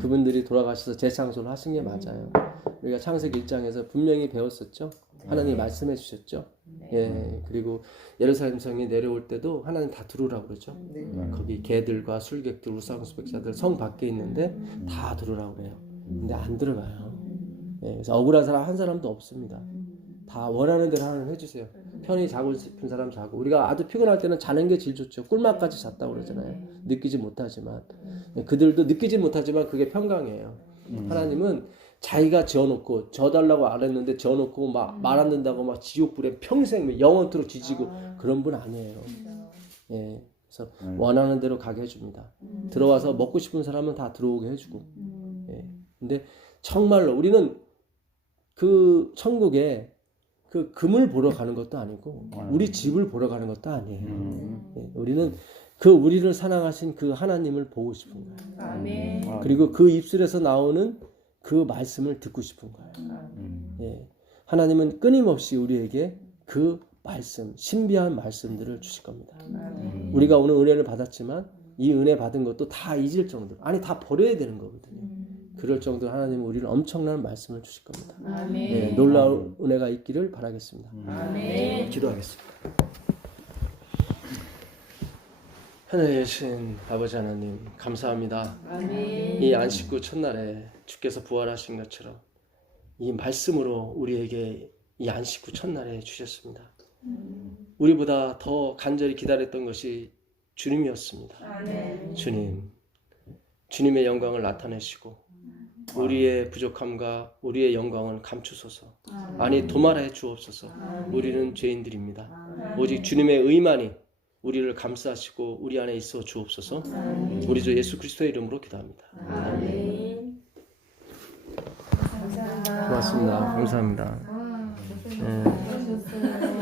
그분들이 돌아가셔서 재창조를 하신 게 맞아요. 우리가 창세기 1장에서 분명히 배웠었죠. 하나님이 말씀해 주셨죠. 예, 그리고 예루살렘 성이 내려올 때도 하나님 다 들어오라고 그러죠. 거기 개들과 술객들, 우상수백자들 성 밖에 있는데 다 들어오라고 그래요. 근데 안 들어가요. 예, 그래서 억울한 사람 한 사람도 없습니다. 다 원하는 대로 하나님 해주세요. 편히 자고 싶은 사람 자고. 우리가 아주 피곤할 때는 자는 게 제일 좋죠. 꿀맛까지 잤다고 그러잖아요. 느끼지 못하지만. 그들도 느끼지 못하지만 그게 평강이에요. 하나님은 자기가 지어놓고 져달라고 안 했는데 지어놓고 막 말 안 듣는다고 막 지옥불에 평생 영원토록 지지고 그런 분 아니에요. 예, 그래서 원하는 대로 가게 해줍니다. 들어와서 먹고 싶은 사람은 다 들어오게 해주고. 예, 근데 정말로 우리는 그 천국에 그 금을 보러 가는 것도 아니고 우리 집을 보러 가는 것도 아니에요. 예, 우리는 그 우리를 사랑하신 그 하나님을 보고 싶은 거예요. 아멘. 그리고 그 입술에서 나오는 그 말씀을 듣고 싶은 거예요. 예, 하나님은 끊임없이 우리에게 그 말씀, 신비한 말씀들을 주실 겁니다. 우리가 오늘 은혜를 받았지만 이 은혜 받은 것도 다 잊을 정도로, 아니 다 버려야 되는 거거든요. 그럴 정도로 하나님은 우리는 엄청난 말씀을 주실 겁니다. 예, 놀라운 은혜가 있기를 바라겠습니다. 기도하겠습니다. 하늘에 계신 아버지 하나님 감사합니다. 이 안식구 첫날에 주께서 부활하신 것처럼 이 말씀으로 우리에게 이 안식구 첫날에 주셨습니다. 우리보다 더 간절히 기다렸던 것이 주님이었습니다. 주님의 영광을 나타내시고 우리의 부족함과 우리의 영광은 감추소서. 아니 도말해 주옵소서. 우리는 죄인들입니다. 오직 주님의 의만이 우리를 감싸시고 우리 안에 있어 주옵소서. 우리 주 예수 그리스도의 이름으로 기도합니다. 아멘. 감사합니다. 고맙습니다. 감사합니다. 고생하셨어요.